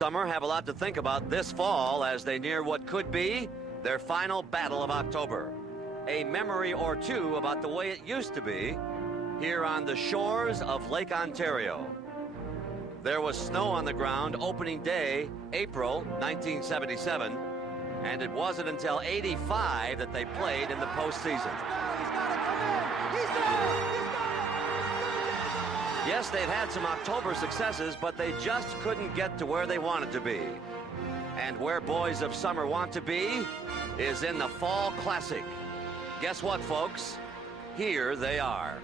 Summer have a lot to think about this fall as they near what could be their final battle of October. A memory or two about the way it used to be here on the shores of Lake Ontario. There was snow on the ground opening day, April 1977, and it wasn't until '85 that they played in the postseason. Yes, they've had some October successes, but they just couldn't get to where they wanted to be. And where boys of summer want to be is in the Fall Classic. Guess what, folks? Here they are.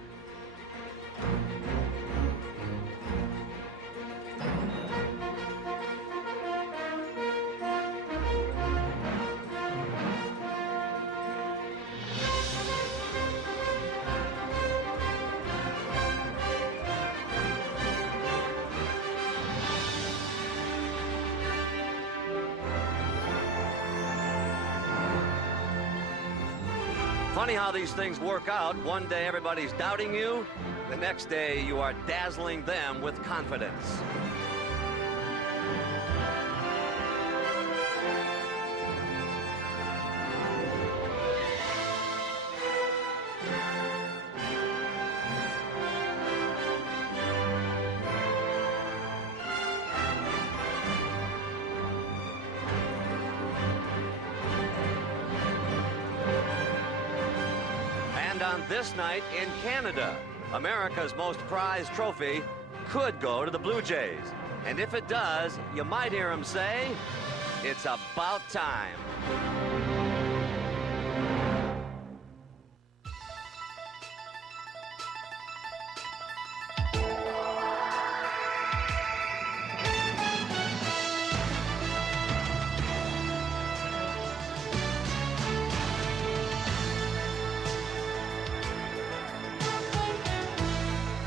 Funny how these things work out. One day everybody's doubting you. The next day you are dazzling them with confidence. And on this night in Canada, America's most prized trophy could go to the Blue Jays. And if it does, you might hear them say, "It's about time."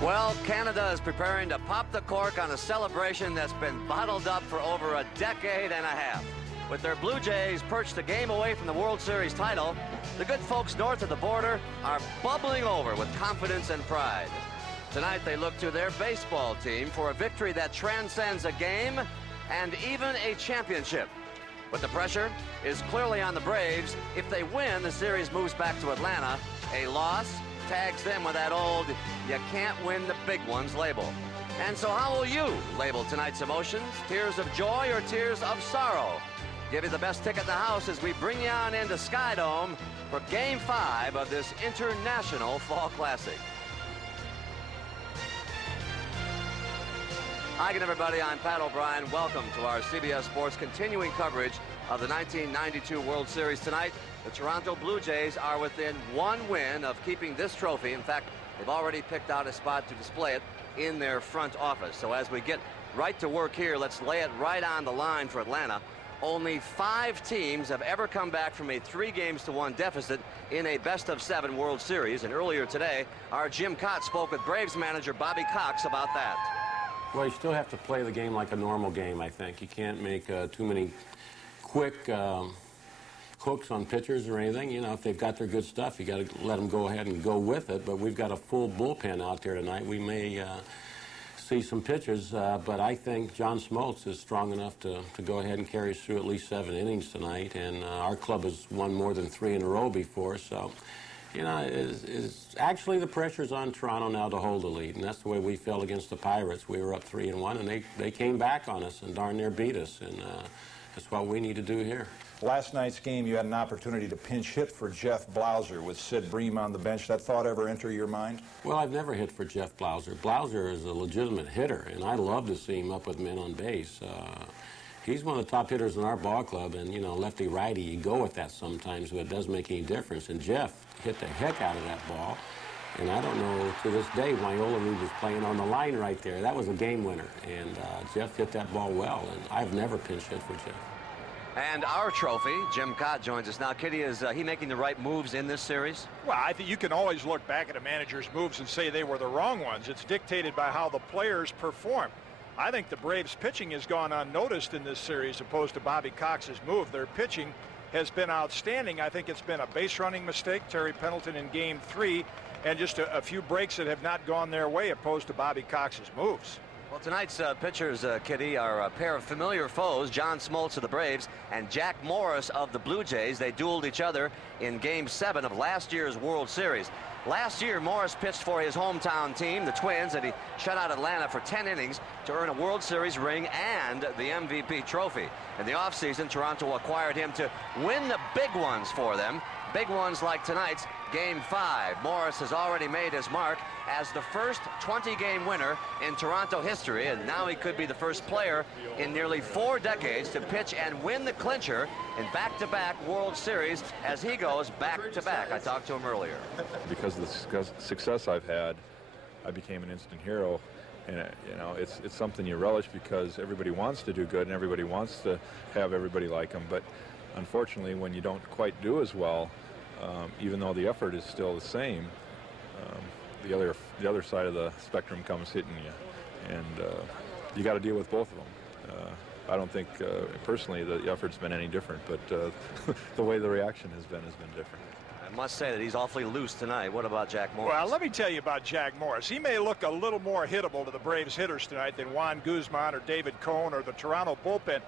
Well, Canada is preparing to pop the cork on a celebration that's been bottled up for over a decade and a half. With their Blue Jays perched a game away from the World Series title, the good folks north of the border are bubbling over with confidence and pride. Tonight they look to their baseball team for a victory that transcends a game and even a championship. But the pressure is clearly on the Braves. If they win, the series moves back to Atlanta. A loss tags them with that old "you can't win the big ones" label. And so how will you label tonight's emotions? Tears of joy or tears of sorrow? Give you the best ticket in the house as we bring you on into Skydome for Game 5 of this International Fall Classic. Hi again, everybody. I'm Pat O'Brien. Welcome to our CBS Sports continuing coverage of the 1992 World Series tonight. The Toronto Blue Jays are within one win of keeping this trophy. In fact, they've already picked out a spot to display it in their front office. So as we get right to work here, let's lay it right on the line for Atlanta. Only 5 teams have ever come back from a 3-1 deficit in a best-of-7 World Series. And earlier today, our Jim Cott spoke with Braves manager Bobby Cox about that. Well, you still have to play the game like a normal game, I think. You can't make too many quick hooks on pitchers or anything. You know, if they've got their good stuff, you got to let them go ahead and go with it. But we've got a full bullpen out there tonight. We may see some pitchers, but I think John Smoltz is strong enough to go ahead and carry us through at least 7 innings tonight. And our club has won more than 3 in a row before, so you know, actually the pressure's on Toronto now to hold the lead, and that's the way we felt against the Pirates. We were up 3-1, and they came back on us and darn near beat us, and that's what we need to do here. Last night's game, you had an opportunity to pinch hit for Jeff Blauser with Sid Bream on the bench. That thought ever enter your mind? Well, I've never hit for Jeff Blauser. Blauser is a legitimate hitter, and I love to see him up with men on base. He's one of the top hitters in our ball club, and, you know, lefty-righty, you go with that sometimes, but it doesn't make any difference. And Jeff hit the heck out of that ball, and I don't know to this day why Olerud was playing on the line right there. That was a game winner, and Jeff hit that ball well, and I've never pinch hit for Jeff. And our trophy, Jim Cott joins us now. Kitty, is he making the right moves in this series? Well, I think you can always look back at a manager's moves and say they were the wrong ones. It's dictated by how the players perform. I think the Braves' pitching has gone unnoticed in this series opposed to Bobby Cox's move. Their pitching has been outstanding. I think it's been a base running mistake, Terry Pendleton in Game 3, and just a few breaks that have not gone their way opposed to Bobby Cox's moves. Well, tonight's pitchers, Kitty, are a pair of familiar foes, John Smoltz of the Braves and Jack Morris of the Blue Jays. They dueled each other in Game 7 of last year's World Series. Last year, Morris pitched for his hometown team, the Twins, and he shut out Atlanta for 10 innings to earn a World Series ring and the MVP trophy. In the offseason, Toronto acquired him to win the big ones for them. Big ones like tonight's Game 5. Morris has already made his mark as the first 20-game winner in Toronto history, and now he could be the first player in nearly 4 decades to pitch and win the clincher in back-to-back World Series as he goes back-to-back. I talked to him earlier. Because of the success I've had, I became an instant hero. And it's something you relish because everybody wants to do good and everybody wants to have everybody like them. But unfortunately, when you don't quite do as well, even though the effort is still the same, the other side of the spectrum comes hitting you, and you got to deal with both of them. I don't think personally the effort's been any different, but the way the reaction has been different. I must say that he's awfully loose tonight. What about Jack Morris? Well, let me tell you about Jack Morris. He may look a little more hittable to the Braves hitters tonight than Juan Guzman or David Cohn or the Toronto bullpen,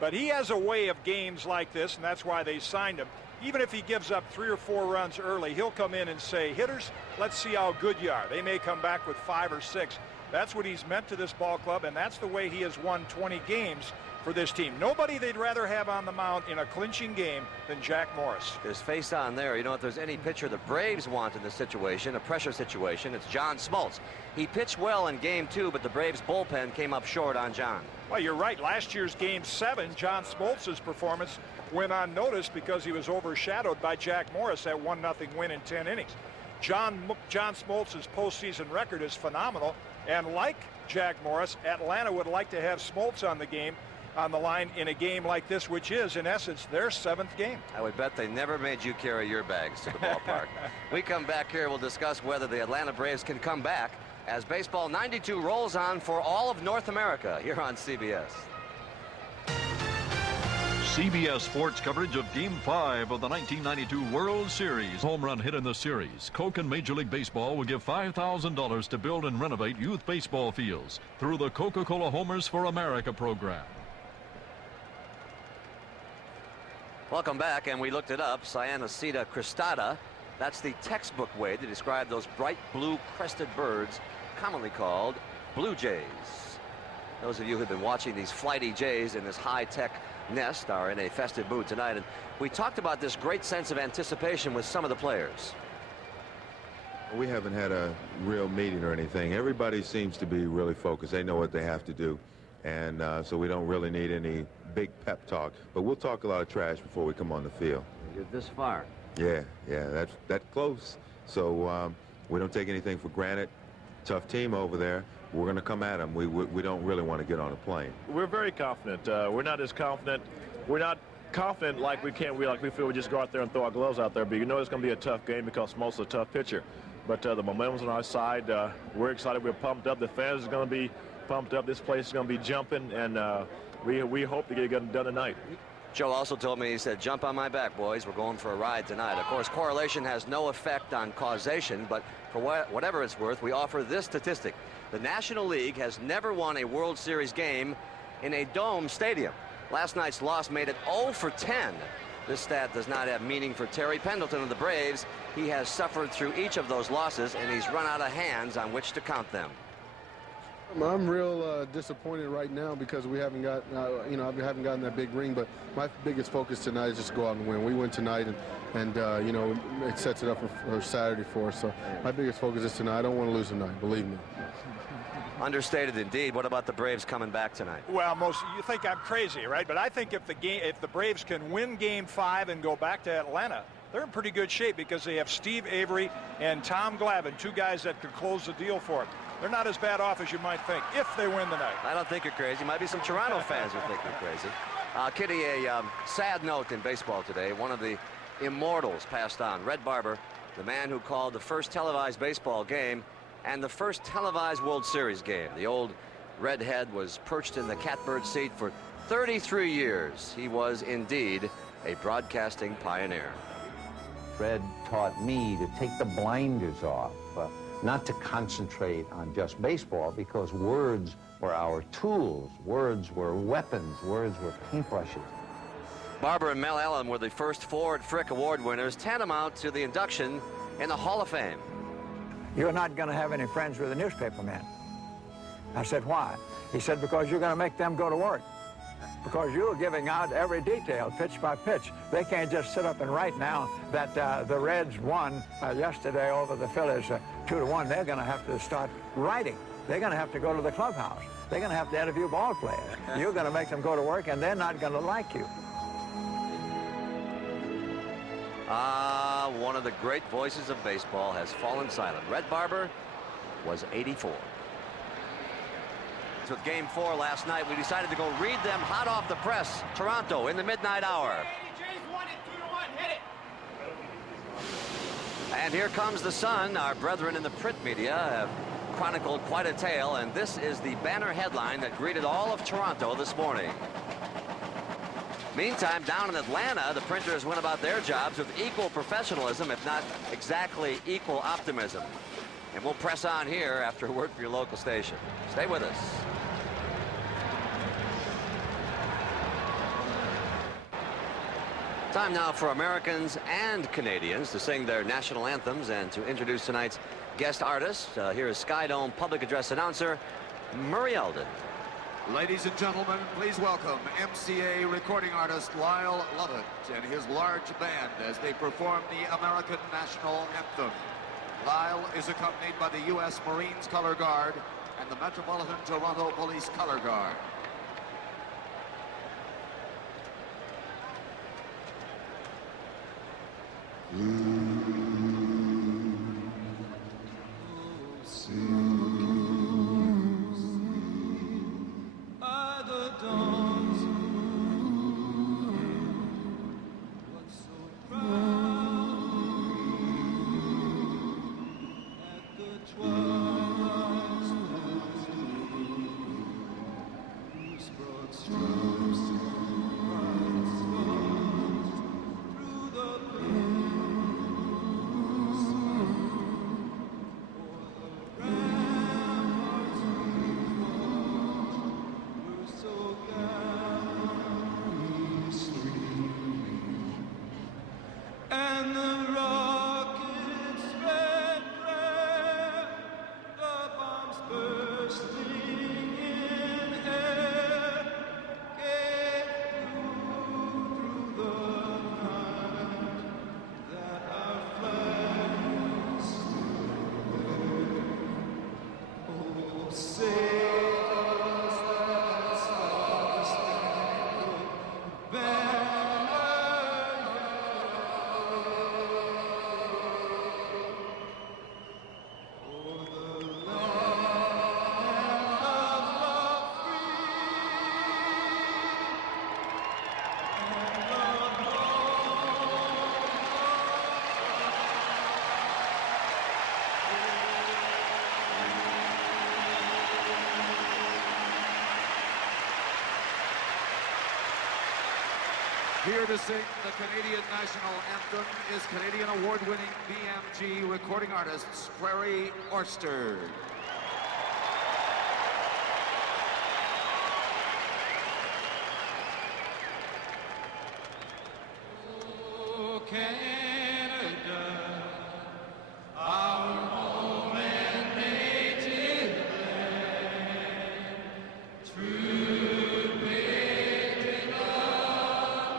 but he has a way of games like this, and that's why they signed him. Even if he gives up 3 or 4 runs early, he'll come in and say, hitters, let's see how good you are. They may come back with 5 or 6. That's what he's meant to this ball club, and that's the way he has won 20 games for this team. Nobody they'd rather have on the mound in a clinching game than Jack Morris. His face on there. You know, if there's any pitcher the Braves want in this situation, a pressure situation, it's John Smoltz. He pitched well in Game 2, but the Braves bullpen came up short on John. Well, you're right. Last year's Game 7, John Smoltz's performance went unnoticed because he was overshadowed by Jack Morris, that 1-0 win in 10 innings. John Smoltz's postseason record is phenomenal, and like Jack Morris, Atlanta would like to have Smoltz on the line in a game like this, which is in essence their 7th game. I would bet they never made you carry your bags to the ballpark. We come back here, we'll discuss whether the Atlanta Braves can come back as Baseball 92 rolls on for all of North America here on CBS. CBS Sports coverage of Game 5 of the 1992 World Series. Home run hit in the series. Coke and Major League Baseball will give $5,000 to build and renovate youth baseball fields through the Coca-Cola Homers for America program. Welcome back, and we looked it up. Cyanocida cristata. That's the textbook way to describe those bright blue crested birds commonly called blue jays. Those of you who've been watching these flighty jays in this high-tech nest are in a festive mood tonight, and we talked about this great sense of anticipation with some of the players. We haven't had a real meeting or anything. Everybody seems to be really focused. They know what they have to do, and so we don't really need any big pep talk, but we'll talk a lot of trash before we come on the field. You're this far. Yeah, that's close. So we don't take anything for granted. Tough team over there. We're going to come at them. We don't really want to get on a plane. We're very confident. We're not as confident. We're not confident like we feel we just go out there and throw our gloves out there. But you know it's going to be a tough game because Smoltz is a tough pitcher. But the momentum's on our side. We're excited. We're pumped up. The fans are going to be pumped up. This place is going to be jumping, and we hope to get it done tonight. Joe also told me, he said, jump on my back, boys. We're going for a ride tonight. Of course, correlation has no effect on causation, but for whatever it's worth, we offer this statistic. The National League has never won a World Series game in a dome stadium. Last night's loss made it 0 for 10. This stat does not have meaning for Terry Pendleton of the Braves. He has suffered through each of those losses, and he's run out of hands on which to count them. I'm real disappointed right now because we haven't got, I haven't gotten that big ring. But my biggest focus tonight is just to go out and win. We win tonight, and it sets it up for Saturday for us. So my biggest focus is tonight. I don't want to lose tonight. Believe me. Understated indeed. What about the Braves coming back tonight? Well, you think I'm crazy, right? But I think if the Braves can win Game 5 and go back to Atlanta, they're in pretty good shape because they have Steve Avery and Tom Glavine, 2 guys that could close the deal for them. They're not as bad off as you might think if they win tonight. I don't think you're crazy. Might be some Toronto fans who think you're crazy. Kitty, a sad note in baseball today. One of the immortals passed on. Red Barber, the man who called the first televised baseball game and the first televised World Series game. The old redhead was perched in the catbird seat for 33 years. He was indeed a broadcasting pioneer. Fred taught me to take the blinders off. not to concentrate on just baseball, because words were our tools, words were weapons, words were paintbrushes. Barber and Mel Allen were the first Ford Frick Award winners, tantamount to the induction in the Hall of Fame. You're not going to have any friends with the newspapermen. I said, why? He said, because you're going to make them go to work. Because you're giving out every detail, pitch by pitch. They can't just sit up and write now that the Reds won yesterday over the Phillies 2-1. They're going to have to start writing. They're going to have to go to the clubhouse. They're going to have to interview ball players. You're going to make them go to work, and they're not going to like you. One of the great voices of baseball has fallen silent. Red Barber was 84. With Game 4 last night, we decided to go read them hot off the press. Toronto in the midnight hour. And here comes the Sun. Our brethren in the print media have chronicled quite a tale, and this is the banner headline that greeted all of Toronto this morning. Meantime, down in Atlanta, the printers went about their jobs with equal professionalism, if not exactly equal optimism. And we'll press on here after a word for your local station. Stay with us. Time now for Americans and Canadians to sing their national anthems and to introduce tonight's guest artist. Here is Sky Dome public address announcer Murray Eldon. Ladies and gentlemen, please welcome MCA recording artist Lyle Lovett and his large band as they perform the American National Anthem. Lyle is accompanied by the U.S. Marines Color Guard and the Metropolitan Toronto Police Color Guard. Here to sing the Canadian National Anthem is Canadian award-winning BMG recording artist Prairie Orsterd. Oh, Canada, our home and native land, true patriot love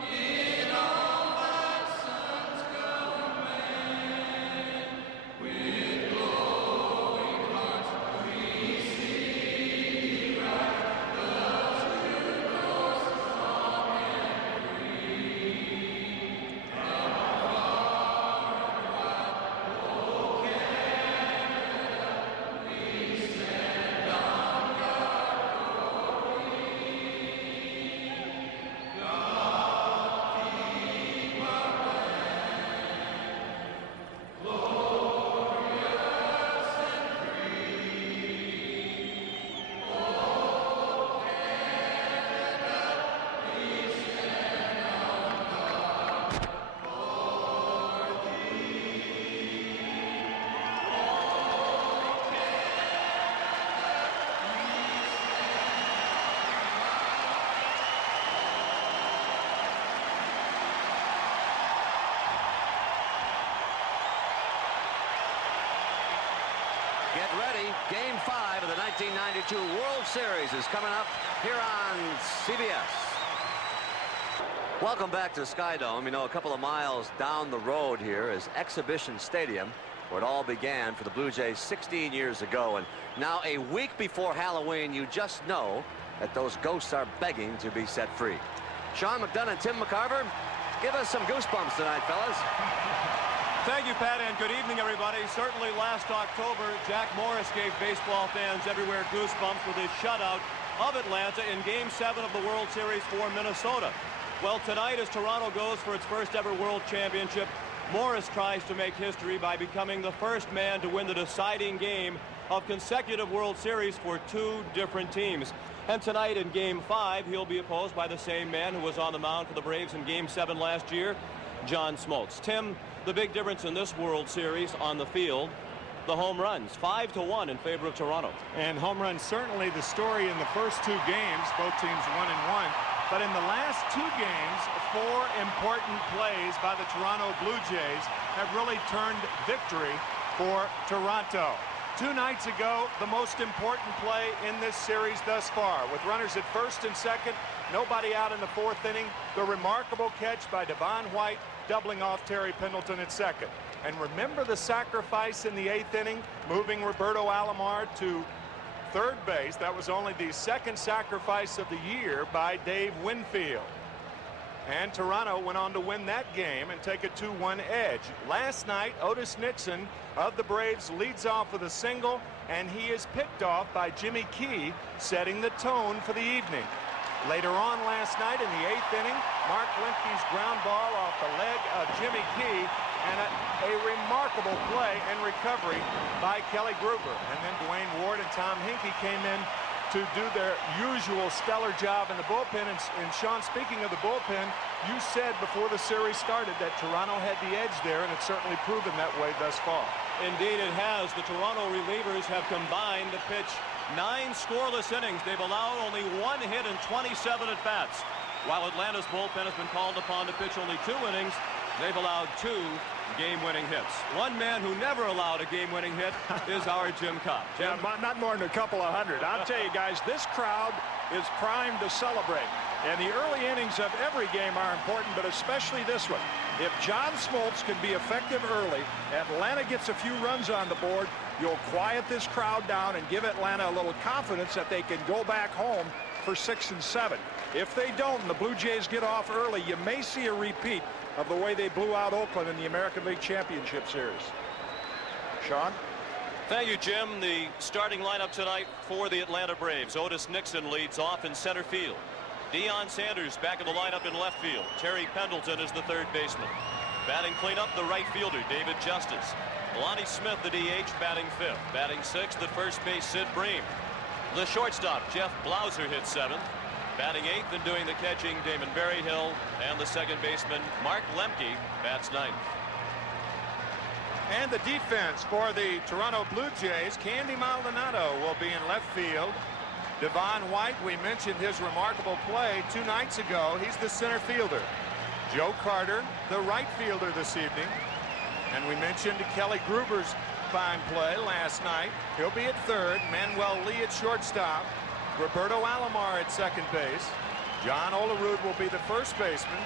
in all thy sons command. With glowing hearts we see right, love to grow strong and free. Get ready. Game 5 of the 1992 World Series is coming up here on CBS. Welcome back to Skydome. You know, a couple of miles down the road here is Exhibition Stadium, where it all began for the Blue Jays 16 years ago. And now, a week before Halloween, you just know that those ghosts are begging to be set free. Sean McDonough and Tim McCarver, give us some goosebumps tonight, fellas. Thank you, Pat, and good evening, everybody. Certainly last October, Jack Morris gave baseball fans everywhere goosebumps with his shutout of Atlanta in Game 7 of the World Series for Minnesota. Well, tonight, as Toronto goes for its first ever World Championship, Morris tries to make history by becoming the first man to win the deciding game of consecutive World Series for two different teams. And tonight in Game 5, he'll be opposed by the same man who was on the mound for the Braves in Game 7 last year, John Smoltz. Tim, the big difference in this World Series on the field, the home runs, 5-1 in favor of Toronto. And home runs certainly the story in the first two games, both teams 1-1. But in the last two games, 4 important plays by the Toronto Blue Jays have really turned victory for Toronto. 2 nights ago, the most important play in this series thus far. With runners at first and second, nobody out in the 4th inning, the remarkable catch by Devon White, doubling off Terry Pendleton at second. And remember the sacrifice in the 8th inning, moving Roberto Alomar to third base. That was only the second sacrifice of the year by Dave Winfield. And Toronto went on to win that game and take a 2-1 edge. Last night, Otis Nixon of the Braves leads off with a single, and he is picked off by Jimmy Key, setting the tone for the evening. Later on last night in the 8th inning, Mark Lemke's ground ball off the leg of Jimmy Key, and a remarkable play and recovery by Kelly Gruber. And then Dwayne Ward and Tom Hinkie came in to do their usual stellar job in the bullpen. And Sean, speaking of the bullpen, you said before the series started that Toronto had the edge there, and it's certainly proven that way thus far. Indeed it has. The Toronto relievers have combined to pitch 9 scoreless innings. They've allowed only 1 hit in 27 at-bats. While Atlanta's bullpen has been called upon to pitch only 2 innings, they've allowed 2 game-winning hits. One man who never allowed a game-winning hit is our Jim Cobb. Yeah, not more than a couple of hundred. I'll tell you guys, this crowd is primed to celebrate. And the early innings of every game are important, but especially this one. If John Smoltz can be effective early, Atlanta gets a few runs on the board, you'll quiet this crowd down and give Atlanta a little confidence that they can go back home for 6 and 7. If they don't and the Blue Jays get off early, you may see a repeat of the way they blew out Oakland in the American League Championship Series. Sean? Thank you, Jim. The starting lineup tonight for the Atlanta Braves. Otis Nixon leads off in center field. Deion Sanders back in the lineup in left field. Terry Pendleton is the third baseman. Batting cleanup, the right fielder, David Justice. Lonnie Smith, the DH, batting fifth. Batting sixth at first base, Sid Bream. The shortstop, Jeff Blauser, hits seventh. Batting eighth and doing the catching, Damon Berryhill, and the second baseman, Mark Lemke, bats ninth. And the defense for the Toronto Blue Jays, Candy Maldonado will be in left field. Devon White, we mentioned his remarkable play 2 nights ago. He's the center fielder. Joe Carter, the right fielder this evening. And we mentioned Kelly Gruber's fine play last night. He'll be at third. Manuel Lee at shortstop. Roberto Alomar at second base. John Olerud will be the first baseman.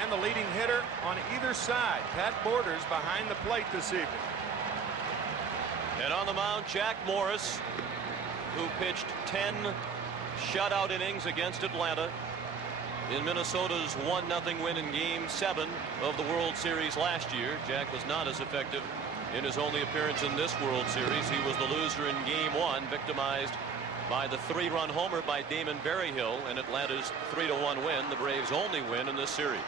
And the leading hitter on either side, Pat Borders, behind the plate this evening. And on the mound, Jack Morris, who pitched 10 shutout innings against Atlanta in Minnesota's 1-0 win in Game 7 of the World Series last year. Jack was not as effective in his only appearance in this World Series. He was the loser in Game 1, victimized by the 3-run homer by Damon Berryhill in Atlanta's 3-1 win, the Braves' only win in this series.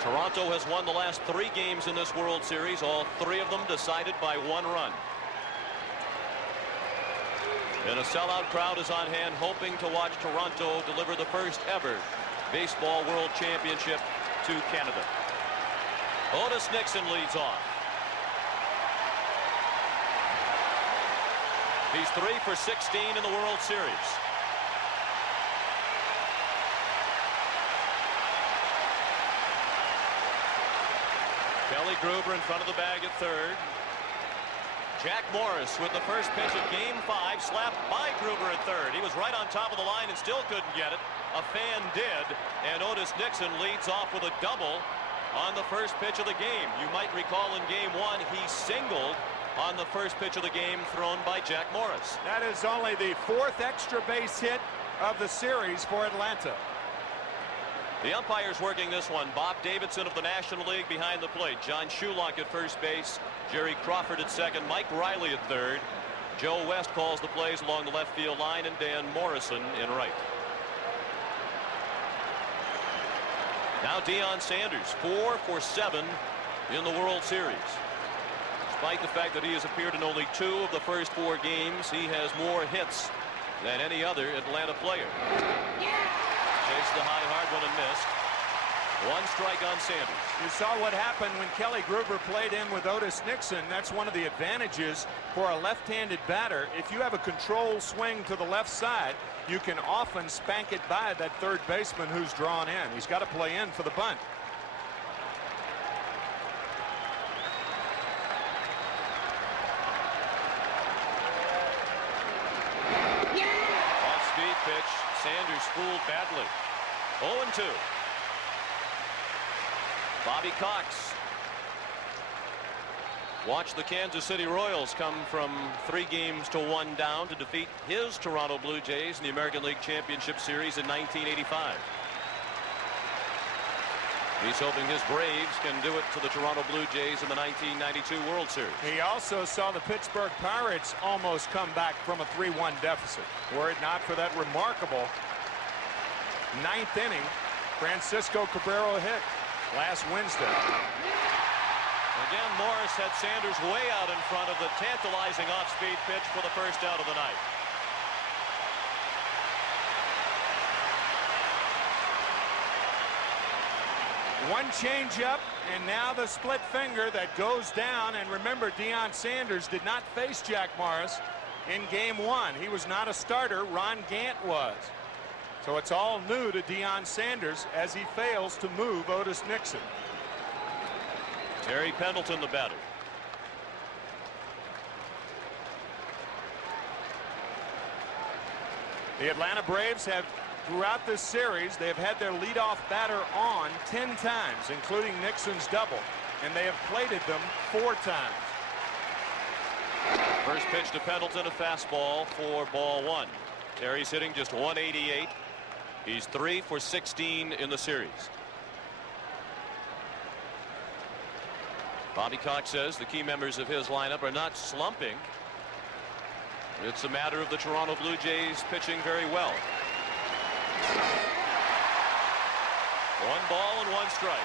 Toronto has won the last 3 games in this World Series, all 3 of them decided by 1 run. And a sellout crowd is on hand, hoping to watch Toronto deliver the first ever Baseball World Championship to Canada. Otis Nixon leads off. He's 3 for 16 in the World Series. Kelly Gruber in front of the bag at third. Jack Morris with the first pitch of Game 5, slapped by Gruber at third. He was right on top of the line and still couldn't get it. A fan did, and Otis Nixon leads off with a double on the first pitch of the game. You might recall in Game 1, he singled on the first pitch of the game thrown by Jack Morris. That is only the 4th extra base hit of the series for Atlanta. The umpires working this one. Bob Davidson of the National League behind the plate. John Shulock at first base. Jerry Crawford at second. Mike Riley at third. Joe West calls the plays along the left field line, and Dan Morrison in right. Now Deion Sanders, 4 for 7 in the World Series. Despite the fact that he has appeared in only 2 of the first 4 games, he has more hits than any other Atlanta player. Chased the high hard one and missed. 1 strike on Sanders. You saw what happened when Kelly Gruber played in with Otis Nixon. That's one of the advantages for a left-handed batter. If you have a controlled swing to the left side, you can often spank it by that third baseman who's drawn in. He's got to play in for the bunt. Off-speed pitch. Sanders fooled badly. 0-2. Bobby Cox. Watch the Kansas City Royals come from 3 games to 1 down to defeat his Toronto Blue Jays in the American League Championship Series in 1985. He's hoping his Braves can do it to the Toronto Blue Jays in the 1992 World Series. He also saw the Pittsburgh Pirates almost come back from a 3-1 deficit. Were it not for that remarkable 9th inning Francisco Cabrera hit last Wednesday. Again, Morris had Sanders way out in front of the tantalizing off-speed pitch for the first out of the night. One changeup, and now the split finger that goes down. And remember, Deion Sanders did not face Jack Morris in Game 1. He was not a starter. Ron Gant was. So it's all new to Deion Sanders as he fails to move Otis Nixon. Terry Pendleton, the batter. The Atlanta Braves have, throughout this series, they have had their leadoff batter on 10 times, including Nixon's double, and they have plated them 4 times. First pitch to Pendleton, a fastball for ball 1. Terry's hitting just 188. He's 3 for 16 in the series. Bobby Cox says the key members of his lineup are not slumping. It's a matter of the Toronto Blue Jays pitching very well. 1 ball and 1 strike.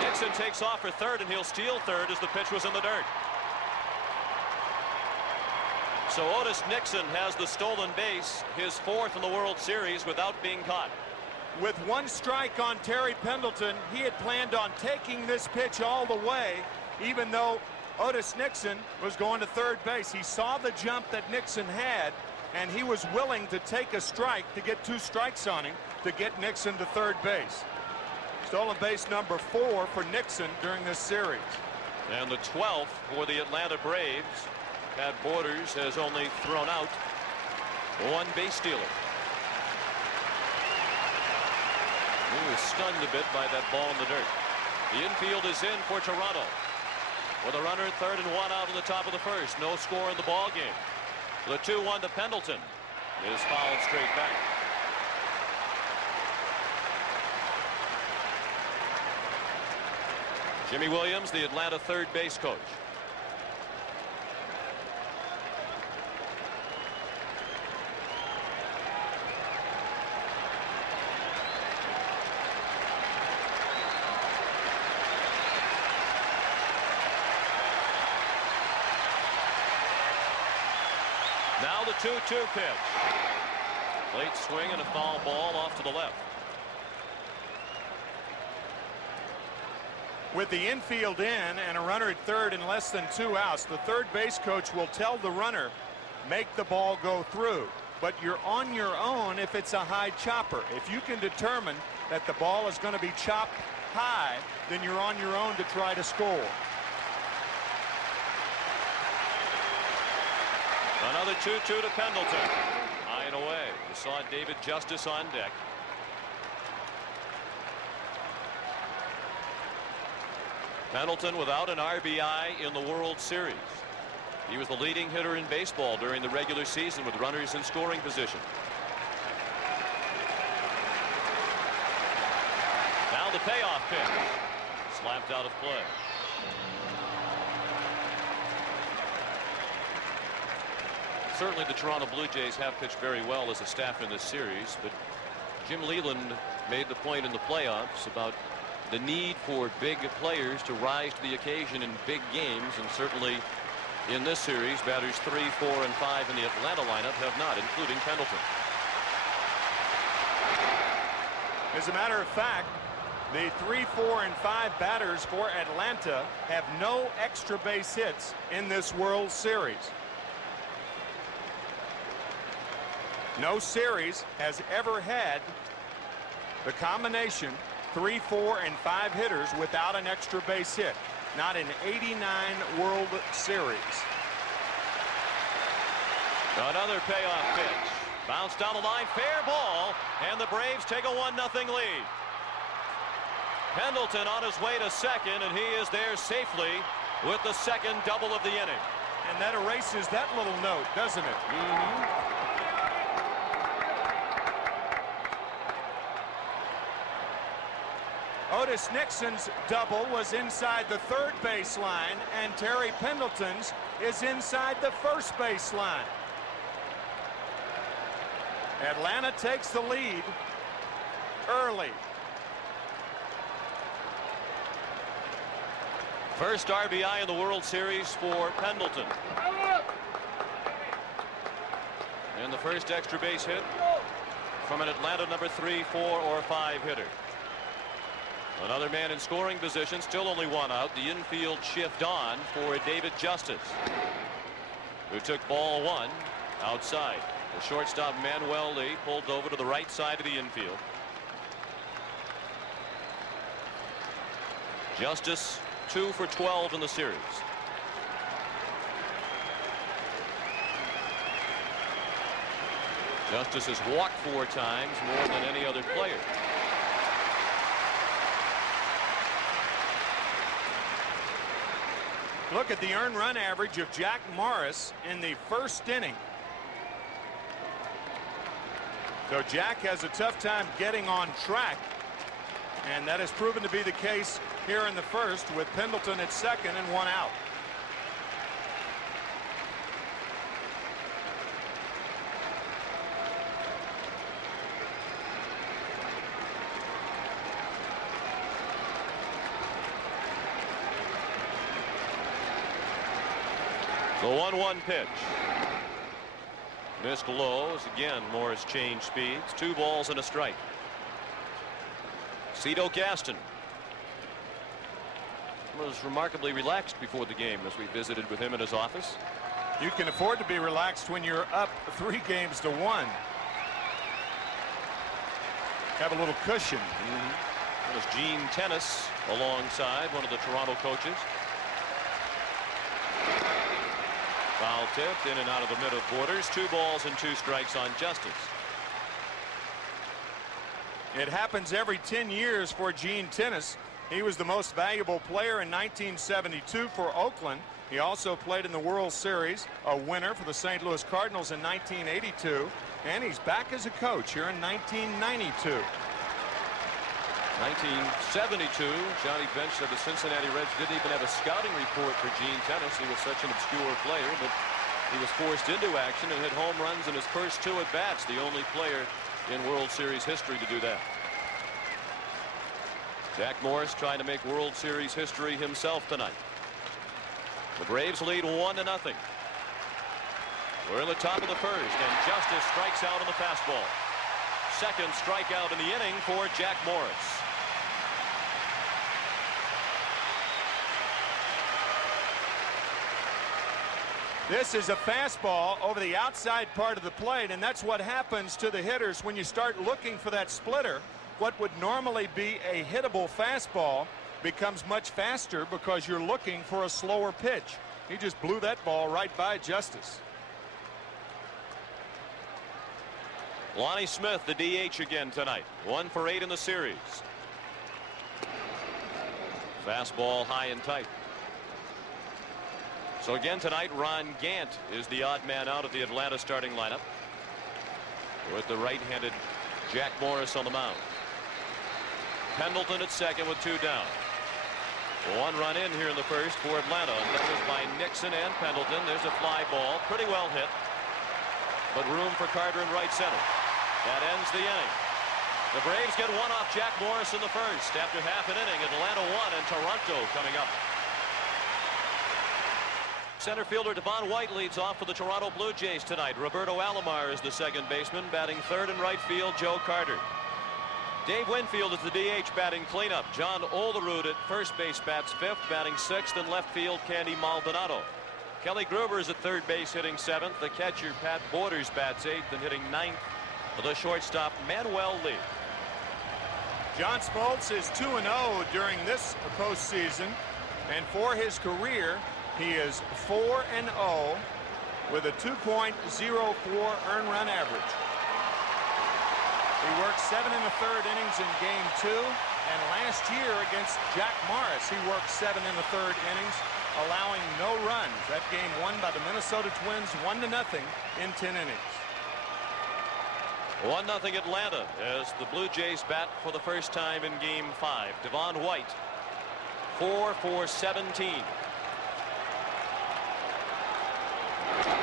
Nixon takes off for third, and he'll steal third as the pitch was in the dirt. So Otis Nixon has the stolen base, his 4th in the World Series, without being caught. With 1 strike on Terry Pendleton, he had planned on taking this pitch all the way, even though Otis Nixon was going to third base. He saw the jump that Nixon had, and he was willing to take a strike to get 2 strikes on him to get Nixon to third base. Stolen base number 4 for Nixon during this series. And the 12th for the Atlanta Braves. Pat Borders has only thrown out 1 base stealer. He was stunned a bit by that ball in the dirt. The infield is in for Toronto. With a runner at third and 1 out in the top of the first. No score in the ball game. The 2-1 to Pendleton is fouled straight back. Jimmy Williams, the Atlanta third base coach. Now the 2-2 pitch. Late swing and a foul ball off to the left. With the infield in and a runner at third and less than 2 outs, the third base coach will tell the runner, make the ball go through. But you're on your own if it's a high chopper. If you can determine that the ball is going to be chopped high, then you're on your own to try to score. Another 2-2 to Pendleton. High and away. You saw David Justice on deck. Pendleton without an RBI in the World Series. He was the leading hitter in baseball during the regular season with runners in scoring position. Now the payoff pitch. Slapped out of play. Certainly the Toronto Blue Jays have pitched very well as a staff in this series, but Jim Leland made the point in the playoffs about the need for big players to rise to the occasion in big games, and certainly in this series, batters 3, 4, and 5 in the Atlanta lineup have not, including Pendleton. As a matter of fact, the 3, 4, and 5 batters for Atlanta have no extra base hits in this World Series. No series has ever had the combination 3, 4, and 5 hitters without an extra base hit. Not in 89 World Series. Another payoff pitch. Bounced down the line, fair ball, and the Braves take a 1-0 lead. Pendleton on his way to second, and he is there safely with the second double of the inning. And that erases that little note, doesn't it? Otis Nixon's double was inside the third baseline, and Terry Pendleton's is inside the first baseline. Atlanta takes the lead early. First RBI in the World Series for Pendleton. And the first extra base hit from an Atlanta number 3, 4, or 5 hitter. Another man in scoring position, still only 1 out. The infield shift on for David Justice, who took ball 1 outside. The shortstop Manuel Lee pulled over to the right side of the infield. Justice 2 for 12 in the series. Justice has walked 4 times, more than any other player. Look at the earned run average of Jack Morris in the first inning. So Jack has a tough time getting on track, and that has proven to be the case here in the first, with Pendleton at second and 1 out. The 1-1 pitch. Missed low as again Morris changed speeds. 2 balls and a strike. Cito Gaston was remarkably relaxed before the game as we visited with him in his office. You can afford to be relaxed when you're up 3 games to 1. Have a little cushion. That was Gene Tennis alongside one of the Toronto coaches. Foul tipped in and out of the middle quarters. 2 balls and 2 strikes on Justice. It happens every 10 years for Gene Tennis. He was the most valuable player in 1972 for Oakland. He also played in the World Series, a winner for the St. Louis Cardinals in 1982, and he's back as a coach here in 1992. 1972, Johnny Bench said the Cincinnati Reds didn't even have a scouting report for Gene Tennis. He was such an obscure player, but he was forced into action and hit home runs in his first 2 at-bats, the only player in World Series history to do that. Jack Morris trying to make World Series history himself tonight. The Braves lead 1-0. We're in the top of the first, and Justice strikes out on the fastball. Second strikeout in the inning for Jack Morris. This is a fastball over the outside part of the plate, and that's what happens to the hitters when you start looking for that splitter. What would normally be a hittable fastball becomes much faster because you're looking for a slower pitch. He just blew that ball right by Justice. Lonnie Smith, the DH again tonight. 1 for 8 in the series. Fastball high and tight. So again tonight, Ron Gant is the odd man out of the Atlanta starting lineup, with the right-handed Jack Morris on the mound. Pendleton at second with 2 down. 1 run in here in the first for Atlanta. That was by Nixon and Pendleton. There's a fly ball, pretty well hit, but room for Carter in right center. That ends the inning. The Braves get 1 off Jack Morris in the first. After half an inning, Atlanta 1 and Toronto coming up. Center fielder Devon White leads off for the Toronto Blue Jays tonight. Roberto Alomar is the second baseman. Batting third in right field, Joe Carter. Dave Winfield is the DH batting cleanup. John Olerud at first base bats fifth. Batting sixth in left field, Candy Maldonado. Kelly Gruber is at third base hitting seventh. The catcher Pat Borders bats eighth and hitting ninth. The shortstop Manuel Lee. John Smoltz is 2-0 during this postseason, and for his career he is 4-0 with a 2.04 earned run average. He worked 7 1/3 innings in game 2, and last year against Jack Morris he worked 7 1/3 innings, allowing no runs. That game won by the Minnesota Twins 1-0 in 10 innings. 1-0 Atlanta as the Blue Jays bat for the first time in game 5. Devon White 4 for 17.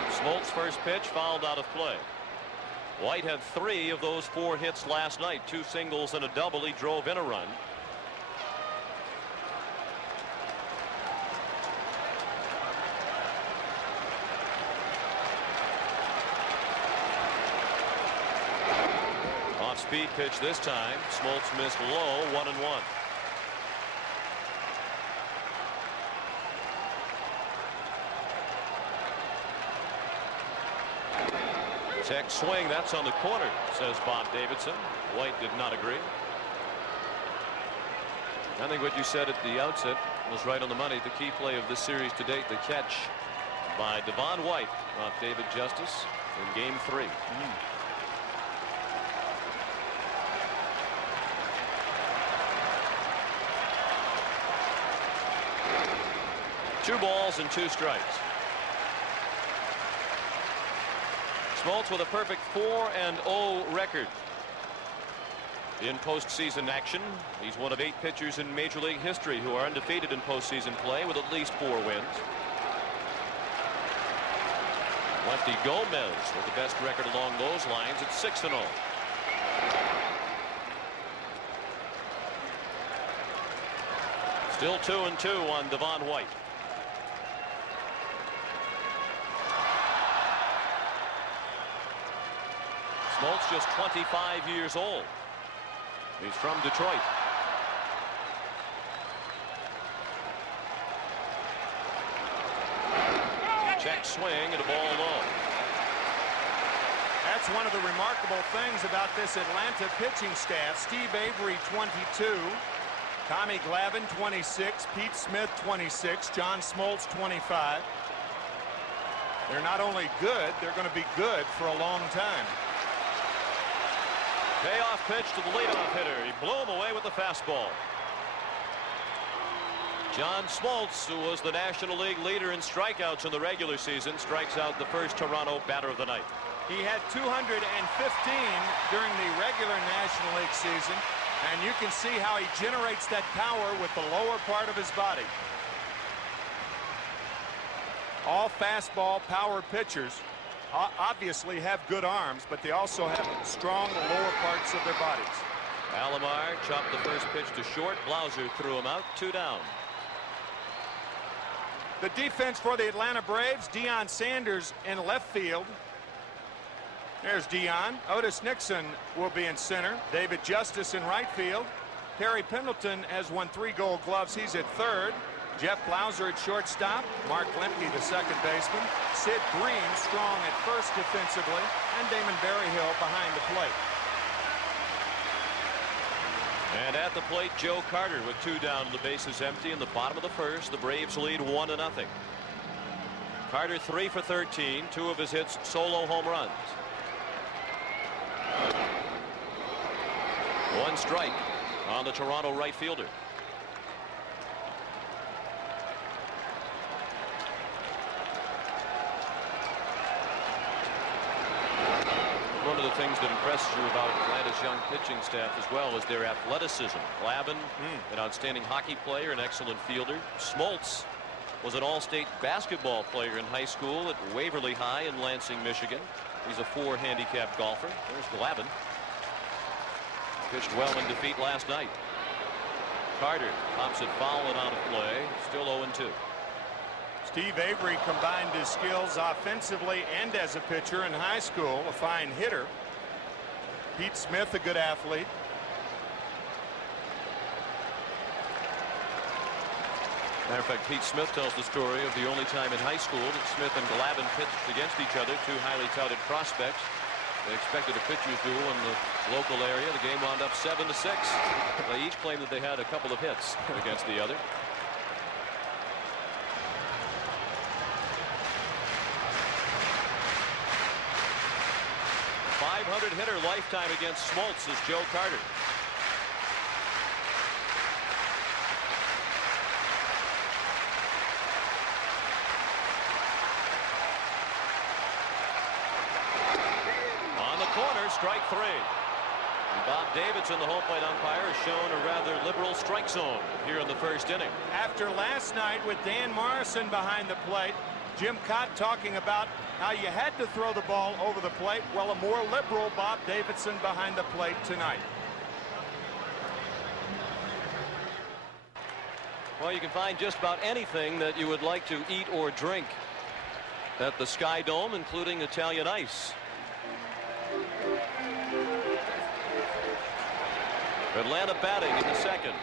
Smoltz first pitch fouled out of play. White had 3 of those 4 hits last night, 2 singles and a double. He drove in a run. Off-speed pitch this time. Smoltz missed low, 1-1. Check swing, that's on the corner, says Bob Davidson. White did not agree. I think what you said at the outset was right on the money. The key play of this series to date, the catch by Devon White off David Justice in game 3. 2 balls and 2 strikes. Smoltz with a perfect 4-0 record in postseason action. He's one of 8 pitchers in Major League history who are undefeated in postseason play with at least 4 wins. Lefty Gomez with the best record along those lines at 6-0. Still 2-2 on Devon White. Smoltz just 25 years old. He's from Detroit. Check swing and a ball low. That's one of the remarkable things about this Atlanta pitching staff. Steve Avery 22, Tommy Glavine 26, Pete Smith 26, John Smoltz 25. They're not only good, they're going to be good for a long time. Payoff pitch to the leadoff hitter. He blew him away with the fastball. John Smoltz, who was the National League leader in strikeouts in the regular season, strikes out the first Toronto batter of the night. He had 215 during the regular National League season, and you can see how he generates that power with the lower part of his body. All fastball power pitchers obviously have good arms, but they also have strong lower parts of their bodies. Alomar chopped the first pitch to short. Blauser threw him out. 2 down. The defense for the Atlanta Braves, Deion Sanders in left field. There's Deion. Otis Nixon will be in center. David Justice in right field. Terry Pendleton has won 3 Gold Gloves. He's at third. Jeff Blauser at shortstop, Mark Lemke, the second baseman, Sid Bream strong at first defensively, and Damon Berryhill behind the plate. And at the plate, Joe Carter with 2 down, the bases empty in the bottom of the first. The Braves lead 1-0. Carter 3 for 13, 2 of his hits solo home runs. 1 strike on the Toronto right fielder. One of the things that impresses you about Atlanta's young pitching staff as well is their athleticism. Glavine, an outstanding hockey player, an excellent fielder. Smoltz was an all-state basketball player in high school at Waverly High in Lansing, Michigan. He's a 4 handicap golfer. There's Glavine. Pitched well in defeat last night. Carter pops it foul and out of play. Still 0-2. Steve Avery combined his skills offensively and as a pitcher in high school, a fine hitter. Pete Smith, a good athlete. Matter of fact, Pete Smith tells the story of the only time in high school that Smith and Glavine pitched against each other, 2 highly touted prospects. They expected a pitcher's duel in the local area. The game wound up 7-6. They each claimed that they had a couple of hits against the other. .500 hitter lifetime against Smoltz is Joe Carter. On the corner, strike 3. And Bob Davidson, the home plate umpire, has shown a rather liberal strike zone here in the first inning. After last night with Dan Morrison behind the plate, Jim Cott talking about how you had to throw the ball over the plate. Well, a more liberal Bob Davidson behind the plate tonight. Well, you can find just about anything that you would like to eat or drink at the Sky Dome, including Italian ice. Atlanta batting in the second.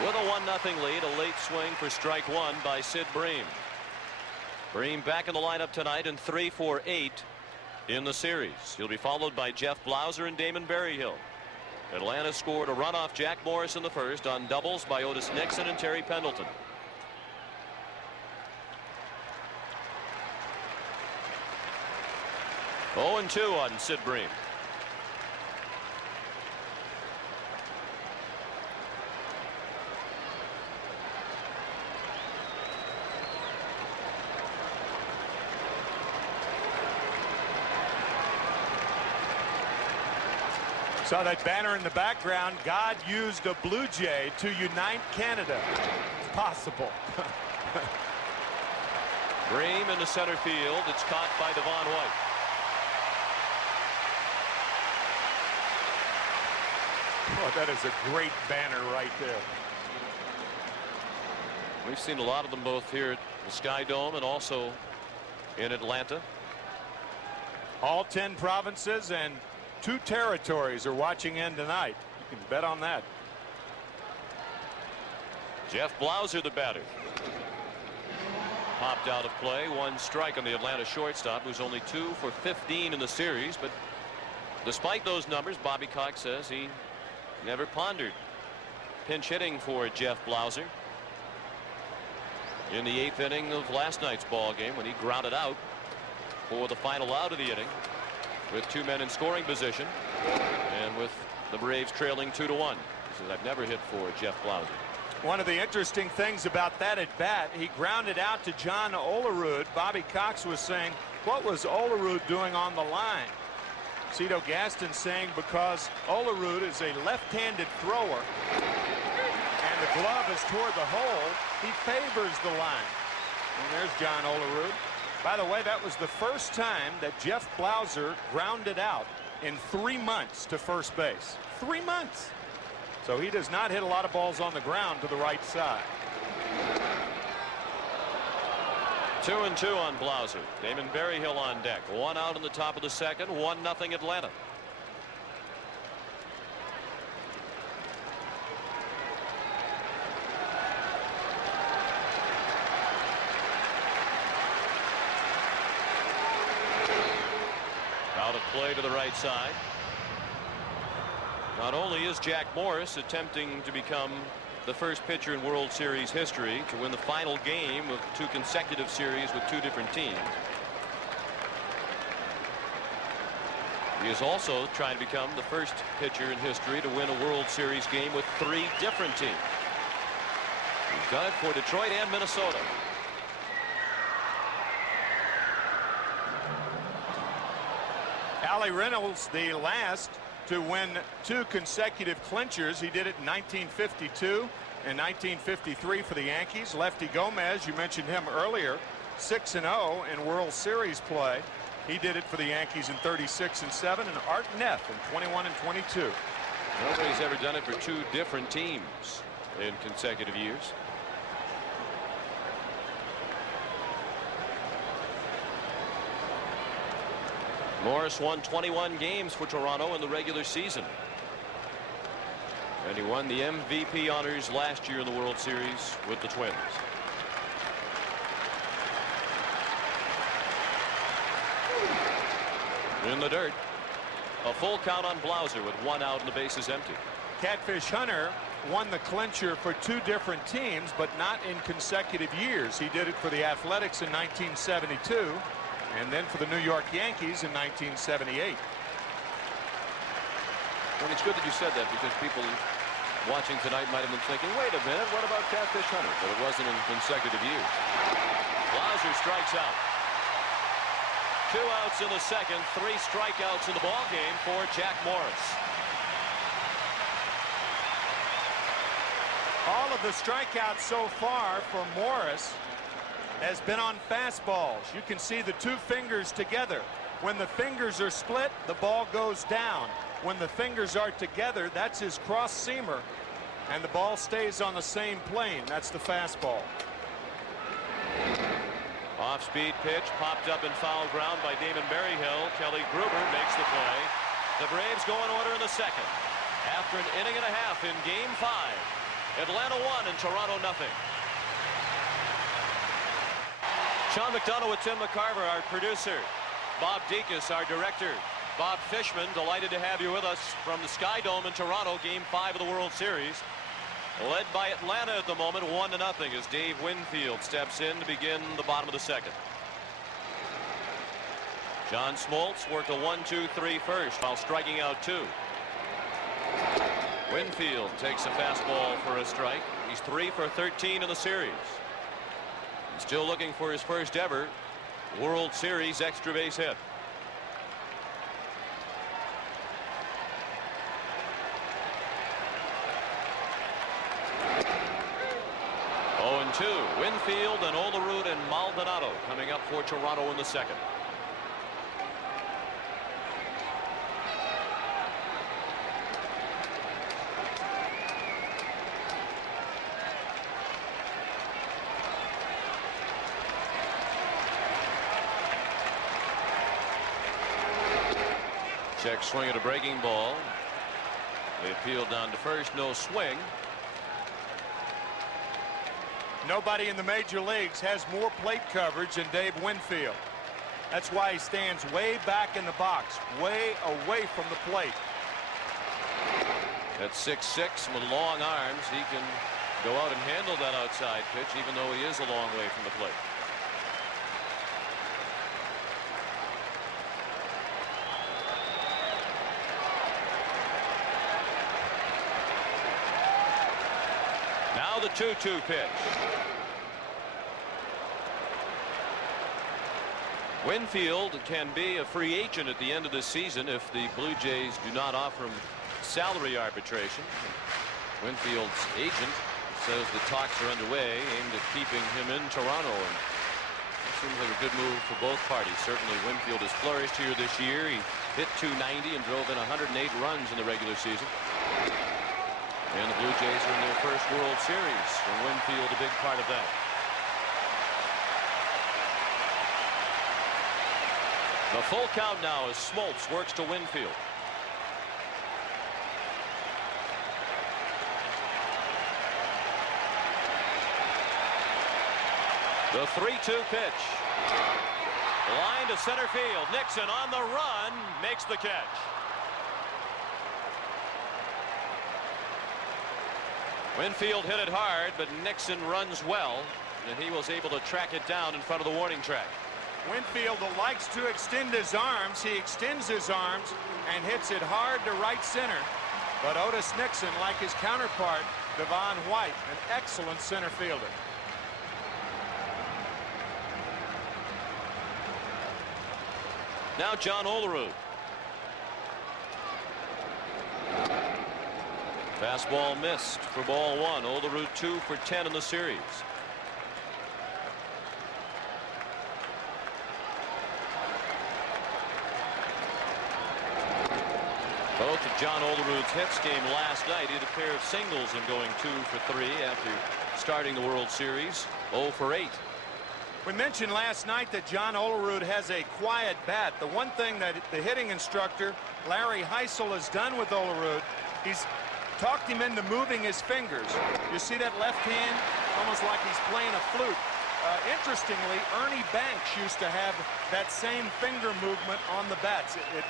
With a 1-0 lead, a late swing for strike 1 by Sid Bream. Bream back in the lineup tonight and 3 for 8 in the series. He'll be followed by Jeff Blauser and Damon Berryhill. Atlanta scored a run off Jack Morris in the first on doubles by Otis Nixon and Terry Pendleton. Oh, 0-2 on Sid Bream. Saw that banner in the background. God used a Blue Jay to unite Canada. It's possible. Bream into center field. It's caught by Devon White. Oh, that is a great banner right there. We've seen a lot of them both here at the Sky Dome and also in Atlanta. All 10 provinces and 2 territories are watching in tonight. You can bet on that. Jeff Blauser, the batter. Popped out of play. 1 strike on the Atlanta shortstop, who's only 2 for 15 in the series. But despite those numbers, Bobby Cox says he never pondered pinch hitting for Jeff Blauser in the 8th inning of last night's ball game when he grounded out for the final out of the inning with 2 men in scoring position and with the Braves trailing 2-1. He says, I've never hit for Jeff Blauser. One of the interesting things about that at bat, he grounded out to John Olerud. Bobby Cox was saying, what was Olerud doing on the line? Cito Gaston saying because Olerud is a left-handed thrower and the glove is toward the hole, he favors the line. And there's John Olerud. By the way, that was the first time that Jeff Blauser grounded out in 3 months to first base. 3 months. So he does not hit a lot of balls on the ground to the right side. 2-2 on Blauser. Damon Berryhill on deck. 1 out in the top of the second. 1-0 Atlanta. play to the right side. Not only is Jack Morris attempting to become the first pitcher in World Series history to win the final game of 2 consecutive series with 2 different teams, he is also trying to become the first pitcher in history to win a World Series game with 3 different teams. He's done it for Detroit and Minnesota. Allie Reynolds, the last to win 2 consecutive clinchers. He did it in 1952 and 1953 for the Yankees. Lefty Gomez, you mentioned him earlier, 6-0 in World Series play. He did it for the Yankees in 36 and 7, and Art Neff in 21 and 22. Nobody's ever done it for 2 different teams in consecutive years. Morris won 21 games for Toronto in the regular season. And he won the MVP honors last year in the World Series with the Twins. In the dirt, a full count on Blauser with 1 out and the bases empty. Catfish Hunter won the clincher for 2 different teams, but not in consecutive years. He did it for the Athletics in 1972 and then for the New York Yankees in 1978. Well, it's good that you said that, because people watching tonight might have been thinking, wait a minute, what about Catfish Hunter? But it wasn't in consecutive years. Blauser strikes out. 2 outs in the second, 3 strikeouts in the ball game for Jack Morris. All of the strikeouts so far for Morris has been on fastballs. You can see the 2 fingers together. When the fingers are split, the ball goes down. When the fingers are together, that's his cross seamer, and the ball stays on the same plane. That's the fastball. Off-speed pitch popped up in foul ground by Damon Berryhill. Kelly Gruber makes the play. The Braves go in order in the second. After an inning and a half in Game 5, Atlanta 1 and Toronto nothing. Sean McDonough with Tim McCarver, our producer. Bob Dekas, our director. Bob Fishman, delighted to have you with us from the Sky Dome in Toronto, Game 5 of the World Series. Led by Atlanta at the moment, 1-0, as Dave Winfield steps in to begin the bottom of the second. John Smoltz worked a 1-2-3 first while striking out 2. Winfield takes a fastball for a strike. He's 3 for 13 in the series. He's still looking for his first ever World Series extra base hit. And 2. Winfield and Olerud and Maldonado coming up for Toronto in the second. Check swing at a breaking ball. They appealed down to first, no swing. Nobody in the major leagues has more plate coverage than Dave Winfield. That's why he stands way back in the box, way away from the plate. At 6'6" with long arms, he can go out and handle that outside pitch, even though he is a long way from the plate. Now the 2-2 pitch. Winfield can be a free agent at the end of the season if the Blue Jays do not offer him salary arbitration. Winfield's agent says the talks are underway aimed at keeping him in Toronto, and it seems like a good move for both parties. Certainly Winfield has flourished here this year. He hit .290 and drove in 108 runs in the regular season. And the Blue Jays are in their first World Series, and Winfield a big part of that. The full count now as Smoltz works to Winfield. The 3-2 pitch. Line to center field. Nixon on the run makes the catch. Winfield hit it hard, but Nixon runs well, and he was able to track it down in front of the warning track. Winfield likes to extend his arms. He extends his arms and hits it hard to right center. But Otis Nixon, like his counterpart, Devon White, an excellent center fielder. Now John Olerud. Fastball missed for ball one. Olerud 2 for 10 in the series. Both of John Olerud's hits came last night. He had a pair of singles and going 2 for 3 after starting the World Series. 0 for 8. We mentioned last night that John Olerud has a quiet bat. The one thing that the hitting instructor, Larry Heisel, has done with Olerud, he's talked him into moving his fingers. You see that left hand? Almost like he's playing a flute. Interestingly, Ernie Banks used to have that same finger movement on the bats. It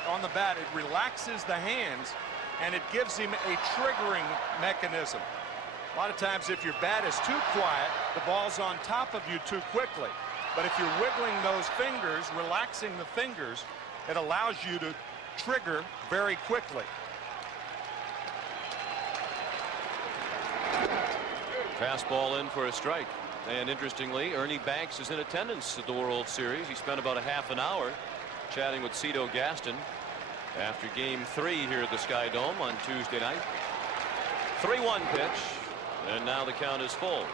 relaxes the hands, and it gives him a triggering mechanism. A lot of times, if your bat is too quiet, the ball's on top of you too quickly. But if you're wiggling those fingers, relaxing the fingers, it allows you to trigger very quickly. Fastball in for a strike. And interestingly, Ernie Banks is in attendance at the World Series. He spent about a half an hour chatting with Cito Gaston after Game 3 here at the Sky Dome on Tuesday night. 3-1 pitch, and now the count is full.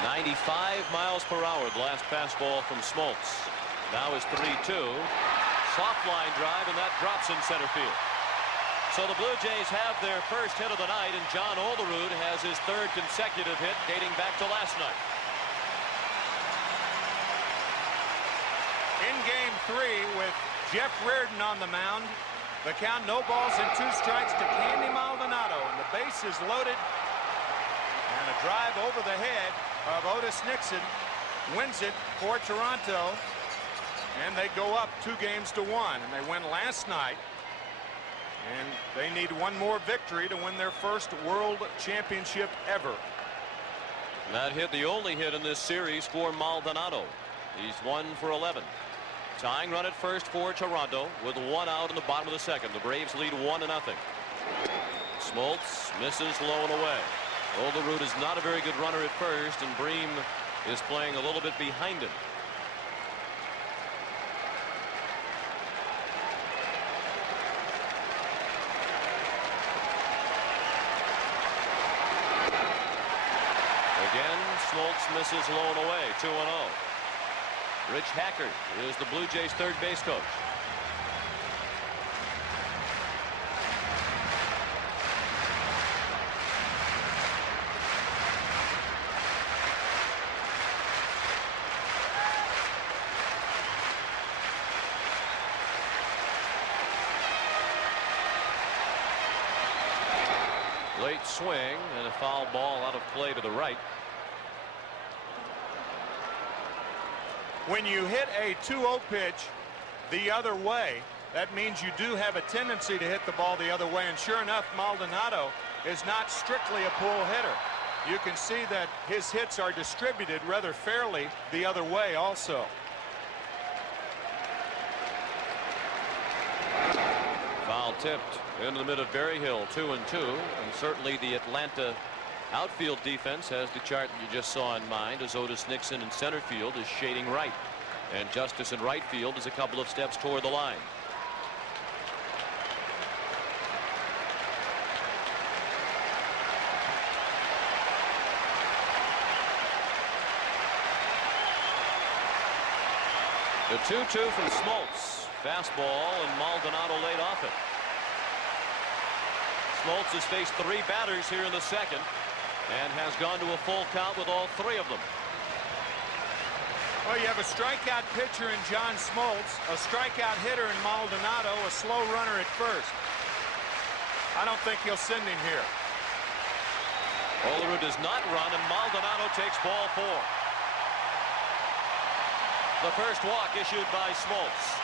.95 miles per hour. The last fastball from Smoltz. Now is 3-2. Soft line drive, and that drops in center field. So the Blue Jays have their first hit of the night, and John Olerud has his third consecutive hit dating back to last night. In Game 3, with Jeff Reardon on the mound, the count, no balls and 2 strikes to Candy Maldonado, and the base is loaded. And a drive over the head of Otis Nixon wins it for Toronto. And they go up 2-1, and they win last night. And they need one more victory to win their first World Championship ever. That hit, the only hit in this series for Maldonado. He's 1 for 11. Tying run at first for Toronto with 1 out in the bottom of the second. The Braves lead 1-0. Smoltz misses low and away. Olerud is not a very good runner at first, and Bream is playing a little bit behind him. Again, Smoltz misses low and away. 2-0. Rich Hackert is the Blue Jays' third base coach. Late swing and a foul ball out of play to the right. When you hit a 2-0 pitch the other way, that means you do have a tendency to hit the ball the other way. And sure enough, Maldonado is not strictly a pull hitter. You can see that his hits are distributed rather fairly the other way also. Foul tipped into the mid of Berryhill. 2-2, and certainly the Atlanta outfield defense has the chart that you just saw in mind, as Otis Nixon in center field is shading right, and Justice in right field is a couple of steps toward the line. The 2-2 from Smoltz. Fastball, and Maldonado laid off it. Smoltz has faced 3 batters here in the second and has gone to a full count with all 3 of them. Well, you have a strikeout pitcher in John Smoltz, a strikeout hitter in Maldonado, a slow runner at first. I don't think he'll send him here. Olerud does not run, and Maldonado takes ball 4. The first walk issued by Smoltz.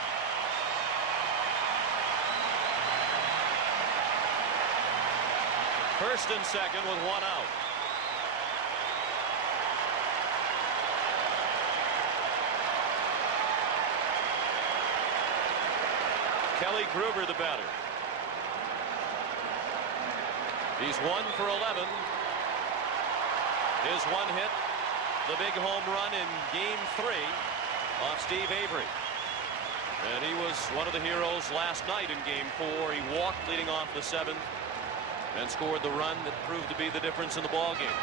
First and second with 1 out. Kelly Gruber, the batter. He's 1 for 11. His one hit, the big home run in Game 3 off Steve Avery. And he was one of the heroes last night in Game 4. He walked leading off the 7th and scored the run that proved to be the difference in the ballgame.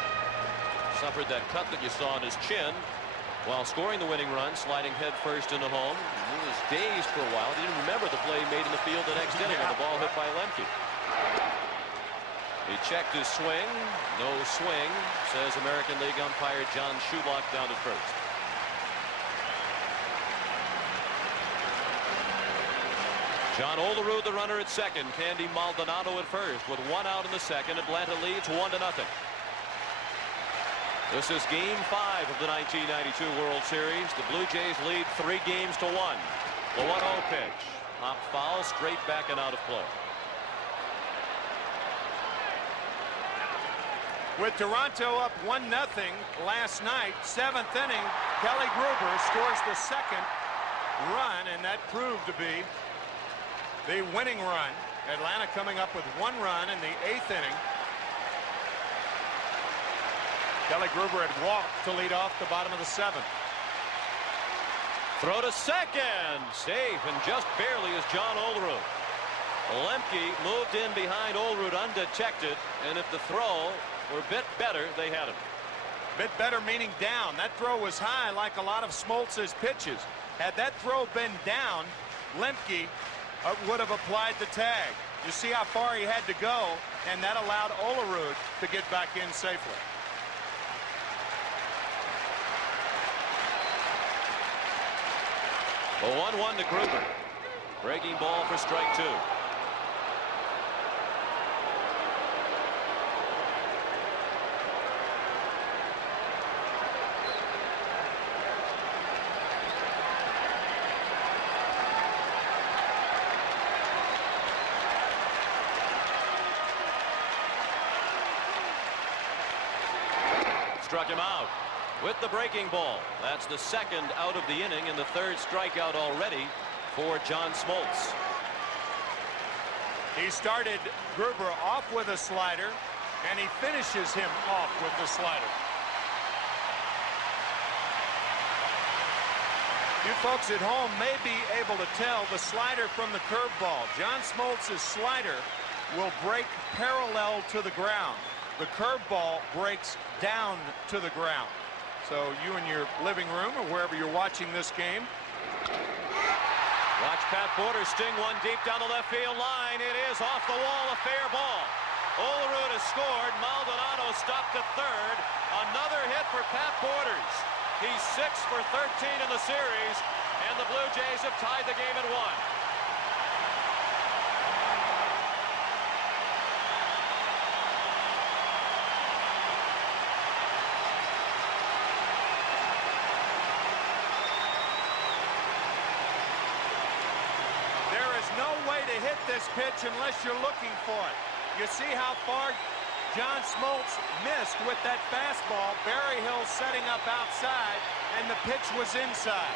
Suffered that cut that you saw on his chin while scoring the winning run, sliding head first into home. He was dazed for a while. He didn't remember the play made in the field the next inning when the ball hit by Lemke. He checked his swing. No swing, says American League umpire John Shulock down at first. John Olerud, the runner at second. Candy Maldonado at first. With 1 out in the second, Atlanta leads 1-0. This is Game 5 of the 1992 World Series. The Blue Jays lead 3 games to 1. The 1-0 pitch. Hop foul, straight back and out of play. With Toronto up 1-0 last night, 7th inning, Kelly Gruber scores the second run, and that proved to be the winning run. Atlanta coming up with 1 run in the 8th inning. Kelly Gruber had walked to lead off the bottom of the 7th. Throw to second. Safe, and just barely is John Olerud. Lemke moved in behind Olerud undetected, and if the throw were a bit better, they had him. Bit better meaning down. That throw was high like a lot of Smoltz's pitches. Had that throw been down, Lemke would have applied the tag. You see how far he had to go, and that allowed Olerud to get back in safely. A 1-1 to Gruber. Breaking ball for strike 2. Struck him out with the breaking ball. That's the second out of the inning and the 3rd strikeout already for John Smoltz. He started Gruber off with a slider, and he finishes him off with the slider. You folks at home may be able to tell the slider from the curveball. John Smoltz's slider will break parallel to the ground. The curveball breaks down to the ground. So you in your living room or wherever you're watching this game. Watch Pat Porter sting one deep down the left field line. It is off the wall, a fair ball. Olerud has scored. Maldonado stopped at 3rd. Another hit for Pat Porters. He's 6 for 13 in the series, and the Blue Jays have tied the game at 1. No way to hit this pitch unless you're looking for it. You see how far John Smoltz missed with that fastball. Berryhill setting up outside, and the pitch was inside.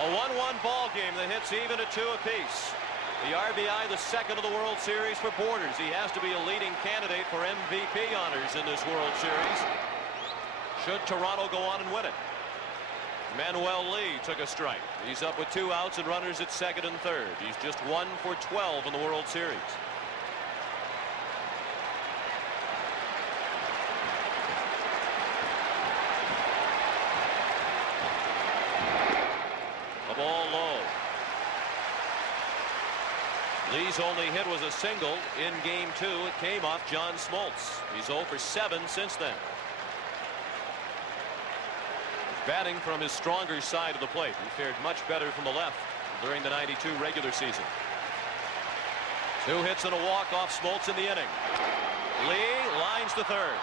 A 1-1 ball game. The hits even at 2 apiece. The RBI, the second of the World Series for Porters. He has to be a leading candidate for MVP honors in this World Series, should Toronto go on and win it. Manuel Lee took a strike. He's up with 2 outs and runners at 2nd and 3rd. He's just 1 for 12 in the World Series. The ball low. Lee's only hit was a single in Game 2. It came off John Smoltz. He's 0 for 7 since then. Batting from his stronger side of the plate. He fared much better from the left during the '92 regular season. 2 hits and a walk off Smoltz in the inning. Lee lines to third.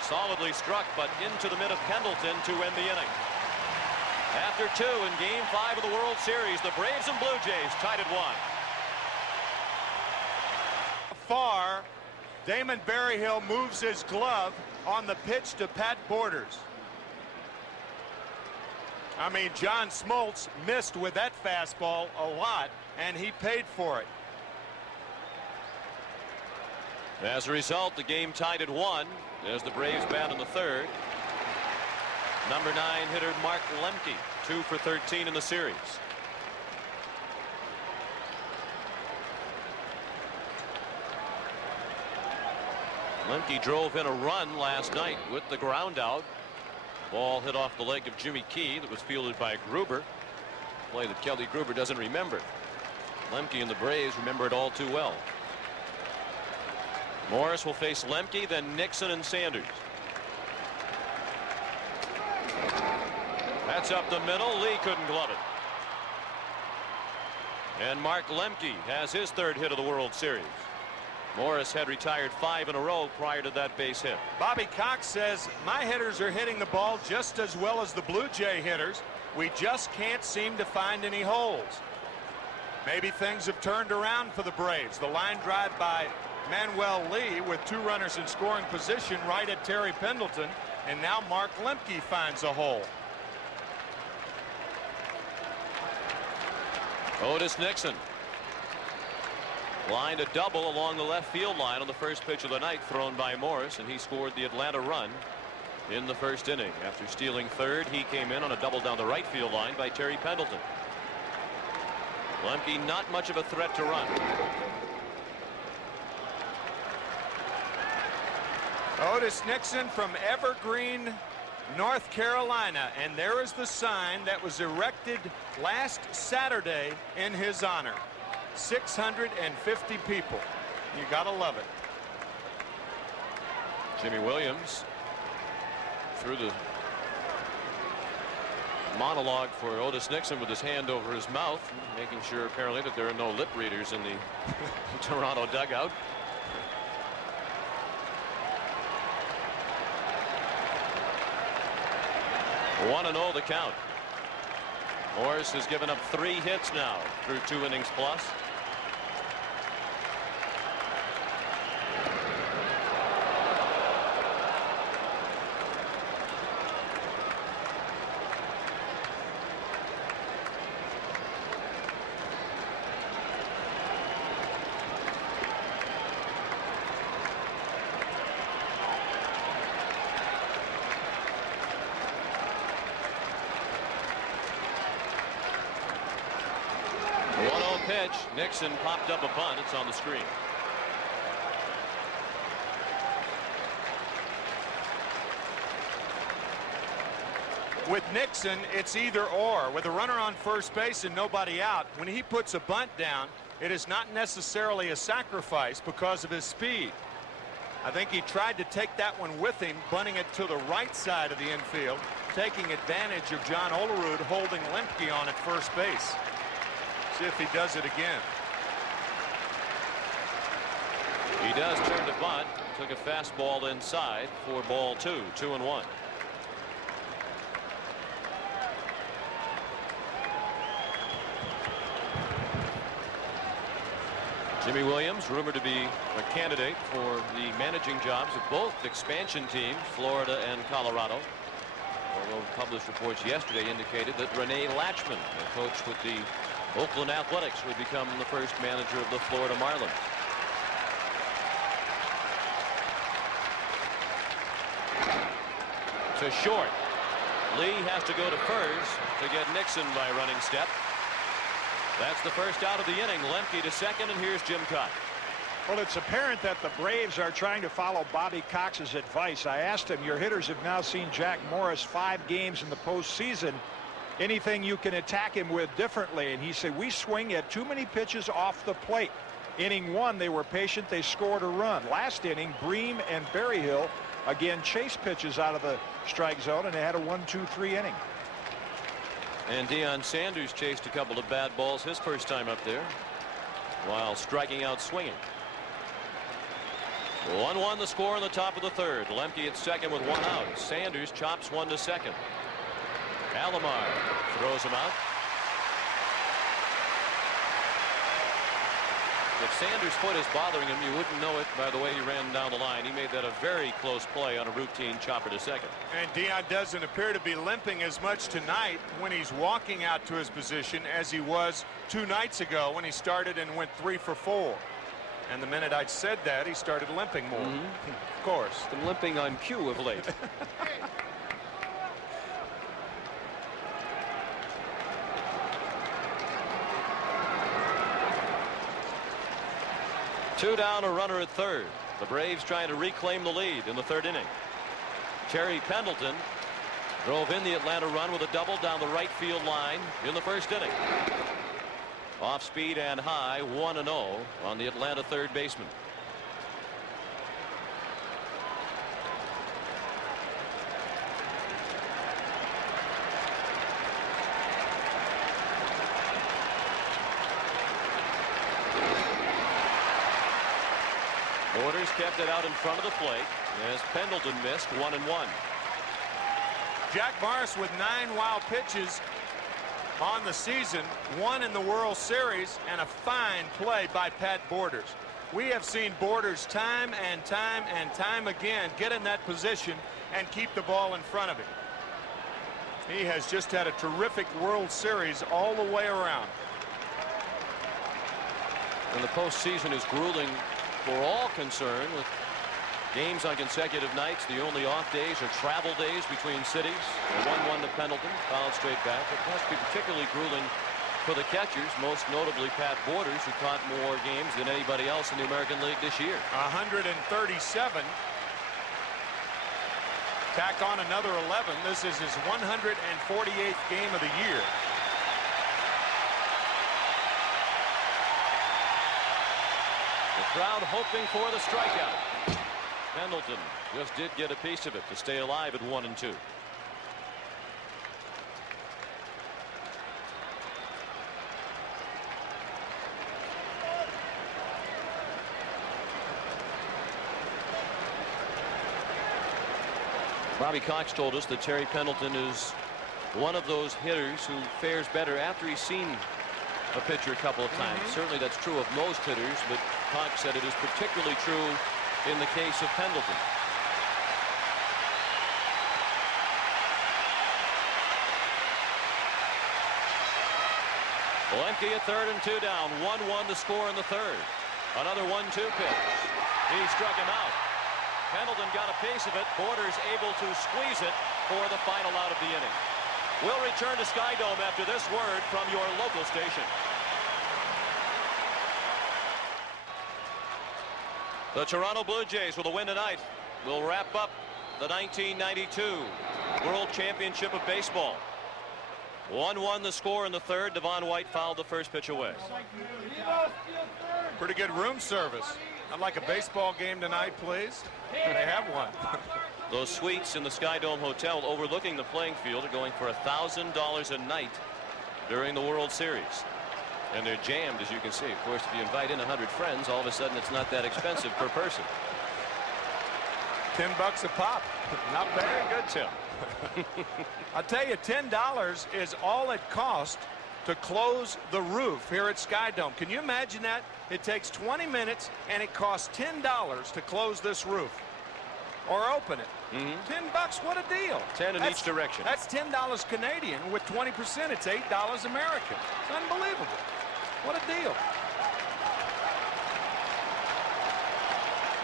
Solidly struck, but into the mid of Pendleton to end the inning. After 2 in Game 5 of the World Series, the Braves and Blue Jays tied at 1. Far, Damon Berryhill moves his glove on the pitch to Pat Borders. I mean, John Smoltz missed with that fastball a lot, and he paid for it. As a result, the game tied at 1 as the Braves bat in the third. Number 9 hitter Mark Lemke, 2 for 13 in the series. Lemke drove in a run last night with the ground out. Ball hit off the leg of Jimmy Key that was fielded by Gruber. A play that Kelly Gruber doesn't remember. Lemke and the Braves remember it all too well. Morris will face Lemke, then Nixon and Sanders. That's up the middle. Lee couldn't glove it. And Mark Lemke has his 3rd hit of the World Series. Morris had retired 5 in a row prior to that base hit. Bobby Cox says, my hitters are hitting the ball just as well as the Blue Jay hitters. We just can't seem to find any holes. Maybe things have turned around for the Braves. The line drive by Manuel Lee with 2 runners in scoring position right at Terry Pendleton, and now Mark Lemke finds a hole. Otis Nixon lined a double along the left field line on the first pitch of the night thrown by Morris, and he scored the Atlanta run in the first inning. After stealing third, he came in on a double down the right field line by Terry Pendleton. Lemke not much of a threat to run. Otis Nixon from Evergreen, North Carolina, and there is the sign that was erected last Saturday in his honor. 650 people. You gotta love it. Jimmy Williams through the monologue for Otis Nixon with his hand over his mouth, making sure apparently that there are no lip readers in the Toronto dugout. One and 0 the count. Morris has given up 3 hits now through 2 innings plus. Pitch. Nixon popped up a bunt. It's on the screen. With Nixon, it's either or. With a runner on first base and nobody out, when he puts a bunt down, it is not necessarily a sacrifice because of his speed. I think he tried to take that one with him, bunting it to the right side of the infield, taking advantage of John Olerud holding Lemke on at first base. See if he does it again. He does turn to bunt. Took a fastball inside for ball 2, 2-1. Jimmy Williams rumored to be a candidate for the managing jobs of both expansion teams, Florida and Colorado. Although published reports yesterday indicated that Renee Latchman, a coach with the Oakland Athletics, would become the first manager of the Florida Marlins. To short. Lee has to go to first to get Nixon by running step. That's the first out of the inning. Lemke to second, and here's Jim Cott. Well, it's apparent that the Braves are trying to follow Bobby Cox's advice. I asked him, your hitters have now seen Jack Morris 5 games in the postseason. Anything you can attack him with differently? And he said, we swing at too many pitches off the plate. Inning 1, they were patient. They scored a run. Last inning, Bream and Berryhill again chased pitches out of the strike zone, and they had a 1-2-3 inning. And Deion Sanders chased a couple of bad balls his first time up there. while striking out swinging. 1-1 the score in the top of the third. Lemke at second with one out. Sanders chops one to second. Alomar throws him out. If Sanders' foot is bothering him, you wouldn't know it by the way he ran down the line. He made that a very close play on a routine chopper to second. And Dion doesn't appear to be limping as much tonight when he's walking out to his position as he was 2 nights ago when he started and went 3 for 4. And the minute I'd said that, he started limping more. Of course. Been limping on cue of late. Two down, a runner at third. The Braves trying to reclaim the lead in the third inning. Terry Pendleton drove in the Atlanta run with a double down the right field line in the first inning. Off speed and high, 1-0 on the Atlanta third baseman. Borders kept it out in front of the plate as Pendleton missed 1-1. Jack Morris with 9 wild pitches on the season, 1 in the World Series, and a fine play by Pat Borders. We have seen Borders time and time again get in that position and keep the ball in front of him. He has just had a terrific World Series all the way around. And the postseason is grueling for all concerned with games on consecutive nights. The only off days are travel days between cities. A 1-1 to Pendleton, fouled straight back. It must be particularly grueling for the catchers, most notably Pat Borders, who caught more games than anybody else in the American League this year. 137. Tack on another 11. This is his 148th game of the year. The crowd hoping for the strikeout. Pendleton just did get a piece of it to stay alive at 1-2. Bobby Cox told us that Terry Pendleton is one of those hitters who fares better after he's seen a pitcher a couple of times. Certainly that's true of most hitters, but Cox said it is particularly true in the case of Pendleton. Lemke at third and 2 down. 1-1 to score in the third. Another 1-2 pitch. He struck him out. Pendleton got a piece of it. Borders able to squeeze it for the final out of the inning. We'll return to Skydome after this word from your local station. The Toronto Blue Jays with a win tonight will wrap up the 1992 World Championship of Baseball. 1-1 the score in the third. Devon White fouled the first pitch away. Pretty good room service. I'd like a baseball game tonight, please. They have one. Those suites in the Skydome Hotel overlooking the playing field are going for $1,000 a night during the World Series. And they're jammed, as you can see. Of course, if you invite in 100 friends, all of a sudden it's not that expensive per person. $10 a pop. Not bad. Very good, Tim. I'll tell you, $10 is all it costs to close the roof here at Skydome. Can you imagine that? It takes 20 minutes and it costs $10 to close this roof or open it. $10, what a deal. 10 in each direction. That's $10 Canadian. With 20%, it's $8 American. It's unbelievable. What a deal.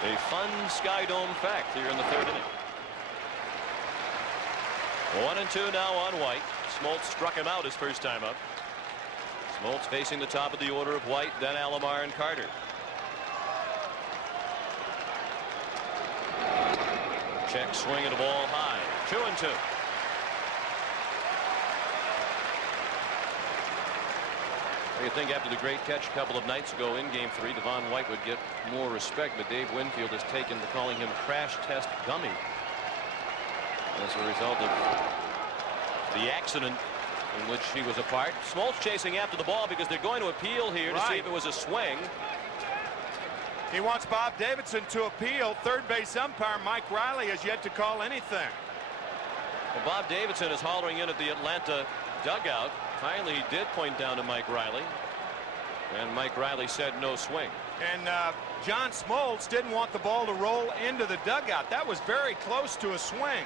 A fun Skydome fact here in the third inning. 1-2 now on White. Smoltz struck him out his first time up. Smoltz facing the top of the order of White, then Alomar and Carter. Check swing at a ball high. 2-2. You think after the great catch a couple of nights ago in Game 3, Devon White would get more respect, but Dave Winfield has taken to calling him Crash Test Dummy as a result of the accident in which he was a part. Smoltz chasing after the ball because they're going to appeal here to see if it was a swing. He wants Bob Davidson to appeal. Third base umpire Mike Riley has yet to call anything. Well, Bob Davidson is hollering in at the Atlanta dugout. Finally, he did point down to Mike Riley, and Mike Riley said no swing. And John Smoltz didn't want the ball to roll into the dugout. That was very close to a swing.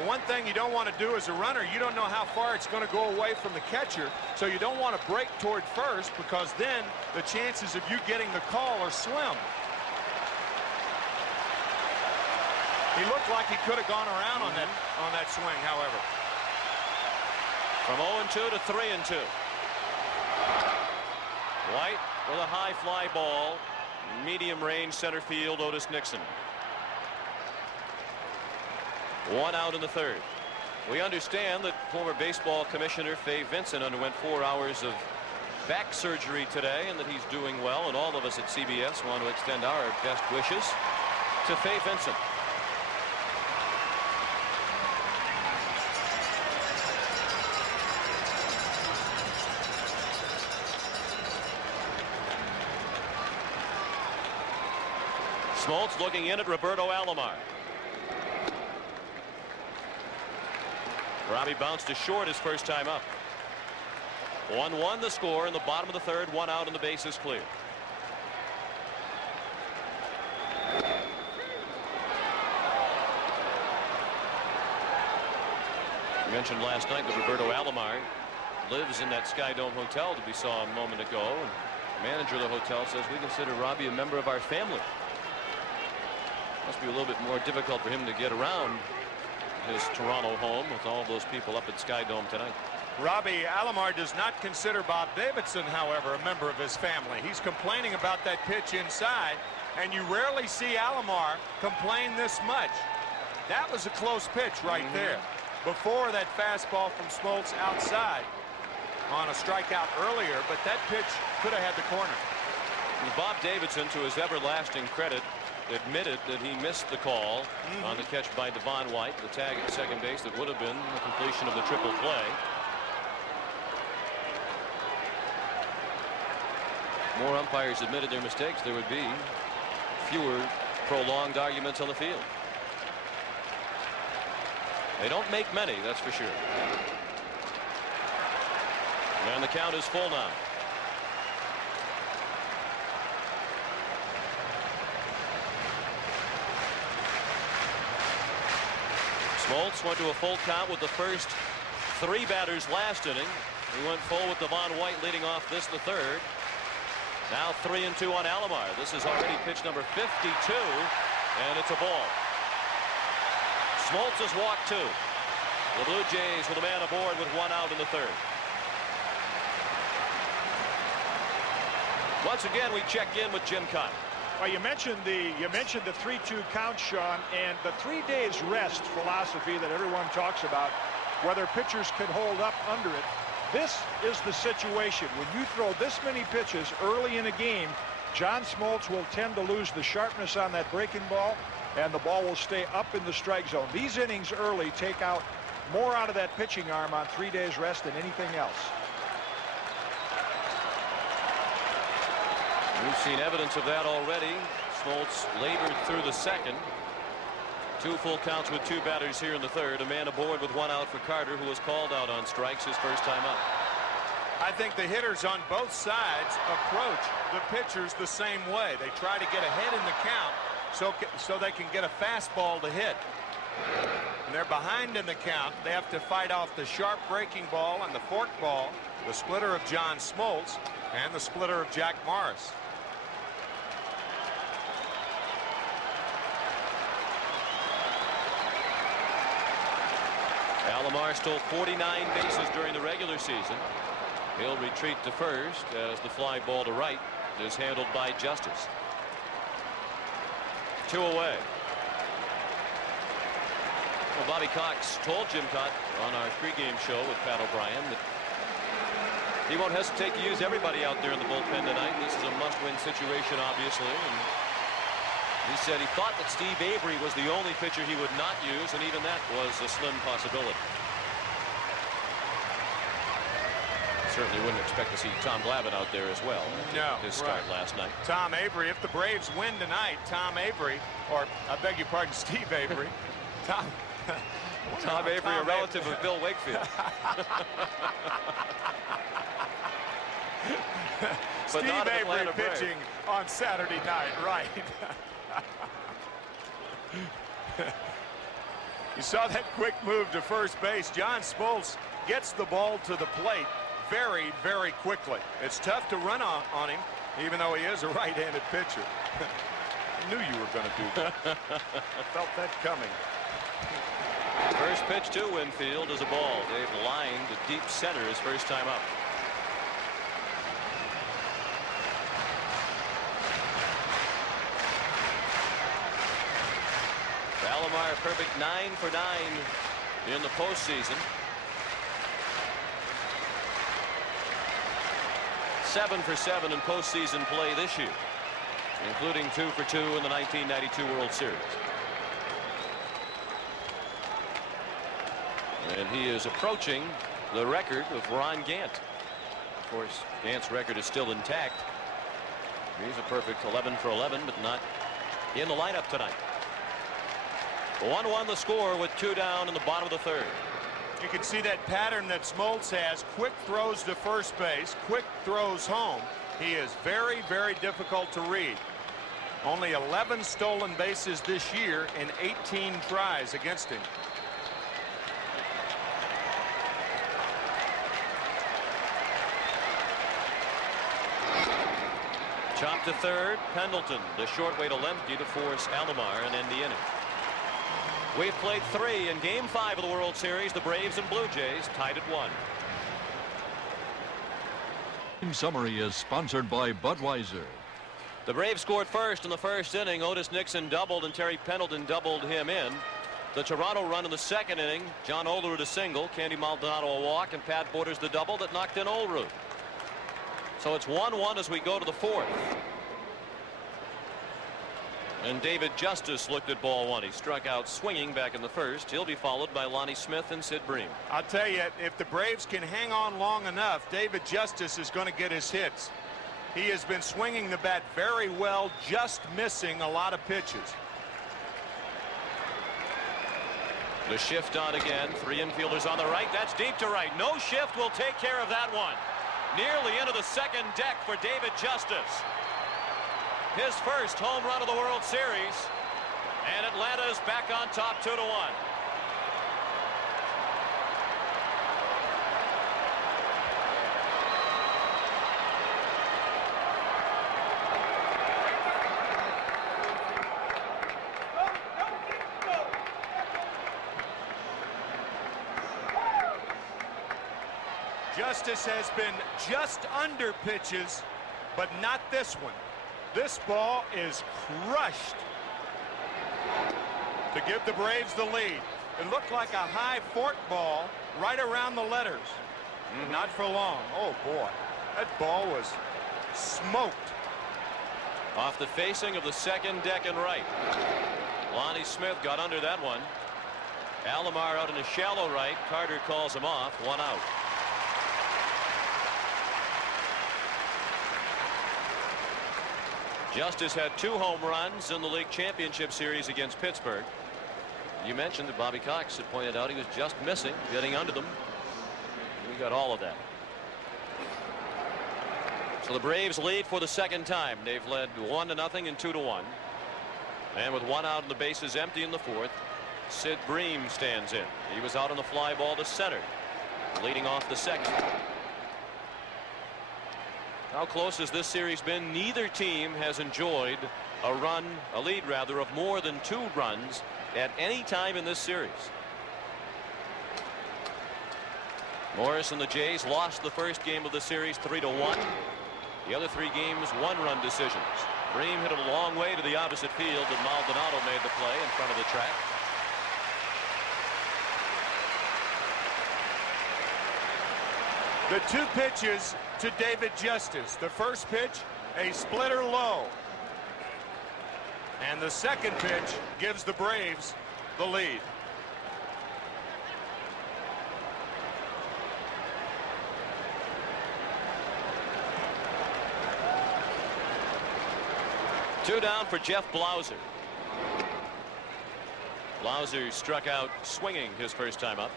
The one thing you don't want to do as a runner, you don't know how far it's going to go away from the catcher, so you don't want to break toward first, because then the chances of you getting the call are slim. He looked like he could have gone around on that swing, however. From 0-2 to 3-2. White with a high fly ball, medium range center field, Otis Nixon. 1 out in the third. We understand that former baseball commissioner Fay Vincent underwent 4 hours of back surgery today, and that he's doing well, and all of us at CBS want to extend our best wishes to Fay Vincent. Smoltz looking in at Roberto Alomar. Robbie bounced to short his first time up. 1-1 the score in the bottom of the third. 1 out and the base is clear. I mentioned last night that Roberto Alomar lives in that Sky Dome hotel that we saw a moment ago, and the manager of the hotel says we consider Robbie a member of our family. Must be a little bit more difficult for him to get around his Toronto home with all those people up at Sky Dome tonight. Robbie Alomar does not consider Bob Davidson, however, a member of his family. He's complaining about that pitch inside, and you rarely see Alomar complain this much. That was a close pitch right there. Before that fastball from Smoltz outside on a strikeout earlier, but that pitch could have had the corner. And Bob Davidson, to his everlasting credit, admitted that he missed the call on the catch by Devon White, the tag at second base that would have been the completion of the triple play. More umpires admitted their mistakes, there would be fewer prolonged arguments on the field. They don't make many, that's for sure. And the count is full now. Smoltz went to a full count with the first 3 batters last inning. He went full with Devon White leading off this, the third. Now 3-2 on Alomar. This is already pitch number 52, and it's a ball. Smoltz has walked 2. The Blue Jays with a man aboard with 1 out in the third. Once again, we check in with Jim Cott. Well, you mentioned the 3-2 count, Sean, and the 3 days rest philosophy that everyone talks about, whether pitchers can hold up under it. This is the situation. When you throw this many pitches early in a game, John Smoltz will tend to lose the sharpness on that breaking ball, and the ball will stay up in the strike zone. These innings early take out more out of that pitching arm on 3 days rest than anything else. We've seen evidence of that already. Smoltz labored through the second. 2 full counts with 2 batters here in the third. A man aboard with 1 out for Carter, who was called out on strikes his first time up. I think the hitters on both sides approach the pitchers the same way. They try to get ahead in the count so they can get a fastball to hit. When they're behind in the count, they have to fight off the sharp breaking ball and the fork ball, the splitter of John Smoltz, and the splitter of Jack Morris. Alomar stole 49 bases during the regular season. He'll retreat to first as the fly ball to right is handled by Justice. 2 away. Well, Bobby Cox told Jim Cott on our pregame show with Pat O'Brien that he won't hesitate to use everybody out there in the bullpen tonight. This is a must-win situation, obviously. And he said he thought that Steve Avery was the only pitcher he would not use, and even that was a slim possibility. certainly wouldn't expect to see Tom Glavine out there as well. No, his start last night. Tom Avery, if the Braves win tonight, Tom Avery, or I beg your pardon, Steve Avery. Tom Avery, a relative of Bill Wakefield. Steve Avery pitching on Saturday night, right? You saw that quick move to first base. John Smoltz gets the ball to the plate very, very quickly. It's tough to run on him, even though he is a right-handed pitcher. I knew you were going to do that. I felt that coming. First pitch to Winfield is a ball. Dave lined to deep center his first time up. Alomar perfect 9 for 9 in the postseason. 7 for 7 in postseason play this year, including 2 for 2 in the 1992 World Series. And he is approaching the record of Ron Gant. Of course, Gant's record is still intact. He's a perfect 11 for 11, but not in the lineup tonight. 1-1 the score with 2 down in the bottom of the third. You can see that pattern that Smoltz has. Quick throws to first base, quick throws home. He is very, very difficult to read. Only 11 stolen bases this year in 18 tries against him. Chop to third. Pendleton, the short way to Lemke to force Alomar and end the inning. We've played 3 in Game 5 of the World Series. The Braves and Blue Jays tied at 1. Game summary is sponsored by Budweiser. The Braves scored first in the first inning. Otis Nixon doubled and Terry Pendleton doubled him in. The Toronto run in the second inning. John Olerud a single, Candy Maldonado a walk, and Pat Borders the double that knocked in Olerud. So it's 1-1 as we go to the fourth. And David Justice looked at ball 1. He struck out swinging back in the first. He'll be followed by Lonnie Smith and Sid Bream. I'll tell you, if the Braves can hang on long enough, David Justice is going to get his hits. He has been swinging the bat very well, just missing a lot of pitches. The shift on again. 3 infielders on the right. That's deep to right. No shift will take care of that one. Nearly into the second deck for David Justice. His first home run of the World Series, and Atlanta is back on top 2-1. Justice has been just under pitches, but not this one. This ball is crushed to give the Braves the lead. It looked like a high fork ball right around the letters. Not for long. Oh, boy. That ball was smoked. Off the facing of the second deck and right. Lonnie Smith got under that one. Alomar out in a shallow right. Carter calls him off. 1 out. Justice had 2 home runs in the league championship series against Pittsburgh. You mentioned that Bobby Cox had pointed out he was just missing, getting under them. We got all of that. So the Braves lead for the second time. They've led 1-0 and 2-1. And with 1 out and the bases empty in the fourth, Sid Bream stands in. He was out on the fly ball to center, leading off the second. How close has this series been? Neither team has enjoyed a lead rather, of more than 2 runs at any time in this series. Morris and the Jays lost the first game of the series 3-1. The other 3 games 1-run decisions. Bream hit it a long way to the opposite field, but Maldonado made the play in front of the track. The 2 pitches to David Justice. The first pitch, a splitter low. And the second pitch gives the Braves the lead. Two down for Jeff Blauser. Blauser struck out swinging his first time up.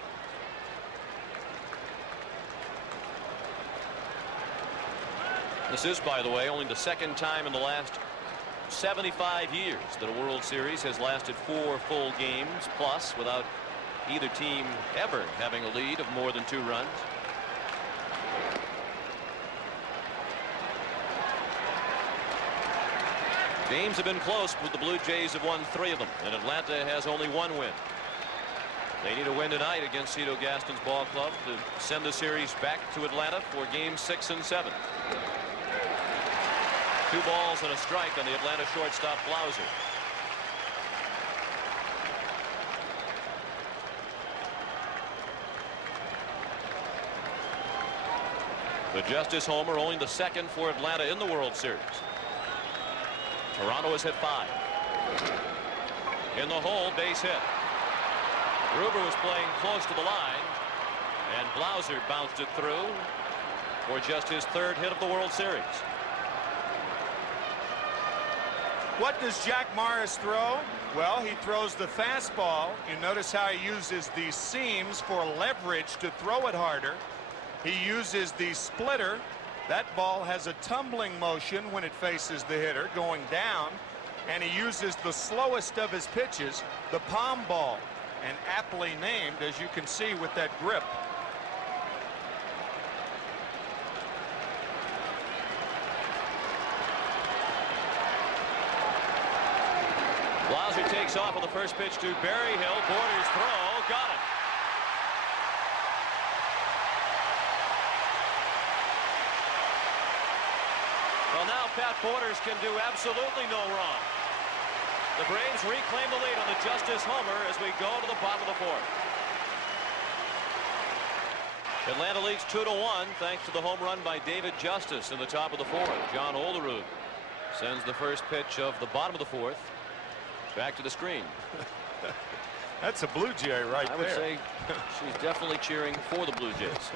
This is, by the way, only the second time in the last 75 years that a World Series has lasted 4 full games plus without either team ever having a lead of more than 2 runs. Games have been close, but the Blue Jays have won 3 of them, and Atlanta has only 1 win. They need a win tonight against Cito Gaston's ball club to send the series back to Atlanta for games 6 and 7. 2 balls and a strike on the Atlanta shortstop Blauser. The Justice homer, only the second for Atlanta in the World Series. Toronto has hit 5. In the hole, base hit. Gruber was playing close to the line, and Blauser bounced it through for just his 3rd hit of the World Series. What does Jack Morris throw? Well, he throws the fastball. You notice how he uses the seams for leverage to throw it harder. He uses the splitter. That ball has a tumbling motion when it faces the hitter, going down. And he uses the slowest of his pitches, the palm ball, and aptly named, as you can see with that grip. Blauser takes off on the first pitch to Berryhill. Borders throw. Got it. Well, now Pat Borders can do absolutely no wrong. The Braves reclaim the lead on the Justice homer as we go to the bottom of the 4th. Atlanta leads 2-1 thanks to the home run by David Justice in the top of the 4th. John Olerud sends the first pitch of the bottom of the 4th back to the screen. That's a Blue Jay right there. I would say she's definitely cheering for the Blue Jays.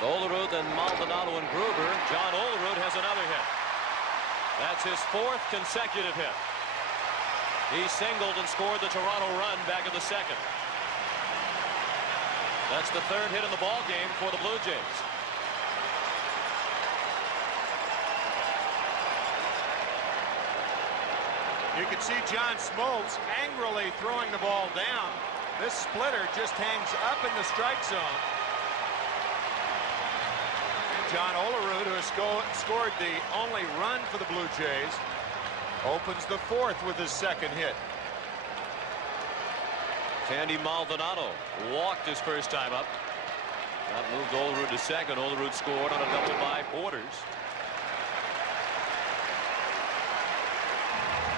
Olerud and Maldonado and Gruber. John Olerud has another hit. That's his 4th consecutive hit. He singled and scored the Toronto run back in the 2nd. That's the 3rd hit in the ball game for the Blue Jays. You can see John Smoltz angrily throwing the ball down. This splitter just hangs up in the strike zone. And John Olerud, who has scored the only run for the Blue Jays, opens the 4th with his 2nd hit. Tandy Maldonado walked his first time up. That moved Olerud to 2nd. Olerud scored on a double by Borders.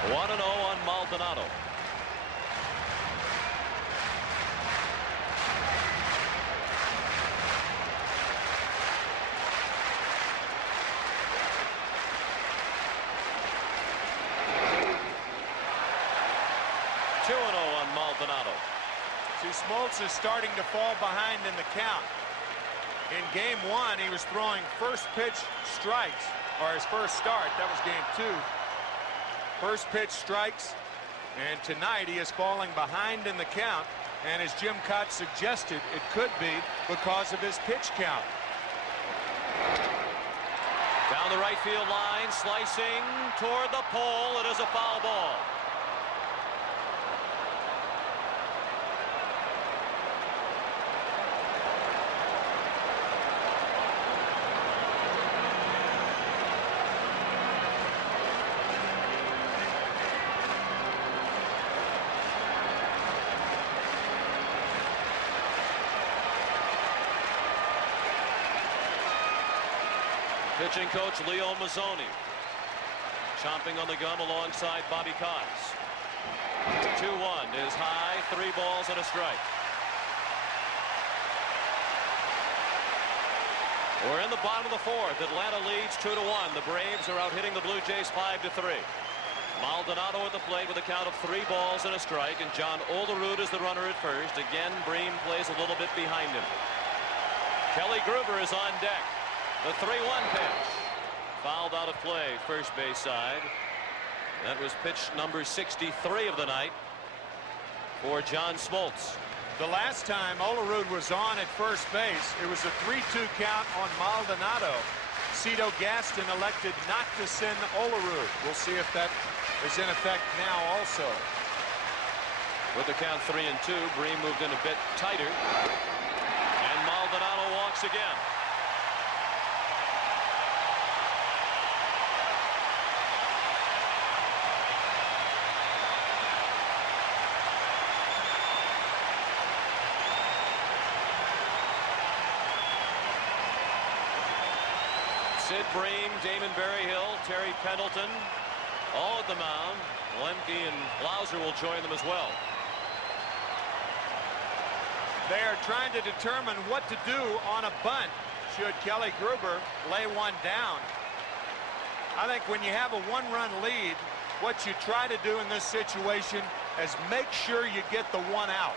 1-0 on Maldonado. On Maldonado. See, Smoltz is starting to fall behind in the count. In game 1, he was throwing first pitch strikes, or his first start. That was game 2. First pitch strikes, and tonight he is falling behind in the count, and as Jim Cott suggested, it could be because of his pitch count. Down the right field line, slicing toward the pole. It is a foul ball. Pitching coach Leo Mazzoni chomping on the gum alongside Bobby Cox. 2-1 is high, 3 balls and a strike. We're in the bottom of the 4th. Atlanta leads 2-1. The Braves are out hitting the Blue Jays 5-3. Maldonado at the plate with a count of 3 balls and a strike, and John Olerud is the runner at first. Again, Bream plays a little bit behind him. Kelly Gruber is on deck. The 3-1 pitch. Fouled out of play, first base side. That was pitch number 63 of the night for John Smoltz. The last time Olerud was on at first base, it was a 3-2 count on Maldonado. Cito Gaston elected not to send Olerud. We'll see if that is in effect now also. With the count 3-2, Bream moved in a bit tighter. And Maldonado walks again. Sid Bream, Damon Berryhill, Terry Pendleton, all at the mound. Lemke and Blauser will join them as well. They are trying to determine what to do on a bunt should Kelly Gruber lay one down. I think when you have a one-run lead, what you try to do in this situation is make sure you get the one out,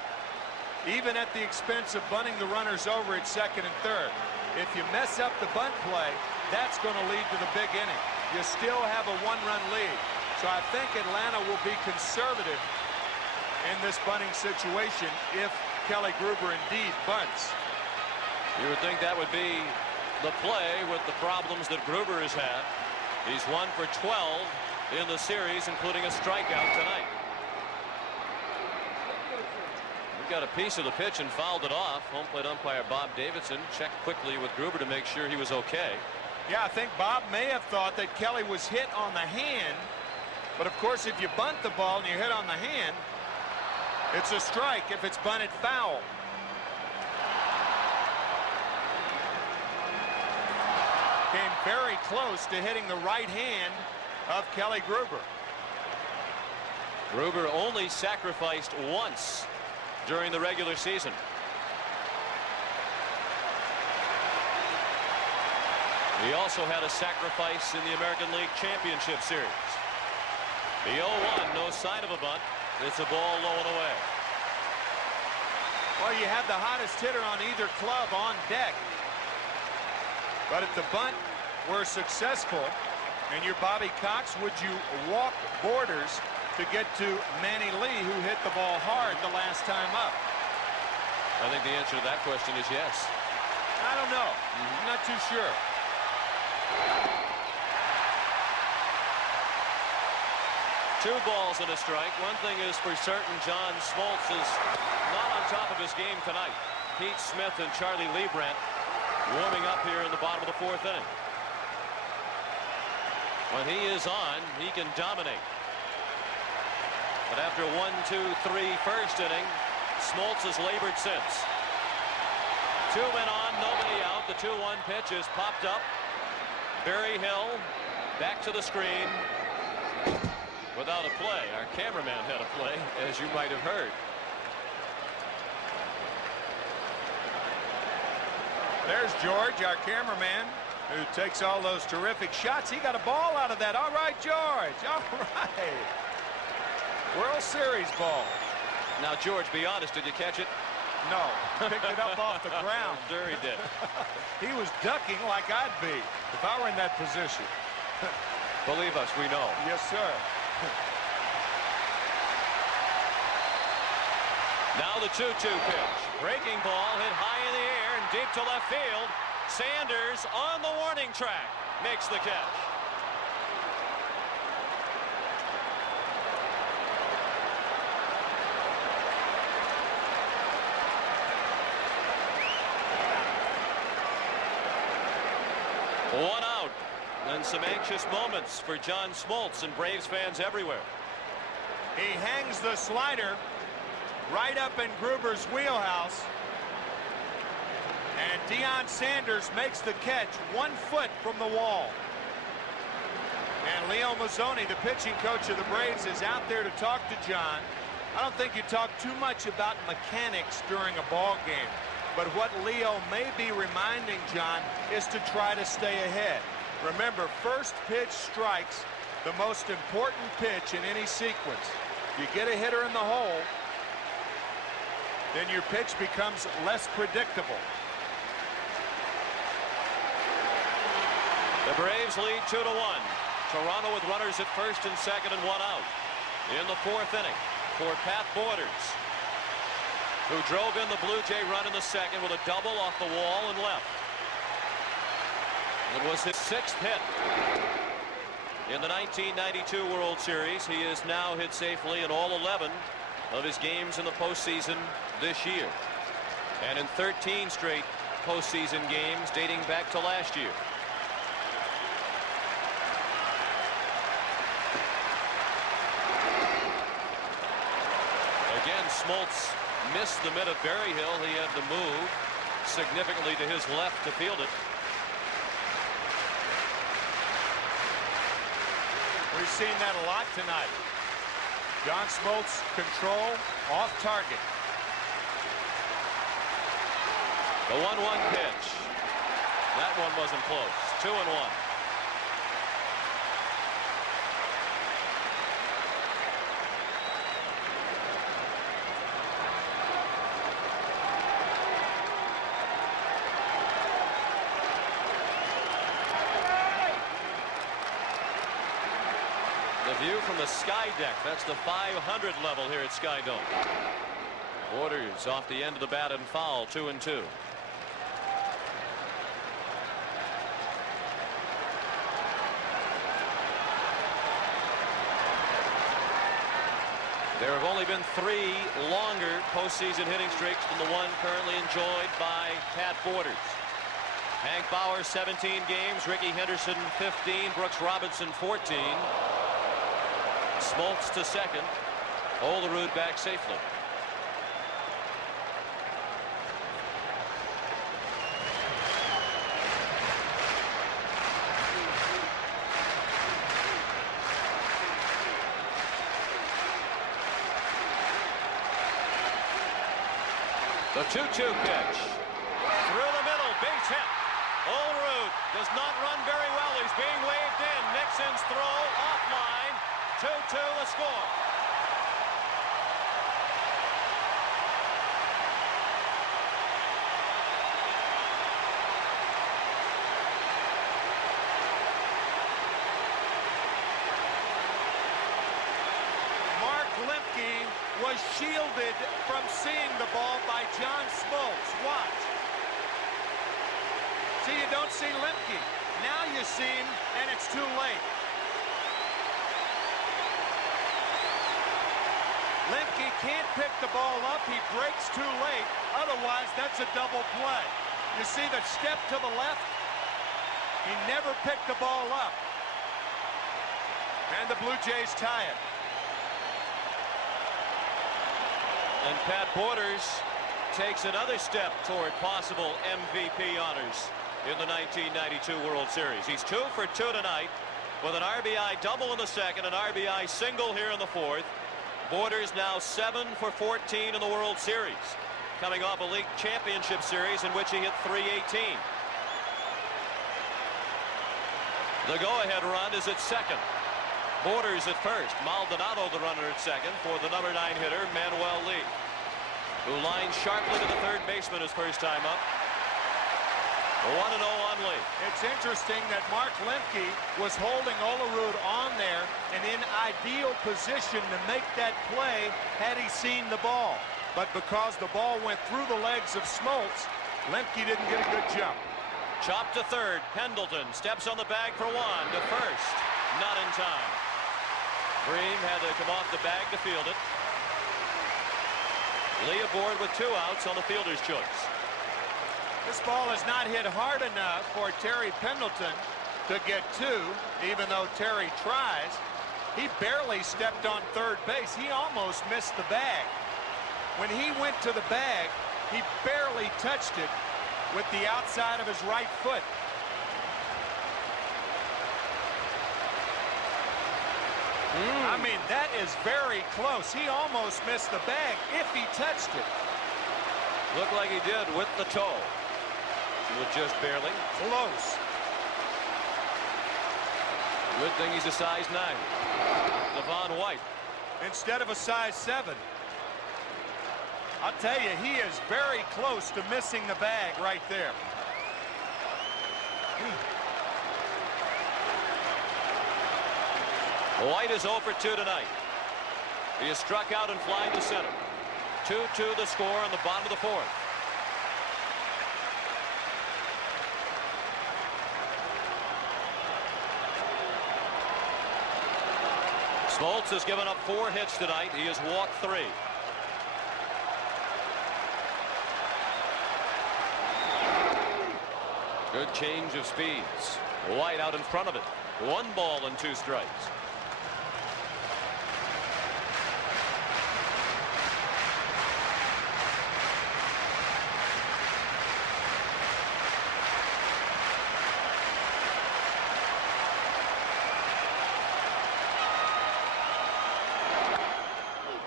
even at the expense of bunting the runners over at second and third. If you mess up the bunt play, that's going to lead to the big inning. You still have a one-run lead. So I think Atlanta will be conservative in this bunting situation if Kelly Gruber indeed bunts. You would think that would be the play with the problems that Gruber has had. He's 1 for 12 in the series, including a strikeout tonight. We got a piece of the pitch and fouled it off. Home plate umpire Bob Davidson checked quickly with Gruber to make sure he was okay. Yeah, I think Bob may have thought that Kelly was hit on the hand. But of course, if you bunt the ball and you hit on the hand, it's a strike if it's bunted foul. Came very close to hitting the right hand of Kelly Gruber. Gruber only sacrificed once during the regular season. He also had a sacrifice in the American League Championship Series. The 0-1, no sign of a bunt. It's a ball low and away. Well, you have the hottest hitter on either club on deck. But if the bunt were successful and you're Bobby Cox, would you walk Borders to get to Manny Lee, who hit the ball hard the last time up? I think the answer to that question is yes. I don't know. I'm not too sure. Two balls and a strike. One thing is for certain, John Smoltz is not on top of his game tonight. Pete Smith and Charlie Liebrandt warming up here in the bottom of the fourth inning. When he is on, he can dominate. But after 1-2-3 first inning, Smoltz has labored since. 2 men on, nobody out. The 2-1 pitch is popped up. Berryhill back to the screen. Without a play. Our cameraman had a play, as you might have heard. There's George, our cameraman, who takes all those terrific shots. He got a ball out of that. All right, George. All right. World Series ball. Now, George, be honest, did you catch it? No. Picked it up off the ground. Sure he did. He was ducking like I'd be if I were in that position. Believe us, we know. Yes, sir. Now the 2-2 pitch. Breaking ball hit high in the air and deep to left field. Sanders on the warning track makes the catch. One out. And some anxious moments for John Smoltz and Braves fans everywhere. He hangs the slider right up in Gruber's wheelhouse. And Deion Sanders makes the catch 1 foot from the wall. And Leo Mazzoni, the pitching coach of the Braves, is out there to talk to John. I don't think you talk too much about mechanics during a ball game. But what Leo may be reminding John is to try to stay ahead. Remember, first pitch strikes the most important pitch in any sequence. You get a hitter in the hole, then your pitch becomes less predictable. The Braves lead 2-1. Toronto with runners at first and second and one out in the fourth inning for Pat Borders, who drove in the Blue Jay run in the second with a double off the wall and left. It was his sixth hit in the 1992 World Series. He has now hit safely in all 11 of his games in the postseason this year, and in 13 straight postseason games dating back to last year. Again, Smoltz missed the mid of Berryhill. He had to move significantly to his left to field it. We've seen that a lot tonight. John Smoltz control off target. The 1-1 pitch. That one wasn't close. 2-1. The view from the sky deck. That's the 500 level here at Sky Dome. Borders off the end of the bat and foul. 2-2. There have only been 3 longer postseason hitting streaks than the one currently enjoyed by Pat Borders. Hank Bauer 17 games, Ricky Henderson 15, Brooks Robinson 14. Smoltz to second. Olerud back safely. The 2-2 pitch. Through the middle, base hit. Olerud does not run very well. He's being waved in. Nixon's throw offline. 2-2 the score. Mark Lemke was shielded from seeing the ball by John Smoltz. Watch. See, you don't see Lemke. Now you see him, and it's too late. Lemke can't pick the ball up. He breaks too late. Otherwise, that's a double play. You see the step to the left? He never picked the ball up. And the Blue Jays tie it. And Pat Borders takes another step toward possible MVP honors in the 1992 World Series. He's 2 for 2 tonight with an RBI double in the second, an RBI single here in the fourth. Borders now 7 for 14 in the World Series, coming off a league championship series in which he hit .318. The go-ahead run is at second. Borders at first. Maldonado the runner at second for the number 9 hitter, Manuel Lee, who lines sharply to the third baseman his first time up. 1-0 on Lee. It's interesting that Mark Lemke was holding Olerud on there and in ideal position to make that play had he seen the ball. But because the ball went through the legs of Smoltz, Lemke didn't get a good jump. Chop to third. Pendleton steps on the bag for 1 to first. Not in time. Bream had to come off the bag to field it. Lee aboard with 2 outs on the fielder's choice. This ball is not hit hard enough for Terry Pendleton to get 2, even though Terry tries. He barely stepped on third base. He almost missed the bag. When he went to the bag, he barely touched it with the outside of his right foot. I mean, that is very close. He almost missed the bag if he touched it. Looked like he did with the toe. With just barely. Close. Good thing he's a size 9. Devon White. Instead of a size 7. I'll tell you, he is very close to missing the bag right there. White is 0 for 2 tonight. He is struck out and flying to center. 2-2 the score on the bottom of the fourth. Smoltz has given up 4 hits tonight. He has walked 3. Good change of speeds. White out in front of it. 1 ball and 2 strikes.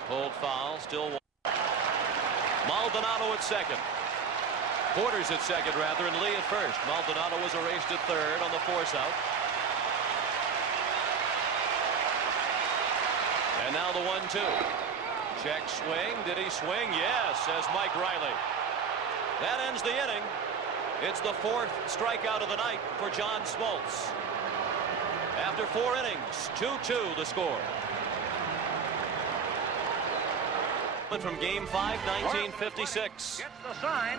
Pulled foul, still Maldonado at second. Porter's at second, rather, and Lee at first. Maldonado was erased at third on the force out. And now the 1-2. Check swing. Did he swing? Yes, says Mike Riley. That ends the inning. It's the 4th strikeout of the night for John Smoltz. After 4 innings, 2-2 the score. From Game 5, 1956. Gets the sign.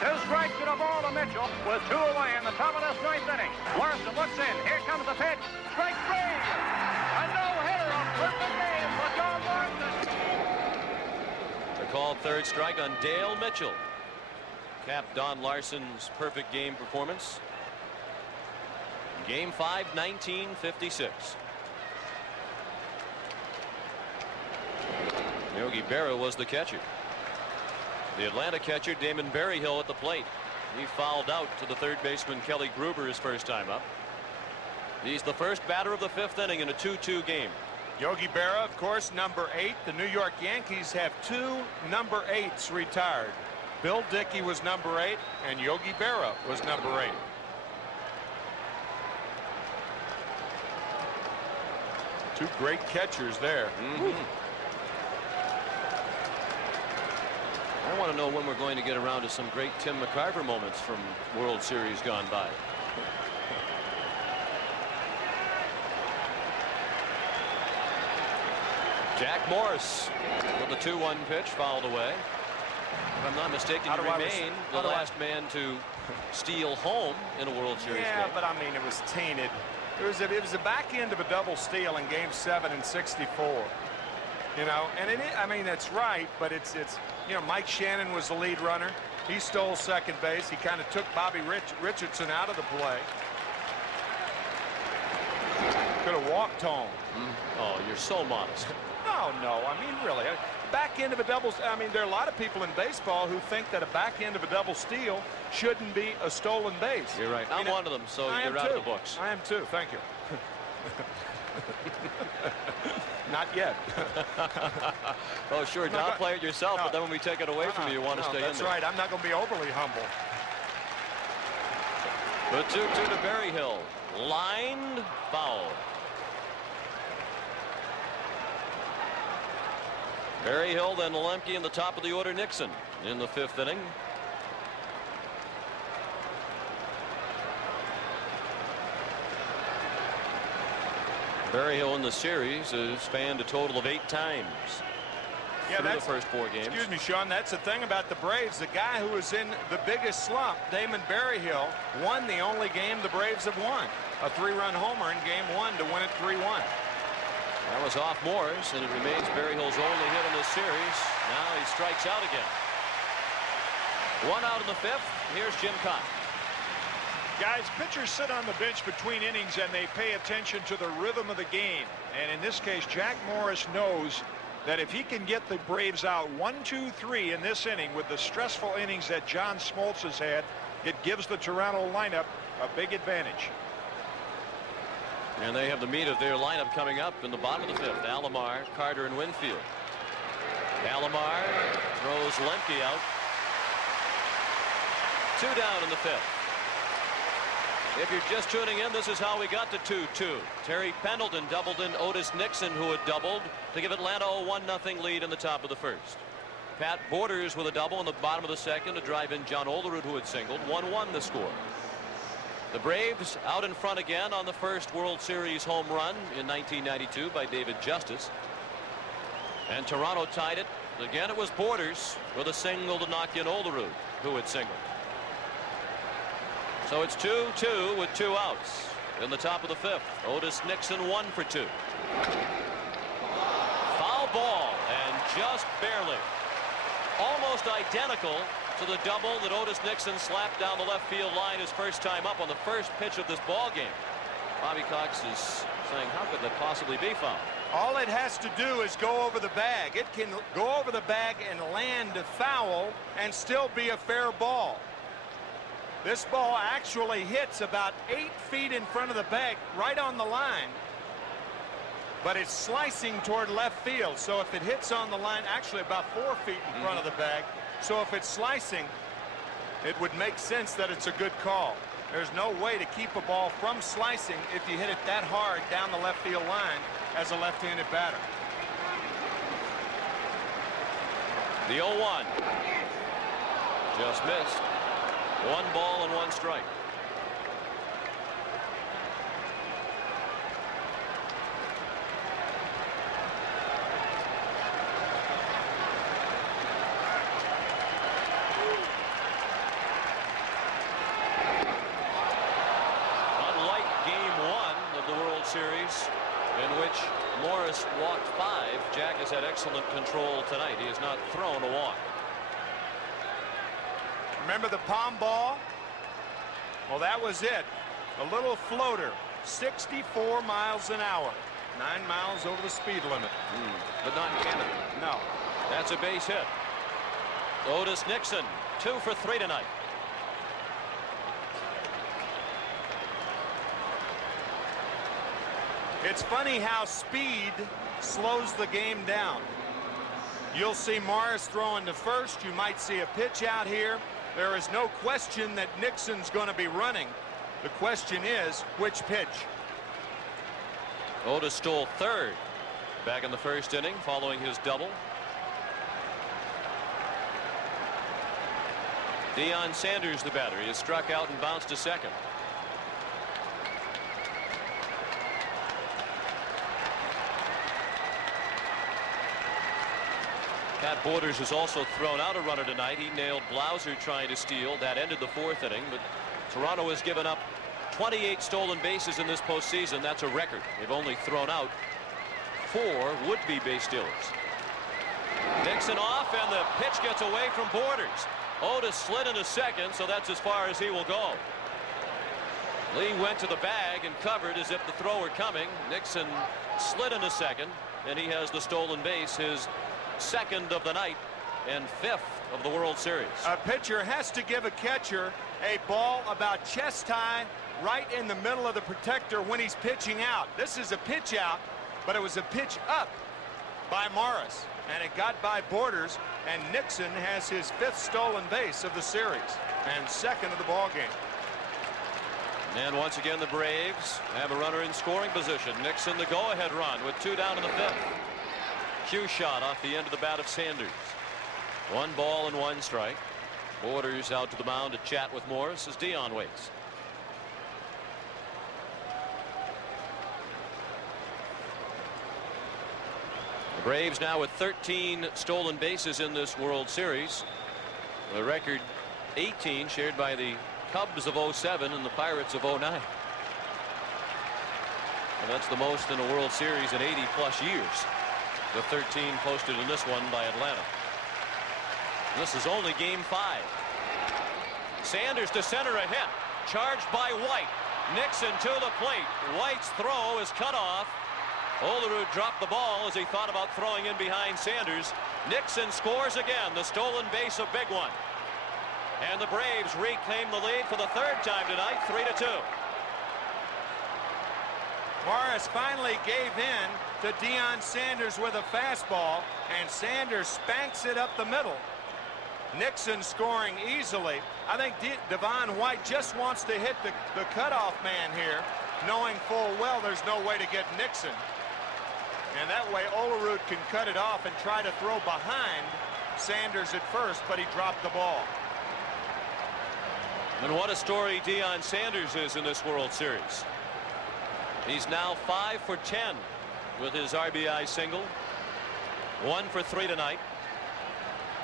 2 strikes and a ball to Mitchell with 2 away in the top of this 9th inning. Larson looks in. Here comes the pitch. Strike 3. A no-hitter, a perfect game for John Larson. The called 3rd strike on Dale Mitchell. Capped Don Larson's perfect game performance. Game 5, 1956. Yogi Berra was the catcher. The Atlanta catcher, Damon Berryhill, at the plate. He fouled out to the 3rd baseman Kelly Gruber his first time up. He's the first batter of the 5th inning in a 2-2 game. Yogi Berra, of course, number 8. The New York Yankees have 2 number 8s retired. Bill Dickey was number 8, and Yogi Berra was number 8. Two great catchers there. I want to know when we're going to get around to some great Tim McCarver moments from World Series gone by. Jack Morris with the 2-1 pitch fouled away. If I'm not mistaken, he remained the last man to steal home in a World Series game. But I mean, it was tainted. It was the back end of a double steal in Game 7 in '64. You know, and I mean, that's right, but it's you know, Mike Shannon was the lead runner. He stole second base. He kind of took Bobby Richardson out of the play. Could have walked home. Oh, you're so modest. No, I mean, really, back end of a double. I mean, there are a lot of people in baseball who think that a back end of a double steal shouldn't be a stolen base. You're right. I'm one of them, so you're out of the books. I am too. Thank you. Not yet. Oh, sure. Don't play it yourself, but then when we take it away from you, you want to stay in there. That's right. I'm not going to be overly humble. The 2-2 to Berryhill. Lined foul. Berryhill, then Lemke in the top of the order. Nixon in the 5th inning. Berryhill in the series has spanned a total of 8 times. Yeah, that's the first 4 games. Excuse me, Sean. That's the thing about the Braves. The guy who was in the biggest slump, Damon Berryhill, won the only game the Braves have won. A 3-run homer in Game 1 to win it 3-1. That was off Morris, and it remains Berryhill's only hit in this series. Now he strikes out again. 1 out in the 5th. Here's Jim Cott. Guys, pitchers sit on the bench between innings and they pay attention to the rhythm of the game. And in this case, Jack Morris knows that if he can get the Braves out 1-2-3 in this inning with the stressful innings that John Smoltz has had, it gives the Toronto lineup a big advantage. And they have the meat of their lineup coming up in the bottom of the 5th. Alomar, Carter, and Winfield. Alomar throws Lemke out. 2 down in the 5th. If you're just tuning in, this is how we got to 2-2. Terry Pendleton doubled in Otis Nixon, who had doubled, to give Atlanta a 1-0 lead in the top of the 1st. Pat Borders with a double in the bottom of the 2nd to drive in John Olerud, who had singled. 1-1 the score. The Braves out in front again on the first World Series home run in 1992 by David Justice. And Toronto tied it. Again, it was Borders with a single to knock in Olerud, who had singled. So it's 2-2 with 2 outs in the top of the 5th. Otis Nixon 1 for 2. Foul ball, and just barely. Almost identical to the double that Otis Nixon slapped down the left field line his first time up on the first pitch of this ball game. Bobby Cox is saying, how could that possibly be foul? All it has to do is go over the bag. It can go over the bag and land foul and still be a fair ball. This ball actually hits about 8 feet in front of the bag, right on the line. But it's slicing toward left field. So if it hits on the line, actually about 4 feet in front of the bag. So if it's slicing, it would make sense that it's a good call. There's no way to keep a ball from slicing if you hit it that hard down the left field line as a left-handed batter. The 0-1. Just missed. 1 ball and 1 strike. Unlike game 1 of the World Series, in which Morris walked 5, Jack has had excellent control tonight. He has not thrown a walk. Remember the palm ball? Well, that was it. A little floater, 64 miles an hour, 9 miles over the speed limit. But not in Canada. No. That's a base hit. Otis Nixon, 2 for 3 tonight. It's funny how speed slows the game down. You'll see Morris throwing to first. You might see a pitch out here. There is no question that Nixon's going to be running. The question is, which pitch? Otis stole 3rd back in the first inning following his double. Deion Sanders, the batter, is struck out and bounced to second. Pat Borders has also thrown out a runner tonight. He nailed Blauser trying to steal. That ended the 4th inning, but Toronto has given up 28 stolen bases in this postseason. That's a record. They've only thrown out 4 would-be base stealers. Nixon off, and the pitch gets away from Borders. Otis slid into second, so that's as far as he will go. Lee went to the bag and covered as if the throw were coming. Nixon slid into second, and he has the stolen base, his 2nd of the night and 5th of the World Series. A pitcher has to give a catcher a ball about chest high right in the middle of the protector when he's pitching out. This is a pitch out, but it was a pitch up by Morris, and it got by Borders, and Nixon has his 5th stolen base of the series and 2nd of the ball game. And once again, the Braves have a runner in scoring position. Nixon the go-ahead run with 2 down in the 5th. Cue shot off the end of the bat of Sanders. 1 ball and 1 strike. Borders out to the mound to chat with Morris as Deion waits. The Braves now with 13 stolen bases in this World Series. The record 18 shared by the Cubs of 07 and the Pirates of 09. And that's the most in a World Series in 80+ years. The 13 posted in this one by Atlanta. This is only game 5. Sanders to center, a hit. Charged by White. Nixon to the plate. White's throw is cut off. Olerud dropped the ball as he thought about throwing in behind Sanders. Nixon scores again. The stolen base, a big one. And the Braves reclaim the lead for the 3rd time tonight, 3-2. Morris finally gave in to Deion Sanders with a fastball, and Sanders spanks it up the middle. Nixon scoring easily. I think Devon White just wants to hit the cutoff man here, knowing full well there's no way to get Nixon. And that way Olerud can cut it off and try to throw behind Sanders at first, but he dropped the ball. And what a story Deion Sanders is in this World Series. He's now 5 for 10 with his RBI single. 1 for 3 tonight.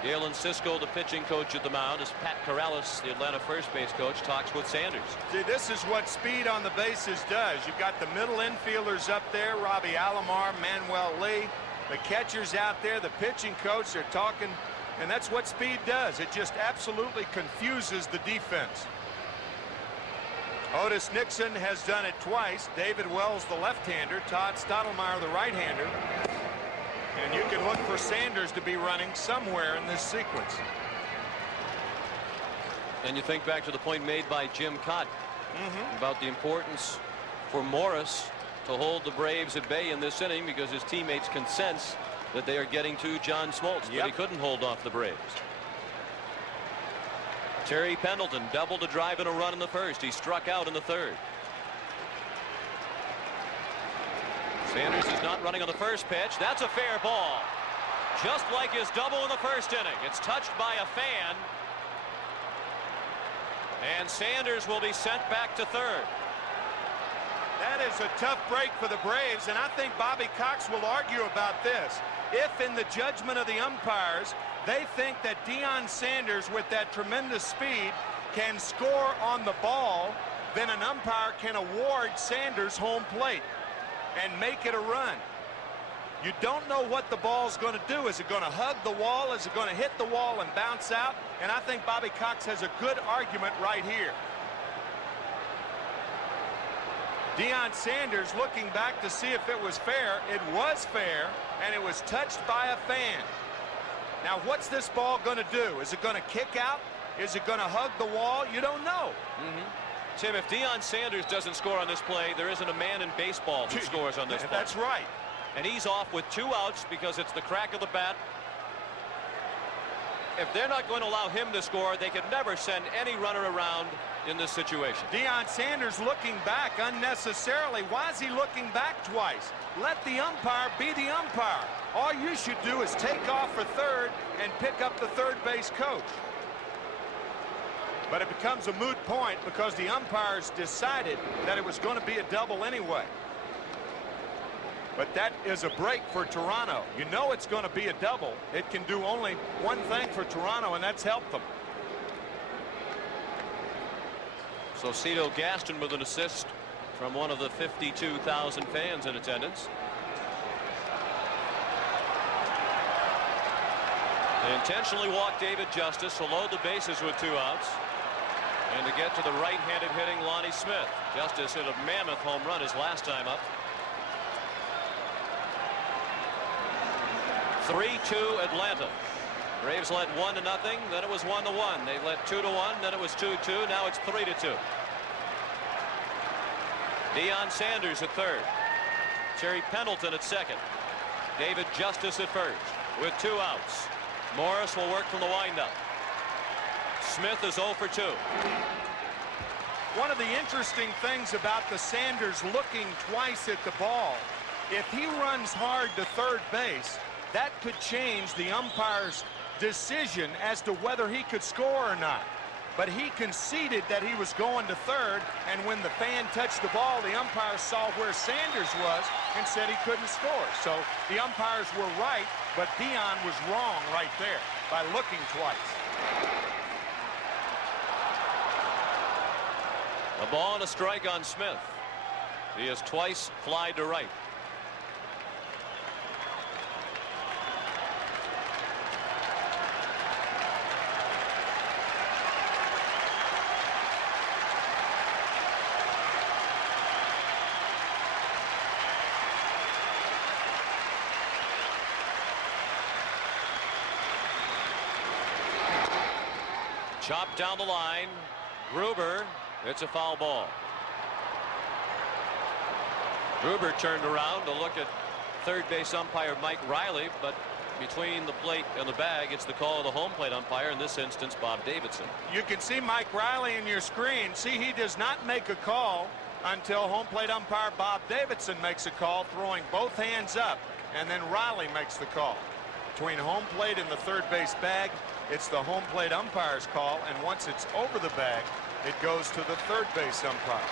Galen Cisco, the pitching coach at the mound, as Pat Corrales, the Atlanta first base coach, talks with Sanders. See, this is what speed on the bases does. You've got the middle infielders up there, Robbie Alomar, Manuel Lee, the catchers out there, the pitching coach, they're talking, and that's what speed does. It just absolutely confuses the defense. Otis Nixon has done it twice. David Wells, the left-hander, Todd Stottlemyre, the right-hander. And you can look for Sanders to be running somewhere in this sequence. And you think back to the point made by Jim Cott about the importance for Morris to hold the Braves at bay in this inning, because his teammates can sense that they are getting to John Smoltz, but he couldn't hold off the Braves. Terry Pendleton doubled a drive and a run in the first. He struck out in the third. Sanders is not running on the first pitch. That's a fair ball. Just like his double in the first inning. It's touched by a fan. And Sanders will be sent back to third. That is a tough break for the Braves, and I think Bobby Cox will argue about this. If in the judgment of the umpires, they think that Deion Sanders, with that tremendous speed, can score on the ball, then an umpire can award Sanders home plate and make it a run. You don't know what the ball's going to do. Is it going to hug the wall? Is it going to hit the wall and bounce out? And I think Bobby Cox has a good argument right here. Deion Sanders looking back to see if it was fair. It was fair, and it was touched by a fan. Now, what's this ball going to do? Is it going to kick out? Is it going to hug the wall? You don't know. Tim, if Deion Sanders doesn't score on this play, there isn't a man in baseball who scores on this play. That's right. And he's off with 2 outs because it's the crack of the bat. If they're not going to allow him to score, they could never send any runner around in this situation. Deion Sanders looking back unnecessarily. Why is he looking back twice? Let the umpire be the umpire. All you should do is take off for third and pick up the third base coach. But it becomes a moot point because the umpires decided that it was going to be a double anyway. But that is a break for Toronto. You know it's going to be a double. It can do only one thing for Toronto, and that's help them. So Cito Gaston with an assist from one of the 52,000 fans in attendance. They intentionally walked David Justice to load the bases with 2 outs. And to get to the right-handed hitting Lonnie Smith. Justice hit a mammoth home run his last time up. 3-2 Atlanta. Braves led 1-0, then it was 1-1. They led 2-1, then it was 2-2. Now it's 3-2. Deion Sanders at third. Terry Pendleton at second. David Justice at first with 2 outs. Morris will work from the windup. Smith is 0 for 2. One of the interesting things about the Sanders looking twice at the ball, if he runs hard to third base, that could change the umpire's decision as to whether he could score or not. But he conceded that he was going to third, and when the fan touched the ball, the umpire saw where Sanders was and said he couldn't score. So the umpires were right, but Deion was wrong right there by looking twice. A ball and a strike on Smith. He has twice flied to right. Chopped down the line. Gruber. It's a foul ball. Gruber turned around to look at third base umpire Mike Riley, but between the plate and the bag, it's the call of the home plate umpire, in this instance Bob Davidson. You can see Mike Riley in your screen. See, he does not make a call until home plate umpire Bob Davidson makes a call, throwing both hands up, and then Riley makes the call. Between home plate and the third base bag, it's the home plate umpire's call, and once it's over the bag, It goes to the third base umpire.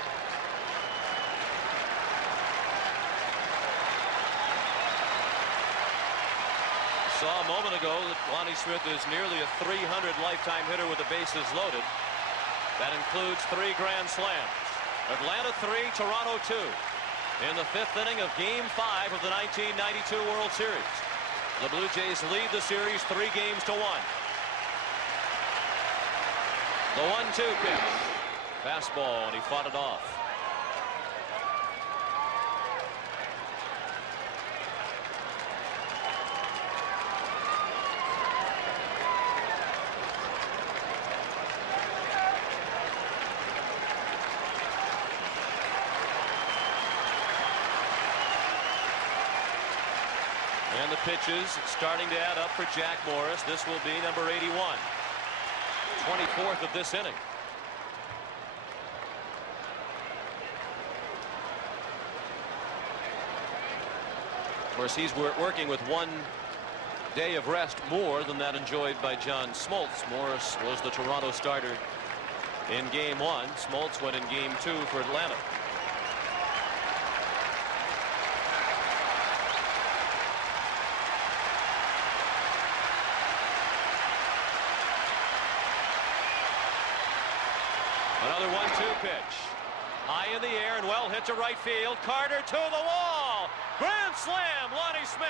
Saw a moment ago that Lonnie Smith is nearly a 300 lifetime hitter with the bases loaded. That includes 3 grand slams. Atlanta 3, Toronto 2. In the 5th inning of Game 5 of the 1992 World Series. The Blue Jays lead the series 3 games to 1. The 1-2 pitch. Fastball, and he fought it off. And the pitches starting to add up for Jack Morris. This will be number 81. 24th of this inning. Of course, he's working with 1 day of rest more than that enjoyed by John Smoltz. Morris was the Toronto starter in Game 1. Smoltz went in Game 2 for Atlanta. Another 1-2 pitch. High in the air and well hit to right field. Carter to the wall. Grand slam, Lonnie Smith.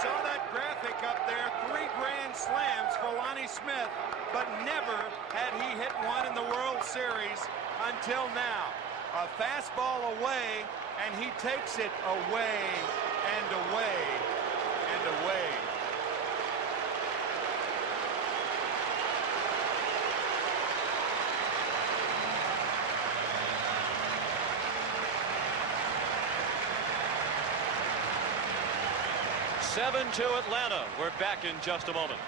Saw that graphic up there, 3 grand slams for Lonnie Smith, but never had he hit one in the World Series until now. A fastball away, and he takes it away and away and away. To Atlanta. We're back in just a moment.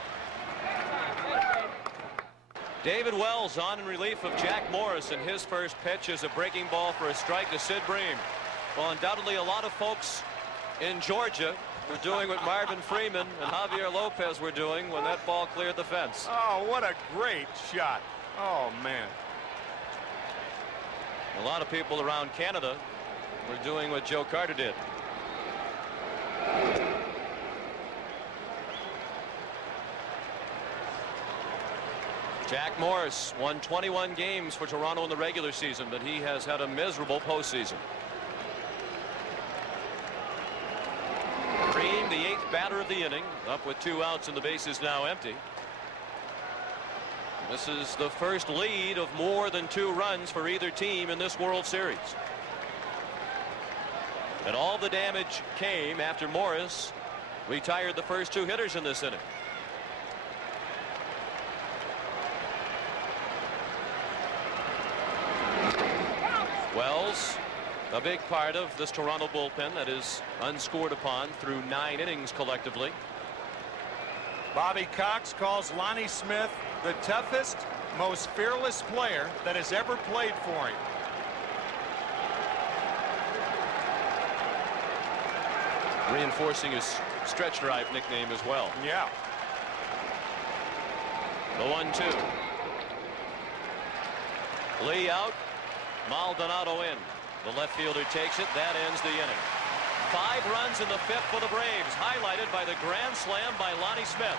David Wells on in relief of Jack Morris, and his first pitch is a breaking ball for a strike to Sid Bream. Well, undoubtedly a lot of folks in Georgia were doing what Marvin Freeman and Javier Lopez were doing when that ball cleared the fence. Oh, what a great shot. Oh, man. A lot of people around Canada were doing what Joe Carter did. Jack Morris won 21 games for Toronto in the regular season, but he has had a miserable postseason. Bream, the 8th batter of the inning, up with 2 outs and the bases now empty. This is the first lead of more than 2 runs for either team in this World Series. And all the damage came after Morris retired the first 2 hitters in this inning. Wells, a big part of this Toronto bullpen that is unscored upon through 9 innings collectively. Bobby Cox calls Lonnie Smith the toughest, most fearless player that has ever played for him. Reinforcing his stretch drive nickname as well. Yeah. The 1-2. Lee out. Maldonado in. The left fielder takes it. That ends the inning. 5 runs in the 5th for the Braves, highlighted by the grand slam by Lonnie Smith.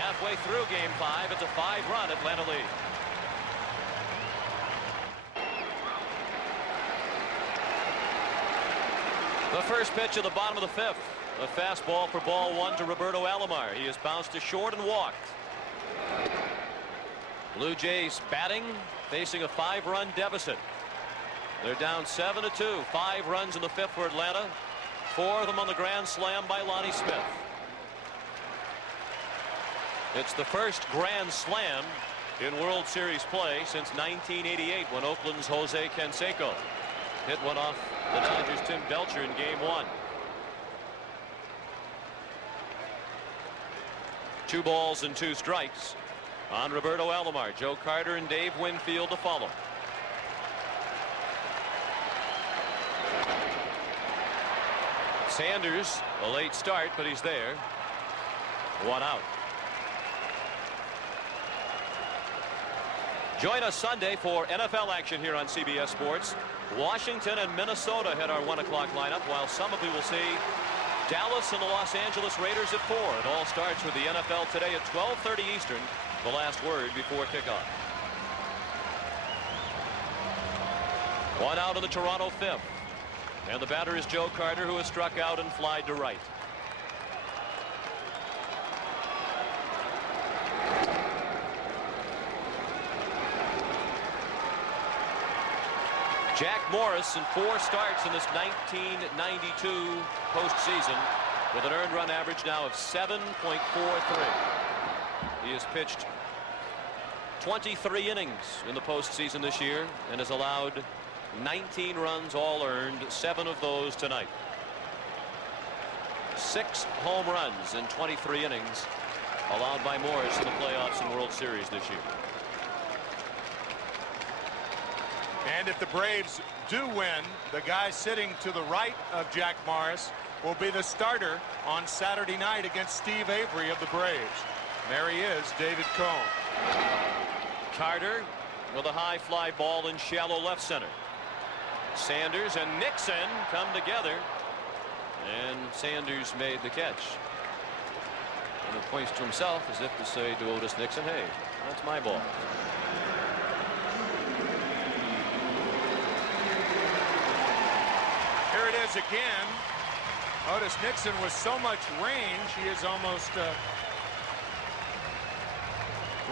Halfway through Game 5, it's a 5-run Atlanta lead. The first pitch of the bottom of the 5th. A fastball for ball 1 to Roberto Alomar. He has bounced to short and walked. Blue Jays batting, facing a 5-run deficit. They're down 7-2. 5 runs in the 5th for Atlanta. 4 of them on the grand slam by Lonnie Smith. It's the first grand slam in World Series play since 1988 when Oakland's Jose Canseco hit one off the Dodgers' Tim Belcher in game 1. 2 balls and 2 strikes on Roberto Alomar. Joe Carter and Dave Winfield to follow. Sanders, a late start, but he's there. 1 out. Join us Sunday for NFL action here on CBS Sports. Washington and Minnesota head our 1 o'clock lineup, while some of you will see Dallas and the Los Angeles Raiders at 4. It all starts with the NFL today at 12:30 Eastern. The last word before kickoff. 1 out in the Toronto 5th. And the batter is Joe Carter, who has struck out and flied to right. Jack Morris in 4 starts in this 1992 postseason with an earned run average now of 7.43. He has pitched 23 innings in the postseason this year and has allowed 19 runs, all earned, 7 of those tonight. 6 home runs in 23 innings allowed by Morris in the playoffs and World Series this year. And if the Braves do win, the guy sitting to the right of Jack Morris will be the starter on Saturday night against Steve Avery of the Braves. There he is, David Cohn. Carter with a high fly ball in shallow left center. Sanders and Nixon come together, and Sanders made the catch. And he points to himself as if to say to Otis Nixon, hey, that's my ball. Here it is again. Otis Nixon with so much range, he is almost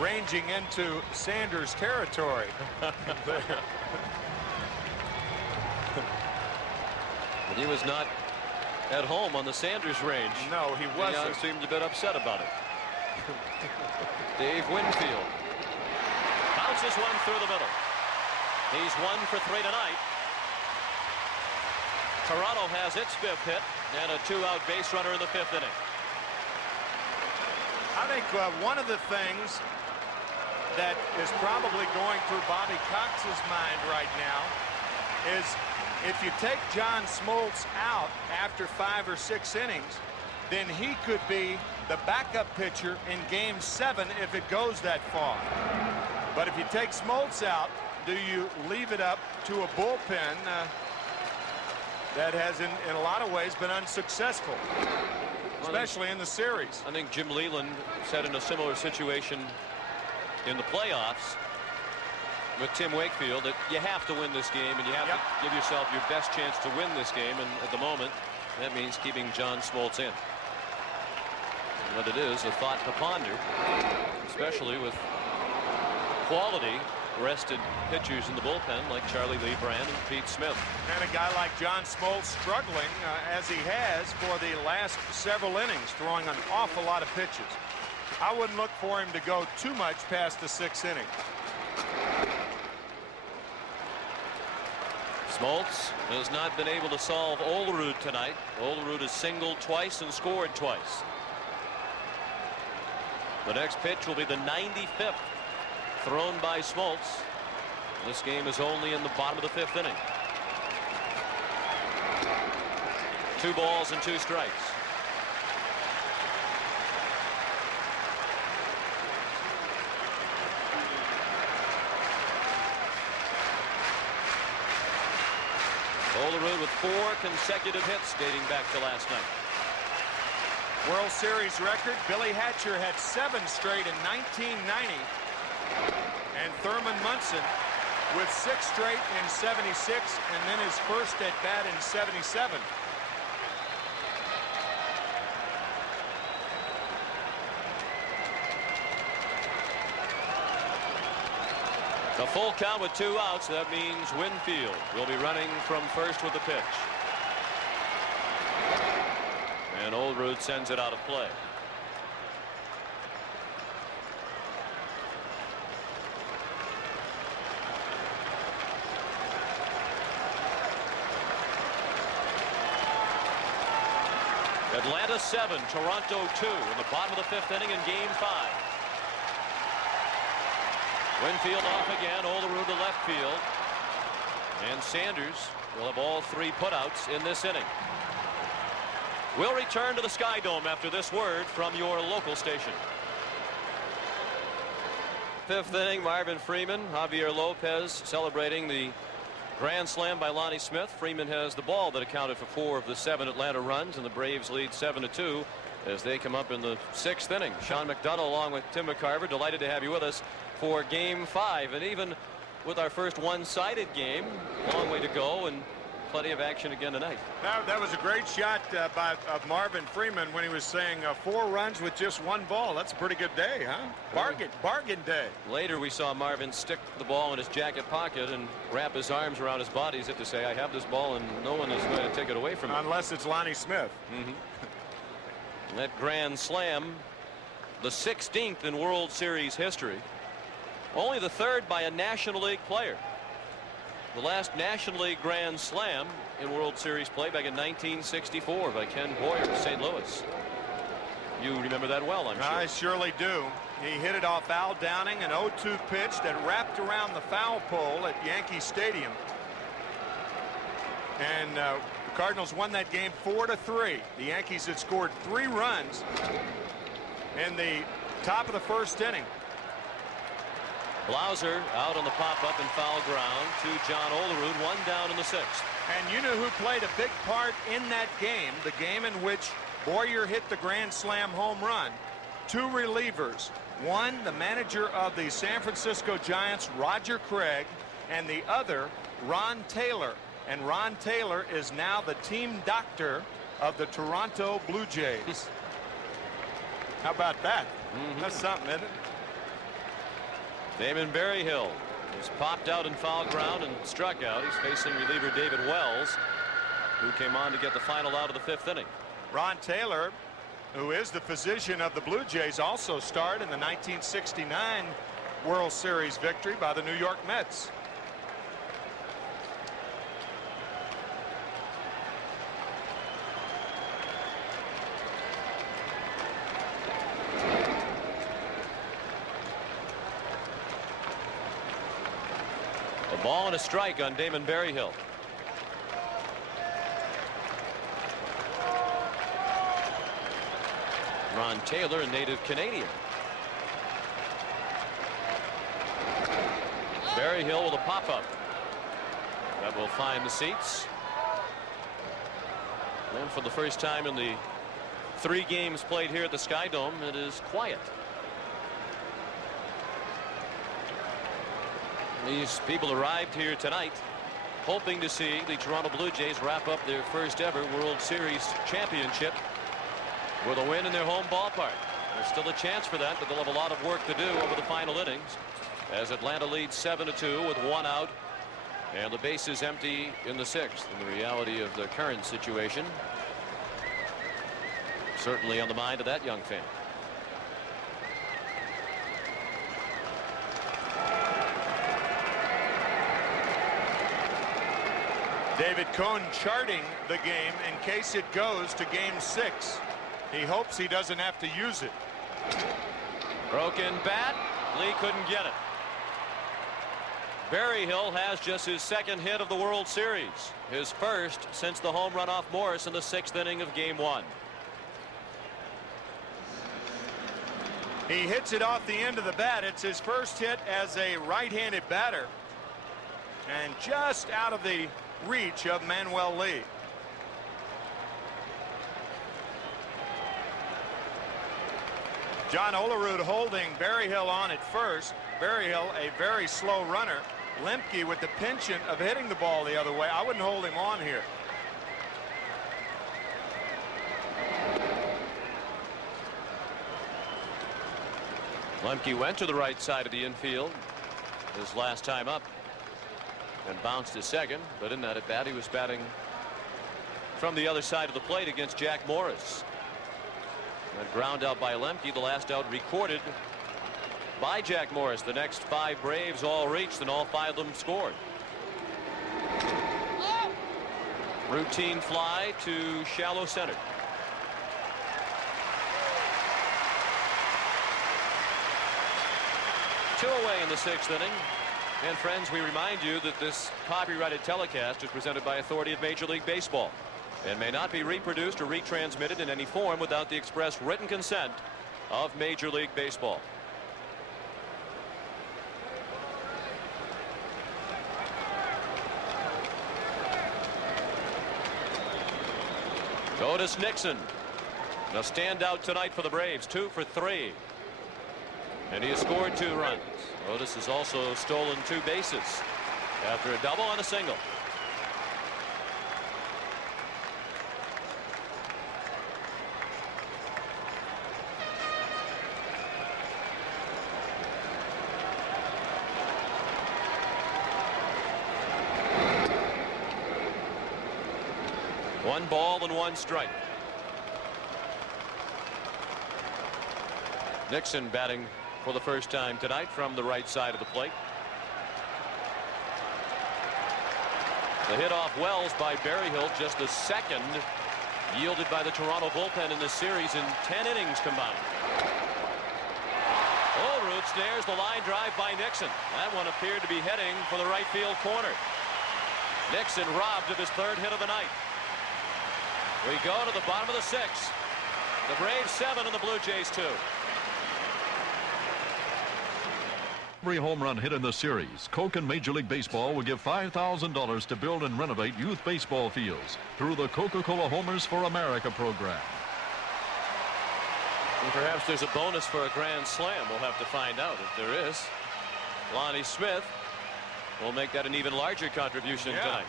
ranging into Sanders territory. But he was not at home on the Sanders range. No, he wasn't. He seemed a bit upset about it. Dave Winfield bounces one through the middle. He's 1 for 3 tonight. Toronto has its 5th hit and a 2-out base runner in the 5th inning. I think one of the things that is probably going through Bobby Cox's mind right now is if you take John Smoltz out after 5 or 6 innings, then he could be the backup pitcher in Game 7 if it goes that far. But if you take Smoltz out, do you leave it up to a bullpen that has in a lot of ways been unsuccessful, especially in the series? I think Jim Leland said in a similar situation in the playoffs with Tim Wakefield that you have to win this game and you have to give yourself your best chance to win this game, and at the moment that means keeping John Smoltz in. But it is a thought to ponder, especially with quality rested pitchers in the bullpen like Charlie Lee Brand and Pete Smith. And a guy like John Smoltz struggling as he has for the last several innings, throwing an awful lot of pitches. I wouldn't look for him to go too much past the 6th inning. Smoltz has not been able to solve Olerud tonight. Olerud has singled twice and scored twice. The next pitch will be the 95th thrown by Smoltz. This game is only in the bottom of the 5th inning. 2 balls and 2 strikes. Olerud with 4 consecutive hits dating back to last night. World Series record, Billy Hatcher had 7 straight in 1990. And Thurman Munson with 6 straight in 76, and then his first at bat in 77. A full count with 2 outs. That means Winfield will be running from first with the pitch. And Olerud sends it out of play. Atlanta 7, Toronto 2 in the bottom of the 5th inning in Game 5. Winfield off again, Olerud to left field. And Sanders will have all 3 putouts in this inning. We'll return to the Sky Dome after this word from your local station. 5th inning, Marvin Freeman, Javier Lopez celebrating the grand slam by Lonnie Smith. Freeman has the ball that accounted for 4 of the 7 Atlanta runs, and the Braves lead 7-2 as they come up in the 6th inning. Sean McDonough along with Tim McCarver, delighted to have you with us for Game 5. And even with our first one-sided game, long way to go and plenty of action again tonight. That was a great shot of Marvin Freeman when he was saying 4 runs with just 1 ball. That's a pretty good day, huh? Bargain day. Later we saw Marvin stick the ball in his jacket pocket and wrap his arms around his body as if to say, I have this ball and no one is going to take it away from me. Unless it's Lonnie Smith. That grand slam, the 16th in World Series history. Only the 3rd by a National League player. The last National League Grand Slam in World Series play back in 1964 by Ken Boyer of St. Louis. You remember that well, I'm sure. I surely do. He hit it off Al Downing, an 0-2 pitch that wrapped around the foul pole at Yankee Stadium. And the Cardinals won that game 4-3. The Yankees had scored 3 runs in the top of the 1st inning. Blauser out on the pop-up and foul ground to John Olerud, 1 down in the 6th. And you know who played a big part in that game, the game in which Boyer hit the grand slam home run? 2 relievers. One, the manager of the San Francisco Giants, Roger Craig, and the other, Ron Taylor. And Ron Taylor is now the team doctor of the Toronto Blue Jays. How about that? That's something, isn't it? Damon Berryhill was popped out in foul ground and struck out. He's facing reliever David Wells, who came on to get the final out of the 5th inning. Ron Taylor, who is the physician of the Blue Jays, also starred in the 1969 World Series victory by the New York Mets. A ball and a strike on Damon Berryhill. Ron Taylor, a native Canadian. Berryhill with a pop-up. That will find the seats. And for the first time in the 3 games played here at the Sky Dome, it is quiet. These people arrived here tonight hoping to see the Toronto Blue Jays wrap up their first ever World Series championship with a win in their home ballpark. There's still a chance for that, but they'll have a lot of work to do over the final innings as Atlanta leads 7-2 with 1 out and the bases empty in the 6th. And the reality of the current situation certainly on the mind of that young fan. David Cohn charting the game in case it goes to Game 6. He hopes he doesn't have to use it. Broken bat. Lee couldn't get it. Berryhill has just his 2nd hit of the World Series. His 1st since the home run off Morris in the 6th inning of Game 1. He hits it off the end of the bat. It's his 1st hit as a right-handed batter. And just out of the reach of Manuel Lee. John Olerud holding Berryhill on at first. Berryhill, a very slow runner. Lemke with the penchant of hitting the ball the other way. I wouldn't hold him on here. Lemke went to the right side of the infield his last time up and bounced to second, but in that at bat he was batting from the other side of the plate against Jack Morris. That ground out by Lemke, the last out recorded by Jack Morris. The next 5 Braves all reached and all 5 of them scored. Routine fly to shallow center. 2 away in the 6th inning. And friends, we remind you that this copyrighted telecast is presented by authority of Major League Baseball and may not be reproduced or retransmitted in any form without the express written consent of Major League Baseball. Otis Nixon, a standout tonight for the Braves, 2 for 3. And he has scored 2 runs. Otis has also stolen 2 bases after a double and a single. One ball and 1 strike. Nixon batting for the first time tonight from the right side of the plate. The hit off Wells by Berryhill, just the second yielded by the Toronto bullpen in this series in 10 innings combined. Olerud snares the line drive by Nixon. That one appeared to be heading for the right field corner. Nixon robbed of his 3rd hit of the night. We go to the bottom of the 6th. The Braves 7 and the Blue Jays 2. Every home run hit in the series, Coke and Major League Baseball will give $5,000 to build and renovate youth baseball fields through the Coca-Cola Homers for America program. And perhaps there's a bonus for a grand slam. We'll have to find out if there is. Lonnie Smith will make that an even larger contribution tonight.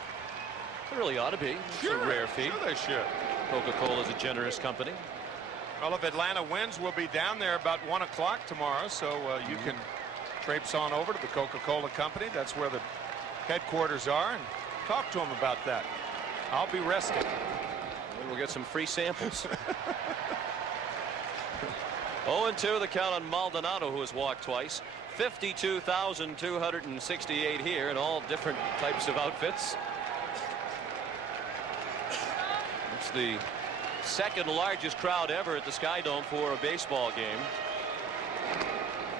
It really ought to be. It's a rare feat. Sure they should. Coca-Cola is a generous company. Well, if Atlanta wins, we'll be down there about 1 o'clock tomorrow, so you can traipse on over to the Coca-Cola company. That's where the headquarters are, and talk to them about that. I'll be resting. And we'll get some free samples. 0-2 the count on Maldonado, who has walked twice. 52,268 here in all different types of outfits. It's the 2nd largest crowd ever at the Sky Dome for a baseball game.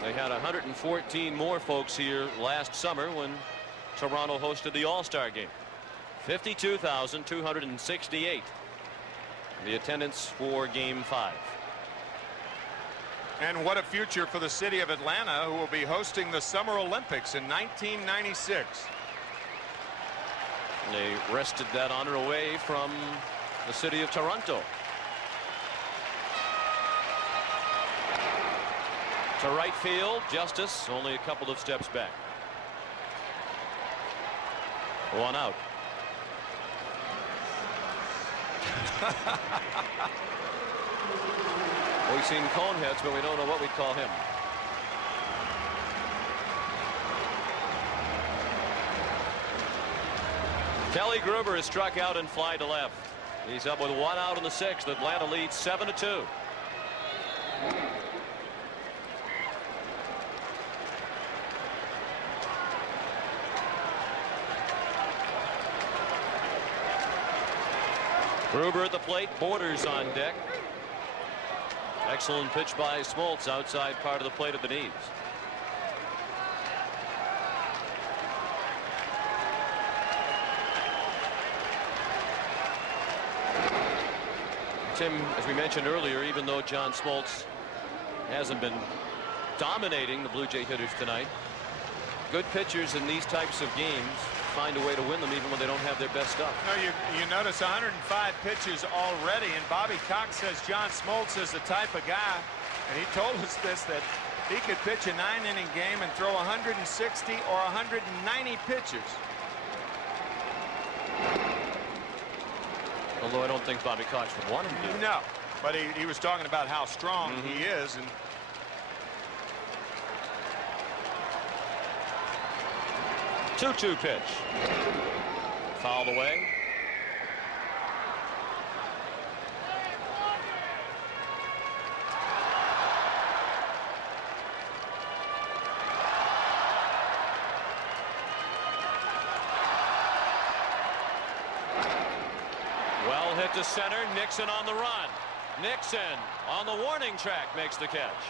They had 114 more folks here last summer when Toronto hosted the All-Star game. 52,268 the attendance for Game 5. And what a future for the city of Atlanta, who will be hosting the Summer Olympics in 1996. They wrested that honor away from the city of Toronto. To right field, Justice only a couple of steps back. 1 out. We've seen Coneheads, but we don't know what we'd call him. Kelly Gruber is struck out and fly to left. He's up with 1 out in the 6th. Atlanta leads 7-2. Gruber at the plate, Borders on deck. Excellent pitch by Smoltz outside part of the plate at the knees. Tim, as we mentioned earlier, even though John Smoltz hasn't been dominating the Blue Jay hitters tonight, good pitchers in these types of games find a way to win them even when they don't have their best stuff. No, you notice 105 pitches already, and Bobby Cox says John Smoltz is the type of guy, and he told us this, that he could pitch a 9-inning game and throw 160 or 190 pitches. Although I don't think Bobby Cox would want him to. No, but he was talking about how strong he is, and 2-2 pitch. Fouled away. Well hit to center. Nixon on the run. Nixon on the warning track makes the catch.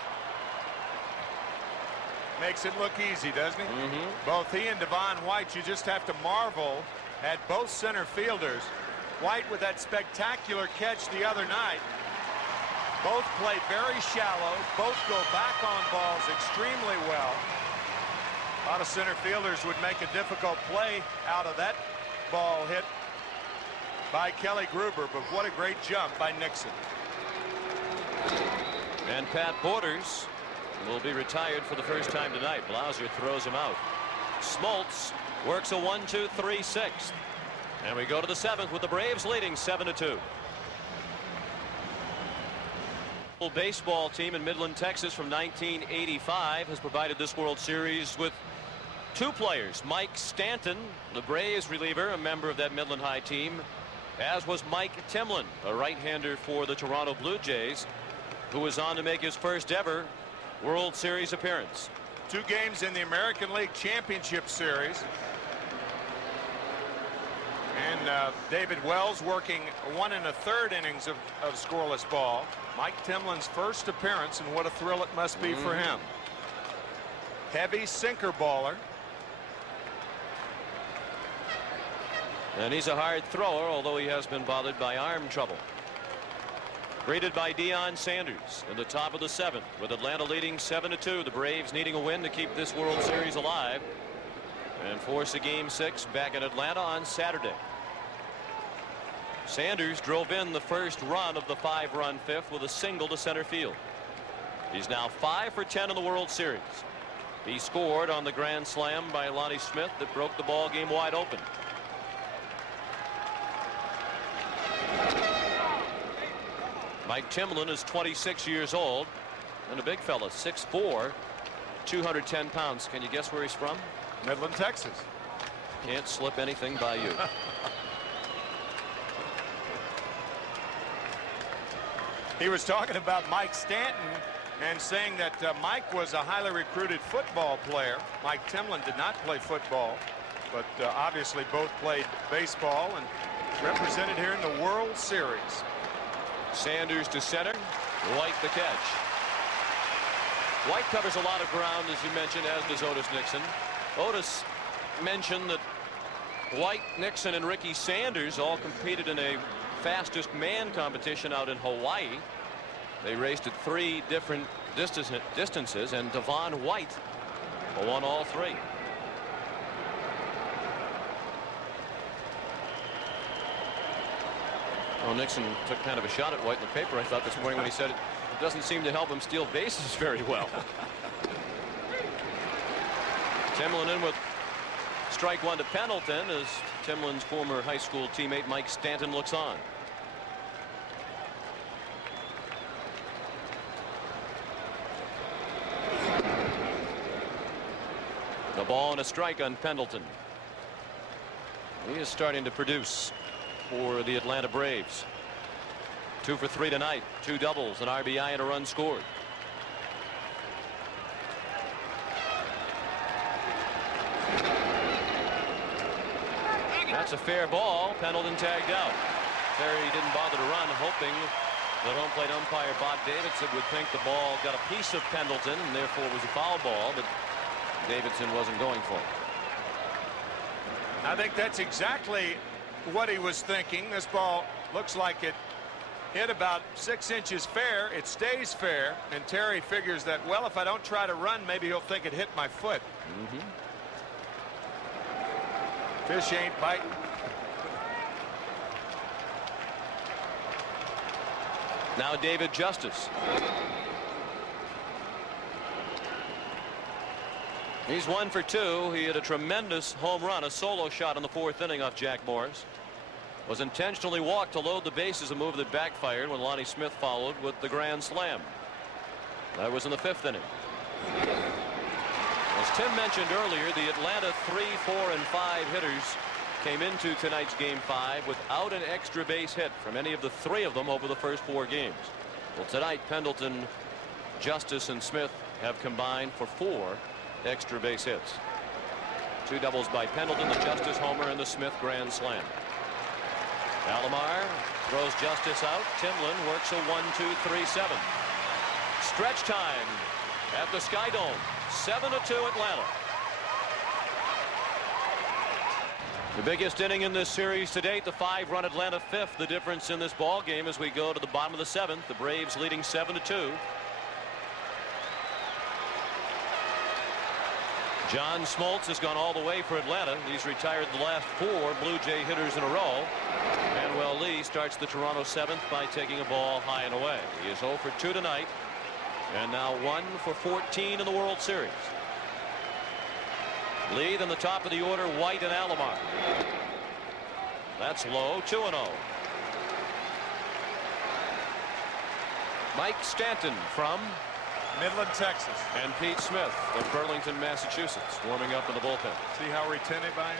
Makes it look easy, doesn't he? Both he and Devon White, you just have to marvel at both center fielders. White with that spectacular catch the other night. Both play very shallow. Both go back on balls extremely well. A lot of center fielders would make a difficult play out of that ball hit by Kelly Gruber, but what a great jump by Nixon. And Pat Borders will be retired for the first time tonight. Blauser throws him out. Smoltz works a 1-2-3-6. And we go to the 7th with the Braves leading 7-2. Baseball team in Midland, Texas from 1985 has provided this World Series with 2 players. Mike Stanton, the Braves reliever, a member of that Midland High team, as was Mike Timlin, a right-hander for the Toronto Blue Jays, who was on to make his first ever World Series appearance. 2 games in the American League Championship Series. And David Wells working 1 1/3 innings of scoreless ball. Mike Timlin's first appearance, and what a thrill it must be for him. Heavy sinker baller. And he's a hard thrower, although he has been bothered by arm trouble. Greeted by Deion Sanders in the top of the 7th, with Atlanta leading 7-2. The Braves needing a win to keep this World Series alive and force a Game 6 back in Atlanta on Saturday. Sanders drove in the first run of the 5-run 5th with a single to center field. He's now 5 for 10 in the World Series. He scored on the grand slam by Lonnie Smith that broke the ball game wide open. Mike Timlin is 26 years old and a big fella, 6'4", 210 pounds. Can you guess where he's from? Midland, Texas. Can't slip anything by you. He was talking about Mike Stanton and saying that Mike was a highly recruited football player. Mike Timlin did not play football, but obviously both played baseball and represented here in the World Series. Sanders to center, White the catch. White covers a lot of ground, as you mentioned, as does Otis Nixon. Otis mentioned that White, Nixon, and Ricky Sanders all competed in a fastest man competition out in Hawaii. They raced at 3 different distances, and Devon White won all 3. Well, Nixon took kind of a shot at White in the paper, I thought, this morning when he said it doesn't seem to help him steal bases very well. Timlin in with strike 1 to Pendleton as Timlin's former high school teammate Mike Stanton looks on. The ball and a strike on Pendleton. He is starting to produce for the Atlanta Braves. 2 for 3 tonight, 2 doubles, an RBI, and a run scored. That's a fair ball. Pendleton tagged out. Terry didn't bother to run, hoping that home plate umpire Bob Davidson would think the ball got a piece of Pendleton and therefore was a foul ball, but Davidson wasn't going for it. I think that's exactly what he was thinking. This ball looks like it hit about 6 inches fair. It stays fair, and Terry figures that, well, if I don't try to run, maybe he'll think it hit my foot. Fish ain't biting. Now David Justice. He's 1 for 2. He had a tremendous home run, a solo shot in the 4th inning off Jack Morris. Was intentionally walked to load the bases, a move that backfired when Lonnie Smith followed with the grand slam. That was in the 5th inning. As Tim mentioned earlier, the Atlanta 3, 4, and 5 hitters came into tonight's Game 5 without an extra base hit from any of the 3 of them over the first 4 games. Well, tonight Pendleton, Justice, and Smith have combined for 4 extra base hits. 2 doubles by Pendleton, the Justice homer, and the Smith grand slam. Alomar throws Justice out. Timlin works a 1-2-3-7. Stretch time at the Sky Dome. 7-2 Atlanta. The biggest inning in this series to date, the 5-run Atlanta fifth. The difference in this ball game as we go to the bottom of the 7th. The Braves leading 7-2. John Smoltz has gone all the way for Atlanta. He's retired the last 4 Blue Jay hitters in a row. Manuel Lee starts the Toronto 7th by taking a ball high and away. He is 0 for 2 tonight, and now 1 for 14 in the World Series. Lee, then the top of the order, White and Alomar. That's low. 2-0. Mike Stanton from Midland, Texas. And Pete Smith of Burlington, Massachusetts, warming up in the bullpen. See how retentive I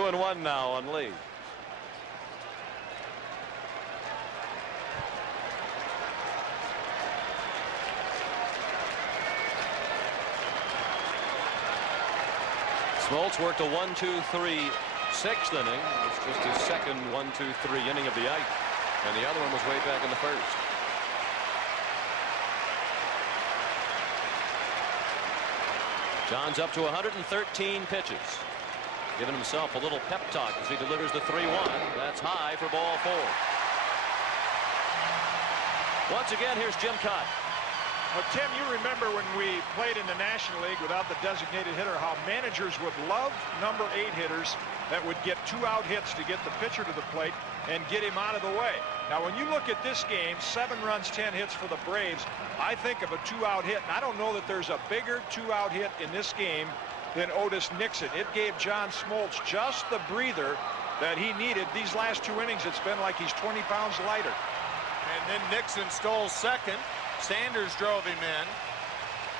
am? 2-1 now on Lee. Smoltz worked a 1-2-3 6th inning. It's just his second 1-2-3 inning of the 8th, and the other one was way back in the 1st. John's up to 113 pitches, giving himself a little pep talk as he delivers the 3-1. That's high for ball 4. Once again, here's Jim Cott. Well, Tim, you remember when we played in the National League without the designated hitter, how managers would love number 8 hitters that would get 2-out hits to get the pitcher to the plate and get him out of the way. Now, when you look at this game, 7 runs, 10 hits for the Braves, I think of a 2-out hit, and I don't know that there's a bigger 2-out hit in this game than Otis Nixon. It gave John Smoltz just the breather that he needed. These last 2 innings, it's been like he's 20 pounds lighter. And then Nixon stole second. Sanders drove him in.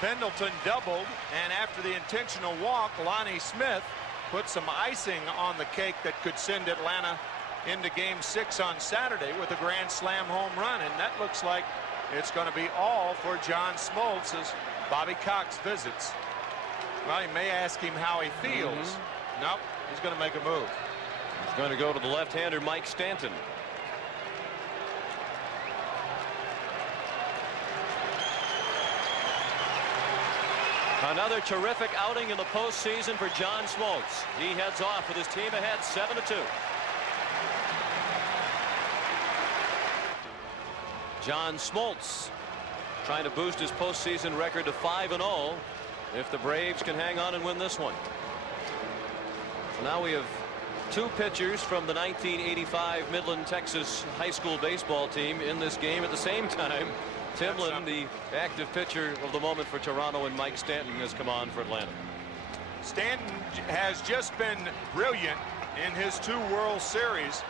Pendleton doubled, and after the intentional walk, Lonnie Smith put some icing on the cake that could send Atlanta into Game 6 on Saturday with a grand slam home run, and that looks like it's going to be all for John Smoltz as Bobby Cox visits. Well, you may ask him how he feels. Nope, he's going to make a move. He's going to go to the left-hander Mike Stanton. Another terrific outing in the postseason for John Smoltz. He heads off with his team ahead 7-2. John Smoltz trying to boost his postseason record to 5-0 if the Braves can hang on and win this one. So now we have 2 pitchers from the 1985 Midland, Texas high school baseball team in this game at the same time. Timlin, the active pitcher of the moment for Toronto, and Mike Stanton has come on for Atlanta. Stanton has just been brilliant in his 2 World Series.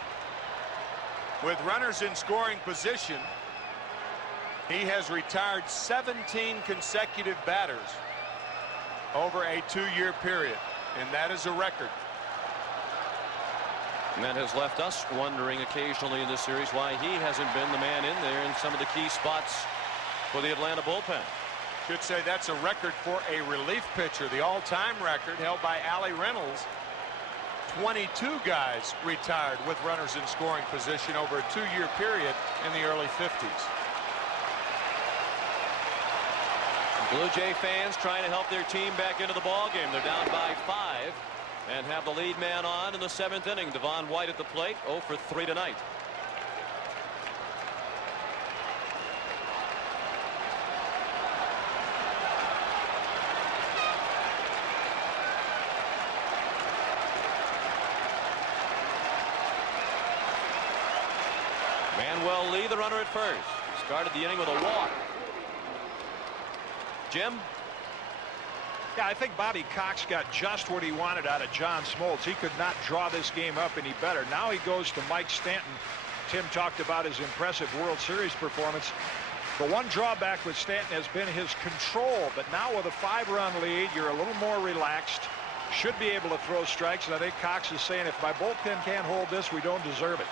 With runners in scoring position, he has retired 17 consecutive batters over a 2-year period, and that is a record. And that has left us wondering occasionally in this series why he hasn't been the man in there in some of the key spots for the Atlanta bullpen. Should say that's a record for a relief pitcher. The all-time record held by Allie Reynolds. 22 guys retired with runners in scoring position over a 2-year period in the early 50s. Blue Jay fans trying to help their team back into the ball game. They're down by 5 and have the lead man on in the 7th inning. Devon White at the plate, 0 for 3 tonight. Manuel Lee, the runner at first, started the inning with a walk. Jim? Yeah, I think Bobby Cox got just what he wanted out of John Smoltz. He could not draw this game up any better. Now he goes to Mike Stanton. Tim talked about his impressive World Series performance. The one drawback with Stanton has been his control, but now with a 5-run lead, you're a little more relaxed. Should be able to throw strikes, and I think Cox is saying if my bullpen can't hold this, we don't deserve it.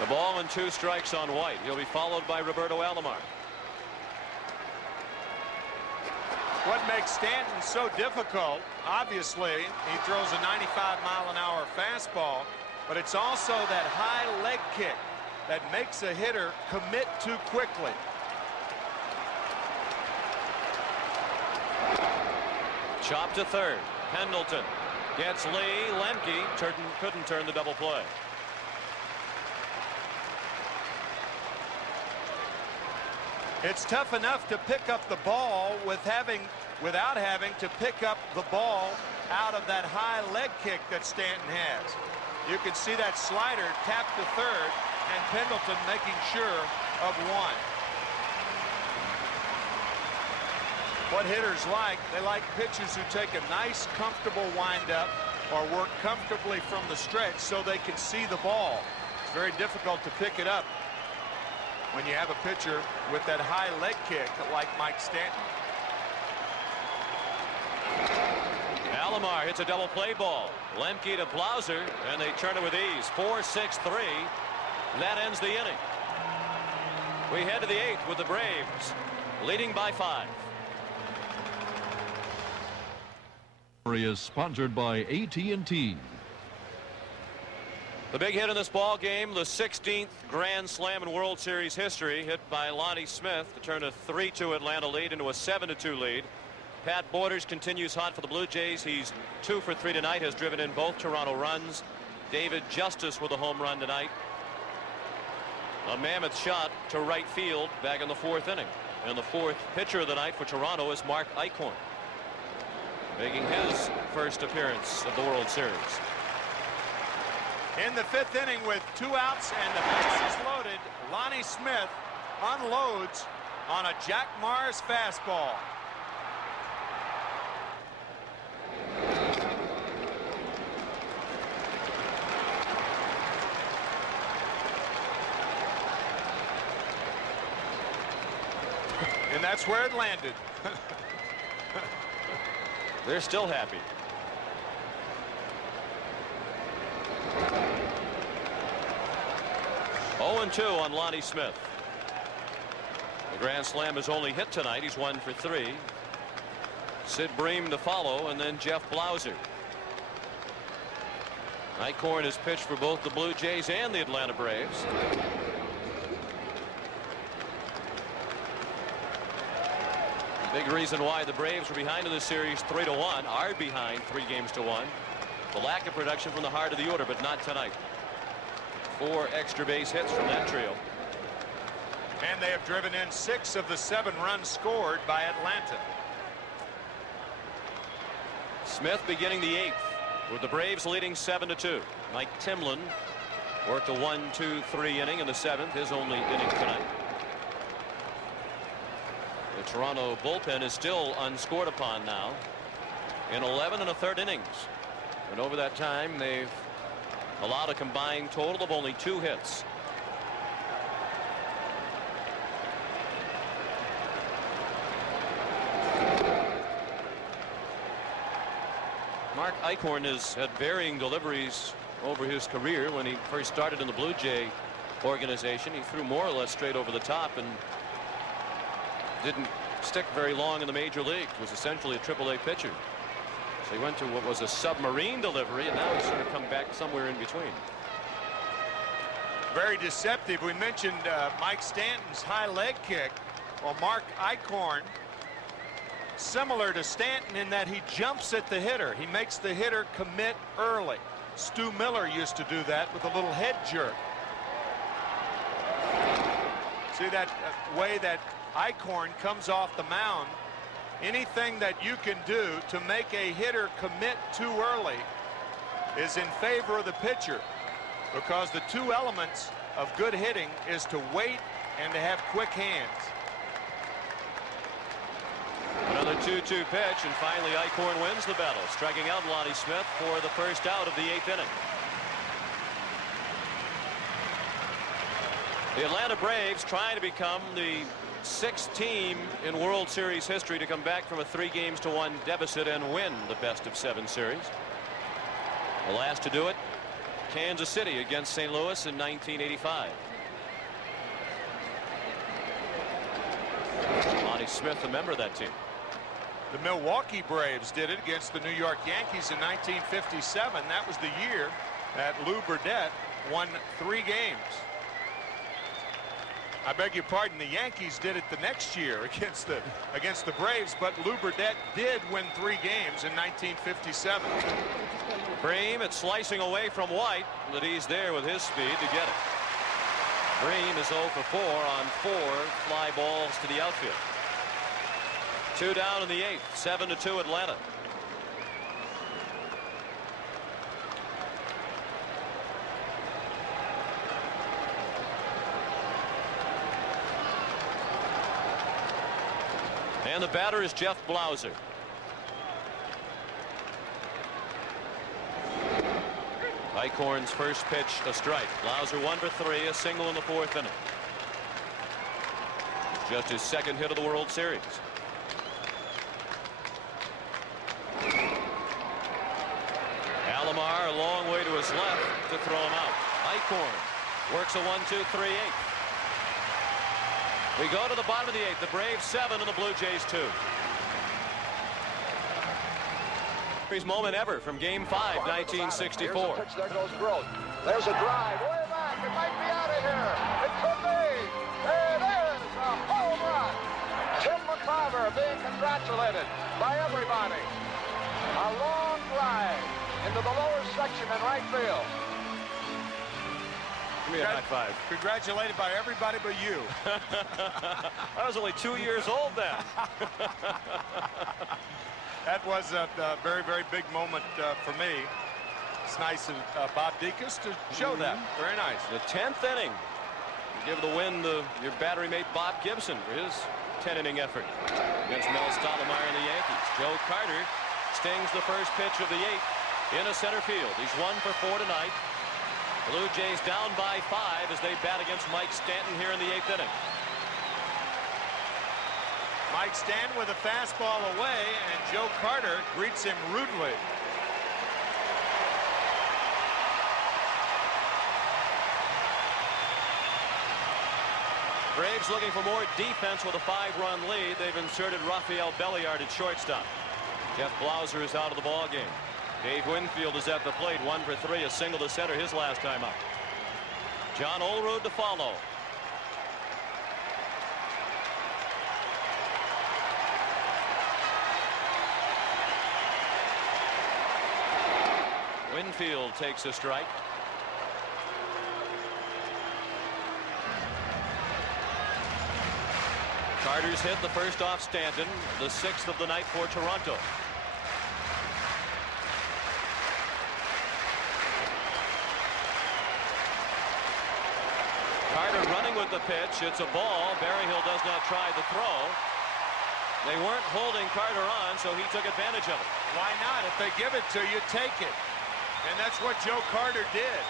The ball and 2 strikes on White. He'll be followed by Roberto Alomar. What makes Stanton so difficult, obviously, he throws a 95-mile-an-hour fastball, but it's also that high leg kick that makes a hitter commit too quickly. Chop to third. Pendleton gets Lee. Lemke couldn't turn the double play. It's tough enough to pick up the ball without having to pick up the ball out of that high leg kick that Stanton has. You can see that slider tap to third, and Pendleton making sure of one. What hitters like, they like pitchers who take a nice, comfortable windup or work comfortably from the stretch so they can see the ball. It's very difficult to pick it up when you have a pitcher with that high leg kick like Mike Stanton. Alomar hits a double play ball. Lemke to Blauser, and they turn it with ease. 4-6-3. That ends the inning. We head to the 8th with the Braves leading by 5. Is sponsored by AT&T. The big hit in this ball game, the 16th Grand Slam in World Series history, hit by Lonnie Smith to turn a 3-2 Atlanta lead into a 7-2 lead. Pat Borders continues hot for the Blue Jays. He's 2 for 3 tonight, has driven in both Toronto runs. David Justice with a home run tonight. A mammoth shot to right field back in the 4th inning. And the 4th pitcher of the night for Toronto is Mark Eichhorn, making his first appearance of the World Series. In the 5th inning with 2 outs and the bases loaded, Lonnie Smith unloads on a Jack Morris fastball. And that's where it landed. They're still happy. Oh, 0-2 on Lonnie Smith. The Grand Slam is only hit tonight. He's 1 for 3. Sid Bream to follow, and then Jeff Blauser. Eichhorn has pitched for both the Blue Jays and the Atlanta Braves. Big reason why the Braves were behind in the series 3-1, are behind 3-1. The lack of production from the heart of the order, but not tonight. 4 extra base hits from that trio. And they have driven in 6 of the 7 runs scored by Atlanta. Smith beginning the 8th with the Braves leading 7-2. Mike Timlin worked a 1-2-3 inning in the 7th, his only inning tonight. The Toronto bullpen is still unscored upon now in 11 1/3 innings. And over that time, they've allowed a combined total of only 2 hits. Mark Eichhorn has had varying deliveries over his career. When he first started in the Blue Jay organization, he threw more or less straight over the top and didn't stick very long in the major leagues. Was essentially a AAA pitcher. So he went to what was a submarine delivery, and now he's sort of come back somewhere in between. Very deceptive. We mentioned Mike Stanton's high leg kick. Well, Mark Eichhorn, similar to Stanton in that he jumps at the hitter. He makes the hitter commit early. Stu Miller used to do that with a little head jerk. See that way that Eichhorn comes off the mound. Anything that you can do to make a hitter commit too early is in favor of the pitcher, because the 2 elements of good hitting is to wait and to have quick hands. Another 2-2 pitch, and finally Eichhorn wins the battle, striking out Lonnie Smith for the first out of the 8th inning. The Atlanta Braves trying to become the 6th team in World Series history to come back from a 3-1 deficit and win the best-of-7 series. The last to do it, Kansas City against St. Louis in 1985. Lonnie Smith, a member of that team. The Milwaukee Braves did it against the New York Yankees in 1957. That was the year that Lou Burdett won 3 games. I beg your pardon, the Yankees did it the next year against the Braves, but Lou Burdett did win 3 games in 1957. Bream, it's slicing away from White, but he's there with his speed to get it. Bream is 0 for 4 on 4 fly balls to the outfield. 2 down in the 8th, 7-2 Atlanta. And the batter is Jeff Blauser. Eichhorn's first pitch, a strike. Blauser 1 for 3, a single in the 4th inning. It's just his 2nd hit of the World Series. Alomar a long way to his left to throw him out. Eichhorn works a 1-2-3-8. We go to the bottom of the 8th. The Braves 7 and the Blue Jays 2. Moment ever from Game 5, 1964. Here's a pitch, there goes Groth. There's a drive way back. It might be out of here. It could be. It is a home run. Tim McCarver being congratulated by everybody. A long drive into the lower section in right field. Give me a high five. Congratulated by everybody but you. I was only 2 years old then. That was a very, very big moment for me. It's nice of Bob Dekas to show that. Very nice. The 10th inning. You give the win to your battery mate Bob Gibson for his 10-inning effort against Mel Stottlemyre and the Yankees. Joe Carter stings the first pitch of the 8th into center field. He's 1 for 4 tonight. Blue Jays down by 5 as they bat against Mike Stanton here in the 8th inning. Mike Stanton with a fastball away, and Joe Carter greets him rudely. Braves looking for more defense with a 5-run lead. They've inserted Rafael Belliard at shortstop. Jeff Blauser is out of the ball game. Dave Winfield is at the plate, 1 for 3, a single to center his last time out. John Olerud to follow. Winfield takes a strike. Carter's hit the first off Stanton, the 6th of the night for Toronto. Carter running with the pitch. It's a ball. Berryhill does not try the throw. They weren't holding Carter on, so he took advantage of it. Why not? If they give it to you, take it. And that's what Joe Carter did.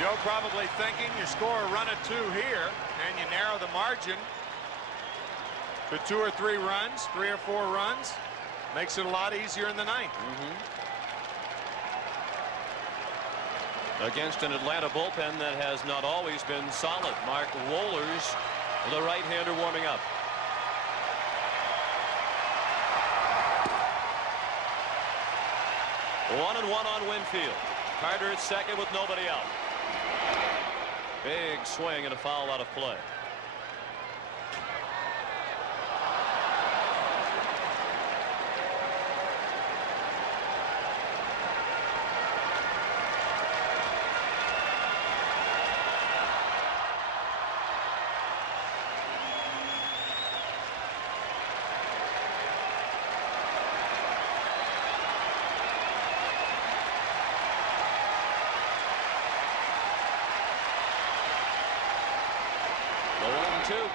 Joe probably thinking you score a run of 2 here, and you narrow the margin to 2 or 3 runs, 3 or 4 runs. Makes it a lot easier in the 9th. Against an Atlanta bullpen that has not always been solid. Mark Wohlers, the right-hander, warming up. One and one on Winfield. Carter at second with nobody out. Big swing and a foul out of play.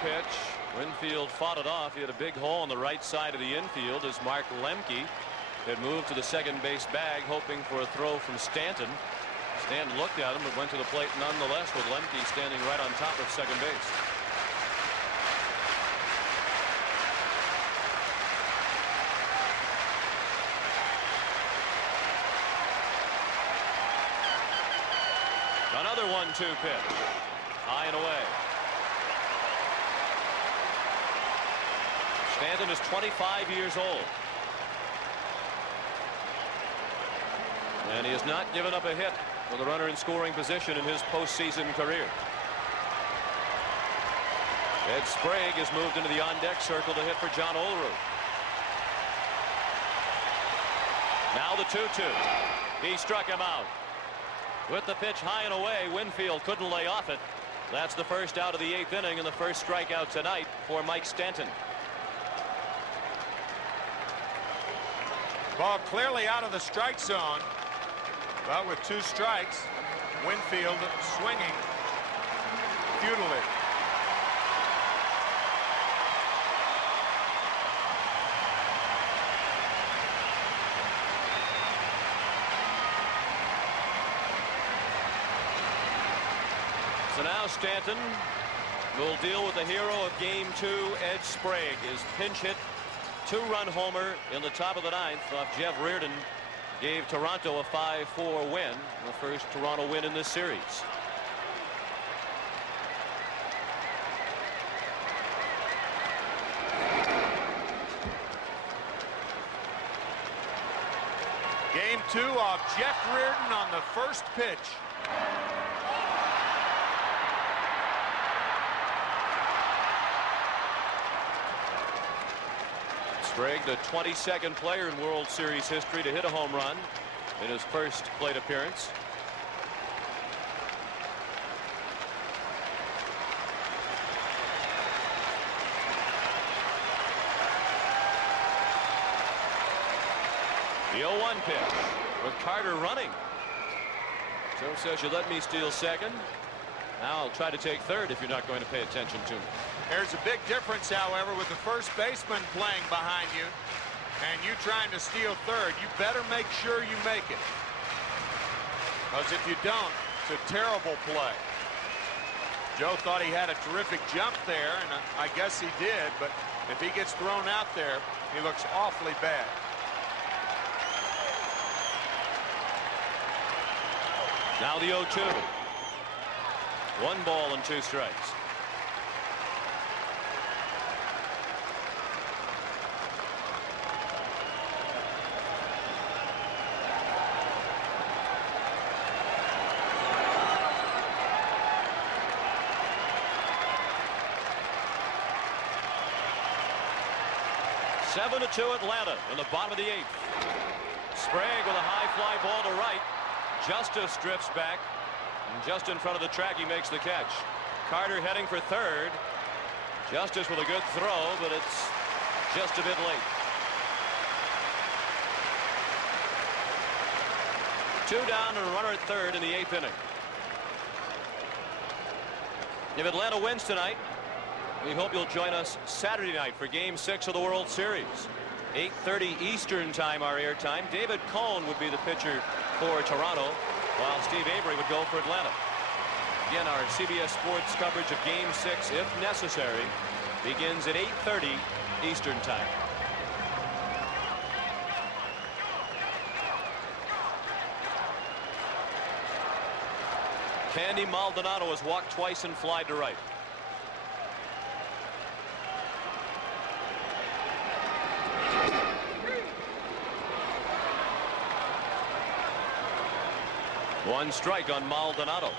Pitch. Winfield fought it off. He had a big hole on the right side of the infield as Mark Lemke had moved to the second base bag, hoping for a throw from Stanton. Stanton looked at him but went to the plate nonetheless, with Lemke standing right on top of second base. Another 1-2 pitch. High and away. Stanton is 25 years old. And he has not given up a hit with a runner in scoring position in his postseason career. Ed Sprague has moved into the on-deck circle to hit for John Olerud. Now the 2-2. He struck him out. With the pitch high and away, Winfield couldn't lay off it. That's the first out of the 8th inning and the first strikeout tonight for Mike Stanton. Ball clearly out of the strike zone. But with 2 strikes, Winfield swinging futilely. So now Stanton will deal with the hero of Game 2, Ed Sprague. His pinch hit 2-run homer in the top of the 9th off Jeff Reardon gave Toronto a 5-4 win, the first Toronto win in this series. Game 2 off Jeff Reardon on the first pitch. Sprague, the 22nd player in World Series history to hit a home run in his first plate appearance. The 0-1 pitch with Carter running. Joe says, you let me steal second. Now I'll try to take third if you're not going to pay attention to me. There's a big difference, however, with the first baseman playing behind you and you trying to steal third. You better make sure you make it, because if you don't, it's a terrible play. Joe thought he had a terrific jump there, and I guess he did, but if he gets thrown out there, he looks awfully bad. Now the 0-2. 1 ball and 2 strikes. Seven to 2 Atlanta in the bottom of the 8th. Sprague with a high fly ball to right. Justice drifts back. And just in front of the track, he makes the catch. Carter heading for third. Justice with a good throw, but it's just a bit late. 2 down and a runner at third in the 8th inning. If Atlanta wins tonight, we hope you'll join us Saturday night for Game 6 of the World Series. 8:30 Eastern time, our air time. David Cohn would be the pitcher for Toronto, while Steve Avery would go for Atlanta. Again, our CBS Sports coverage of Game 6, if necessary, begins at 8:30 Eastern time. Candy Maldonado has walked twice and flied to right. One strike on Maldonado.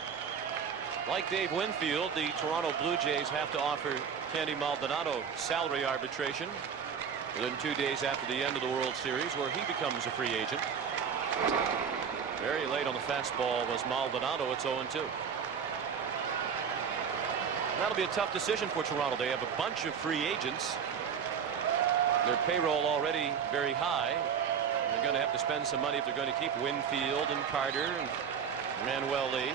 Like Dave Winfield, the Toronto Blue Jays have to offer Candy Maldonado salary arbitration within 2 days after the end of the World Series, where he becomes a free agent. Very late on the fastball was Maldonado. It's 0-2. That'll be a tough decision for Toronto. They have a bunch of free agents. Their payroll already very high. They're going to have to spend some money if they're going to keep Winfield and Carter and Manuel Lee.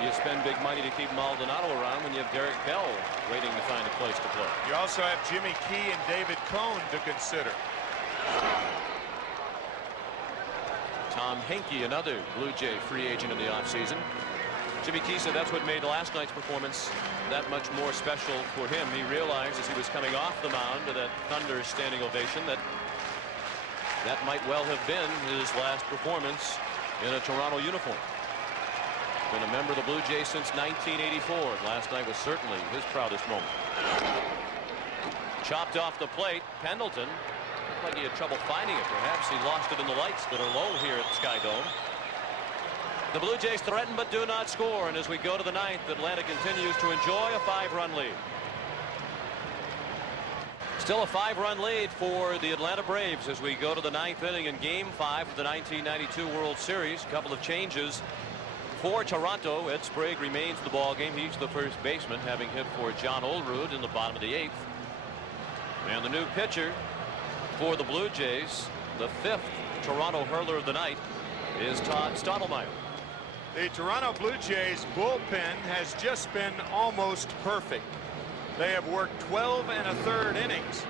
You spend big money to keep Maldonado around when you have Derek Bell waiting to find a place to play. You also have Jimmy Key and David Cohn to consider. Tom Henke, another Blue Jay free agent in the offseason. Jimmy Key said that's what made last night's performance that much more special for him. He realized as he was coming off the mound to that Thunder standing ovation that might well have been his last performance in a Toronto uniform. Been a member of the Blue Jays since 1984. Last night was certainly his proudest moment. Chopped off the plate. Pendleton looked like he had trouble finding it. Perhaps he lost it in the lights that are low here at Sky Dome. The Blue Jays threaten but do not score, and as we go to the ninth, Atlanta continues to enjoy a 5-run lead. Still a 5-run lead for the Atlanta Braves as we go to the ninth inning in Game 5 of the 1992 World Series. A couple of changes for Toronto. Ed Sprague remains in the ball game. He's the first baseman, having hit for John Olerud in the bottom of the 8th. And the new pitcher for the Blue Jays, the 5th Toronto hurler of the night, is Todd Stottlemyre. The Toronto Blue Jays bullpen has just been almost perfect. They have worked 12 1/3 innings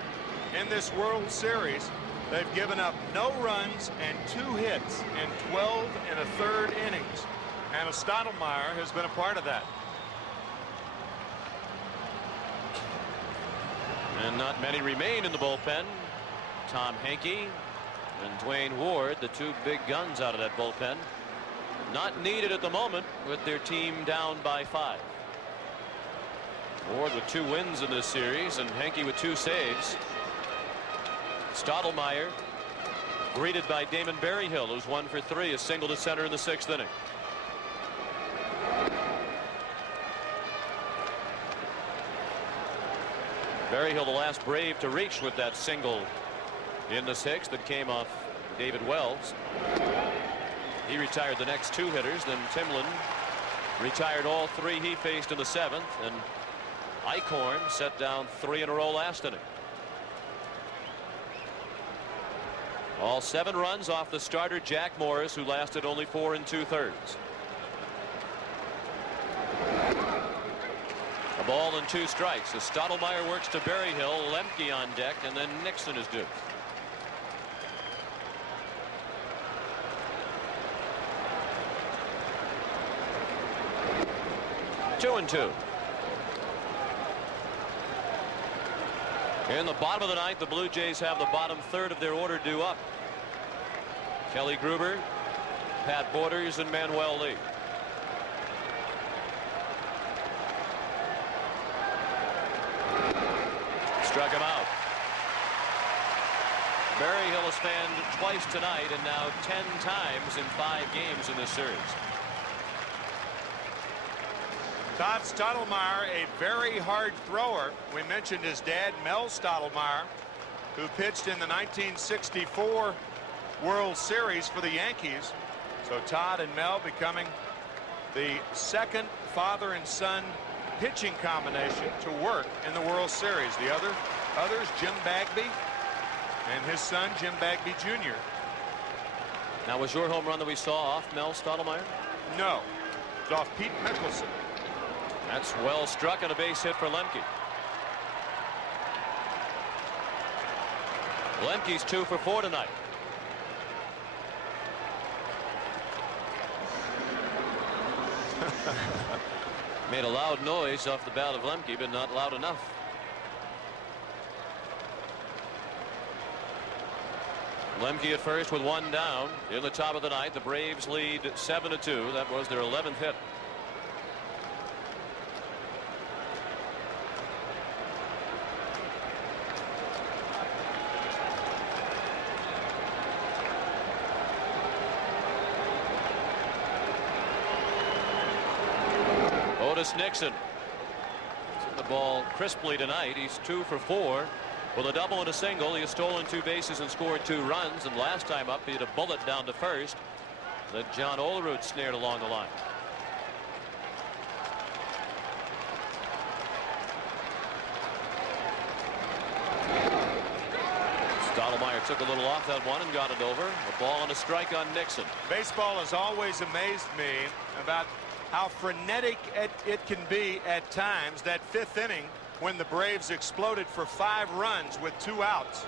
in this World Series. They've given up no runs and 2 hits in 12 1/3 innings. And Stottlemyre has been a part of that. And not many remain in the bullpen. Tom Henke and Dwayne Ward, the 2 big guns out of that bullpen. Not needed at the moment with their team down by 5. Ward with 2 wins in this series and Henke with 2 saves. Stottlemyre greeted by Damon Berryhill, who's 1 for 3, a single to center in the 6th inning. Berryhill, the last Brave to reach with that single in the 6th that came off David Wells. He retired the next 2 hitters. Then Timlin retired all 3 he faced in the 7th, and Eichhorn set down 3 in a row last inning. All 7 runs off the starter Jack Morris, who lasted only 4 2/3. A ball and 2 strikes as Stottlemyre works to Berryhill, Lemke on deck, and then Nixon is due. Two and 2. In the bottom of the 9th, the Blue Jays have the bottom 1/3 of their order due up. Kelly Gruber, Pat Borders, and Manuel Lee. Struck him out. Berryhill has fanned twice tonight and now 10 times in 5 games in this series. Todd Stottlemyre, a very hard thrower. We mentioned his dad, Mel Stottlemyre, who pitched in the 1964 World Series for the Yankees. So Todd and Mel becoming the 2nd father and son pitching combination to work in the World Series. The others, Jim Bagby and his son, Jim Bagby Jr. Now, was your home run that we saw off Mel Stottlemyre? No, it's off Pete Mickelson. That's well struck and a base hit for Lemke. Lemke's 2 for 4 tonight. Made a loud noise off the bat of Lemke, but not loud enough. Lemke at first with 1 down in the top of the 9th. The Braves lead 7-2. That was their 11th hit. Nixon hitting the ball crisply tonight. He's 2 for 4 with a double and a single. He has stolen 2 bases and scored 2 runs, and last time up he had a bullet down to first that John Olerud snared along the line. Stottlemyre took a little off that one and got it over. A ball and a strike on Nixon. Baseball has always amazed me about how frenetic it can be at times. That 5th inning when the Braves exploded for 5 runs with 2 outs.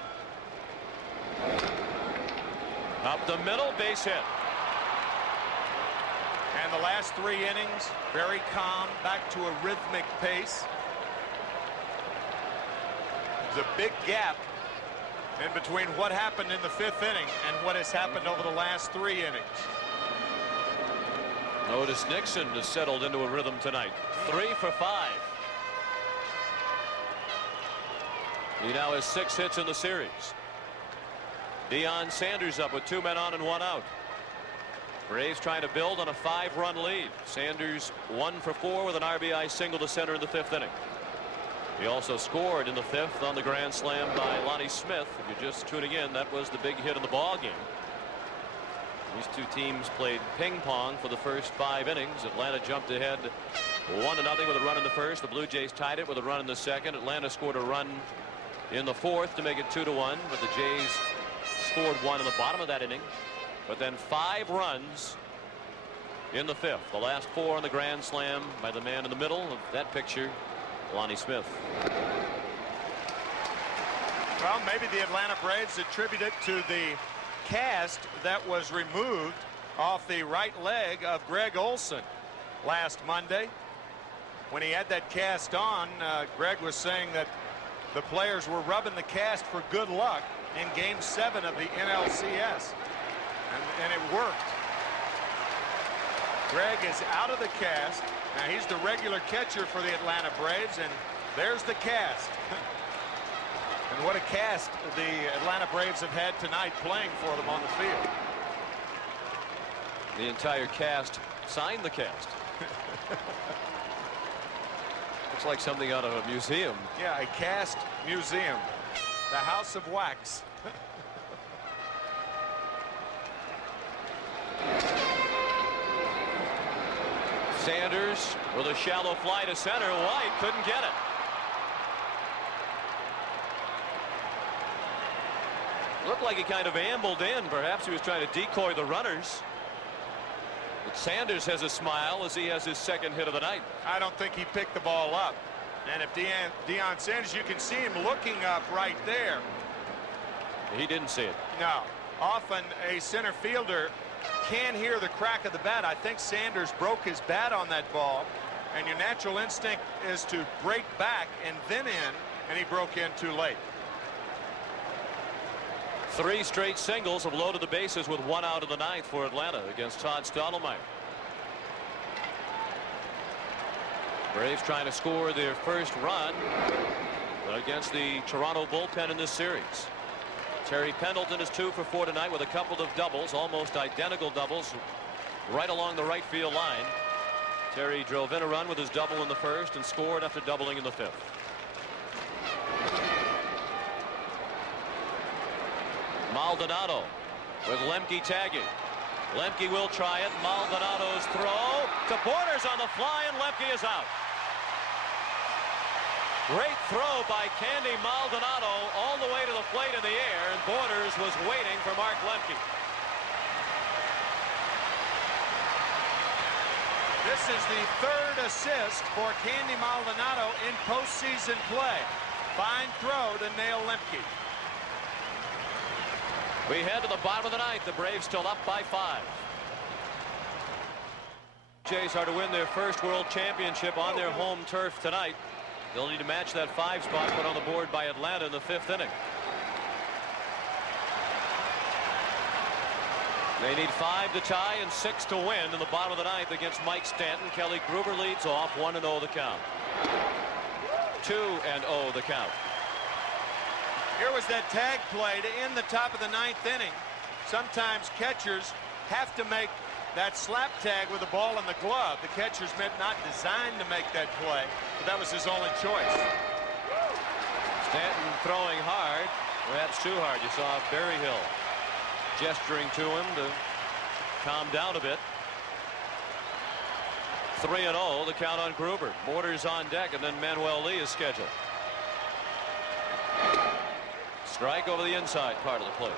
Up the middle, base hit. And the last 3 innings, very calm, back to a rhythmic pace. There's a big gap in between what happened in the 5th inning and what has happened over the last 3 innings. Otis Nixon has settled into a rhythm tonight. 3 for 5. He now has 6 hits in the series. Deion Sanders up with 2 men on and 1 out. Braves trying to build on a 5-run lead. Sanders 1 for 4 with an RBI single to center in the 5th inning. He also scored in the 5th on the grand slam by Lonnie Smith. If you're just tuning in, that was the big hit in the ball game. These two teams played ping pong for the first 5 innings. Atlanta jumped ahead 1-0 with a run in the first. The Blue Jays tied it with a run in the second. Atlanta scored a run in the 4th to make it 2-1, but the Jays scored 1 in the bottom of that inning. But then 5 runs in the 5th. The last 4 on the grand slam by the man in the middle of that picture, Lonnie Smith. Well, maybe the Atlanta Braves attribute it to the cast that was removed off the right leg of Greg Olson last Monday. When he had that cast on, Greg was saying that the players were rubbing the cast for good luck in Game 7 of the NLCS. And it worked. Greg is out of the cast. Now he's the regular catcher for the Atlanta Braves, and there's the cast. And what a cast the Atlanta Braves have had tonight playing for them on the field. The entire cast signed the cast. Looks like something out of a museum. Yeah, a cast museum. The House of Wax. Sanders with a shallow fly to center. White couldn't get it. Looked like he kind of ambled in. Perhaps he was trying to decoy the runners. But Sanders has a smile as he has his 2nd hit of the night. I don't think he picked the ball up. And if Deion Sanders, you can see him looking up right there. He didn't see it. No. Often a center fielder can hear the crack of the bat. I think Sanders broke his bat on that ball, and your natural instinct is to break back and then in, and he broke in too late. 3 straight singles have loaded the bases with 1 out of the 9th for Atlanta against Todd Stottlemyre. Braves trying to score their first run against the Toronto bullpen in this series. Terry Pendleton is 2 for 4 tonight with a couple of doubles, almost identical doubles, right along the right field line. Terry drove in a run with his double in the 1st and scored after doubling in the 5th. Maldonado with Lemke tagging. Lemke will try it. Maldonado's throw to Borders on the fly, and Lemke is out. Great throw by Candy Maldonado all the way to the plate in the air, and Borders was waiting for Mark Lemke. This is the 3rd assist for Candy Maldonado in postseason play. Fine throw to nail Lemke. We head to the bottom of the 9th. The Braves still up by 5. Jays are to win their first World Championship on their home turf tonight. They'll need to match that 5 spot put on the board by Atlanta in the 5th inning. They need 5 to tie and 6 to win in the bottom of the 9th against Mike Stanton. Kelly Gruber leads off 1-0 the count. 2-0 the count. Here was that tag play to end the top of the 9th inning. Sometimes catchers have to make that slap tag with the ball in the glove. The catcher's not designed to make that play, but that was his only choice. Stanton throwing hard, perhaps too hard. You saw Berryhill gesturing to him to calm down a bit. 3-0 the count on Gruber. Borders on deck, and then Manuel Lee is scheduled. Strike over the inside part of the plate.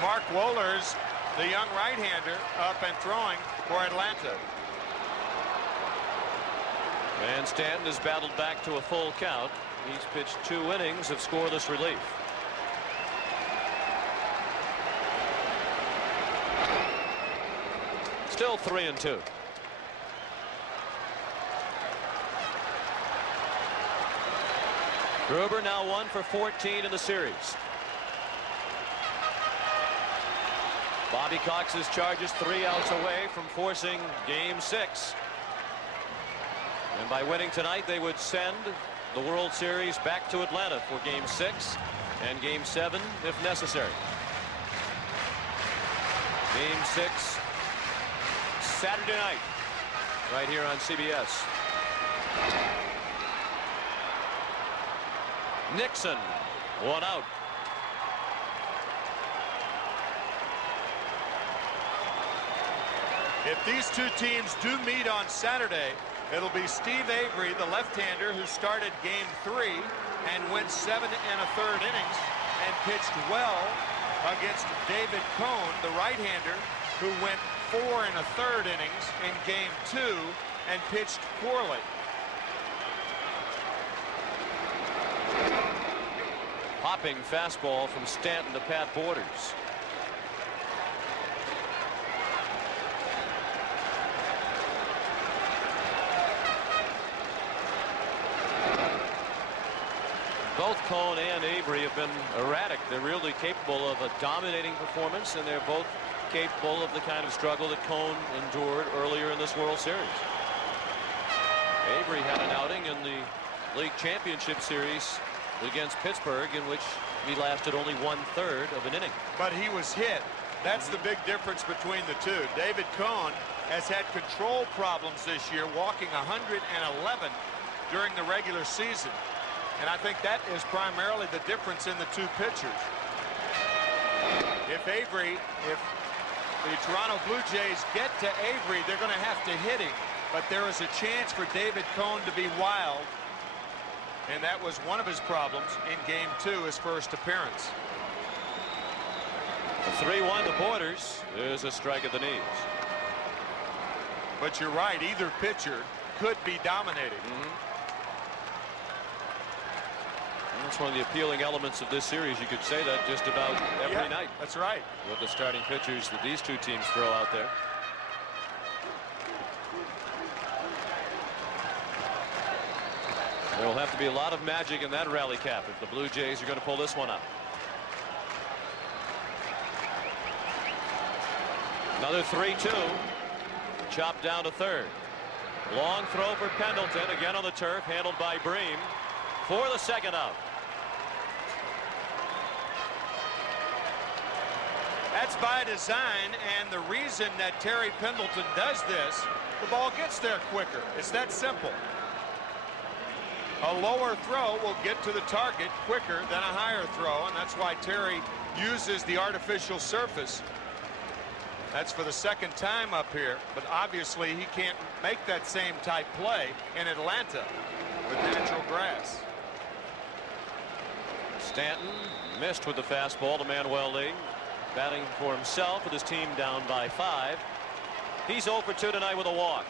Mark Wohlers, the young right-hander, up and throwing for Atlanta. And Stanton has battled back to a full count. He's pitched 2 innings of scoreless relief. Still 3-2. Gruber now 1 for 14 in the series. Bobby Cox's Chargers 3 outs away from forcing Game 6. And by winning tonight, they would send the World Series back to Atlanta for Game 6 and Game 7 if necessary. Game 6 Saturday night right here on CBS. Nixon, 1 out. If these two teams do meet on Saturday, it'll be Steve Avery, the left-hander, who started Game 3 and went 7 1/3 innings and pitched well against David Cohn, the right-hander, who went 4 1/3 innings in Game 2 and pitched poorly. Popping fastball from Stanton to Pat Borders. Both Cohn and Avery have been erratic. They're really capable of a dominating performance, and they're both capable of the kind of struggle that Cohn endured earlier in this World Series. Avery had an outing in the League Championship Series against Pittsburgh in which he lasted only 1/3 of an inning. But he was hit. That's the big difference between the two. David Cohn has had control problems this year, walking 111 during the regular season. And I think that is primarily the difference in the two pitchers. If the Toronto Blue Jays get to Avery, they're going to have to hit him. But there is a chance for David Cohn to be wild. And that was one of his problems in Game 2, his first appearance. The 3-1 to Borders is a strike at the knees. But you're right, either pitcher could be dominating. That's one of the appealing elements of this series. You could say that just about every night. That's right. With the starting pitchers that these two teams throw out there. There will have to be a lot of magic in that rally cap if the Blue Jays are going to pull this one up. Another 3-2. Chopped down to third. Long throw for Pendleton, again on the turf, handled by Bream for the second out. That's by design, and the reason that Terry Pendleton does this, the ball gets there quicker. It's that simple. A lower throw will get to the target quicker than a higher throw, and that's why Terry uses the artificial surface. That's for the second time up here, but obviously he can't make that same type play in Atlanta with natural grass. Stanton missed with the fastball to Manuel Lee, batting for himself with his team down by 5. He's 0 for 2 tonight with a walk.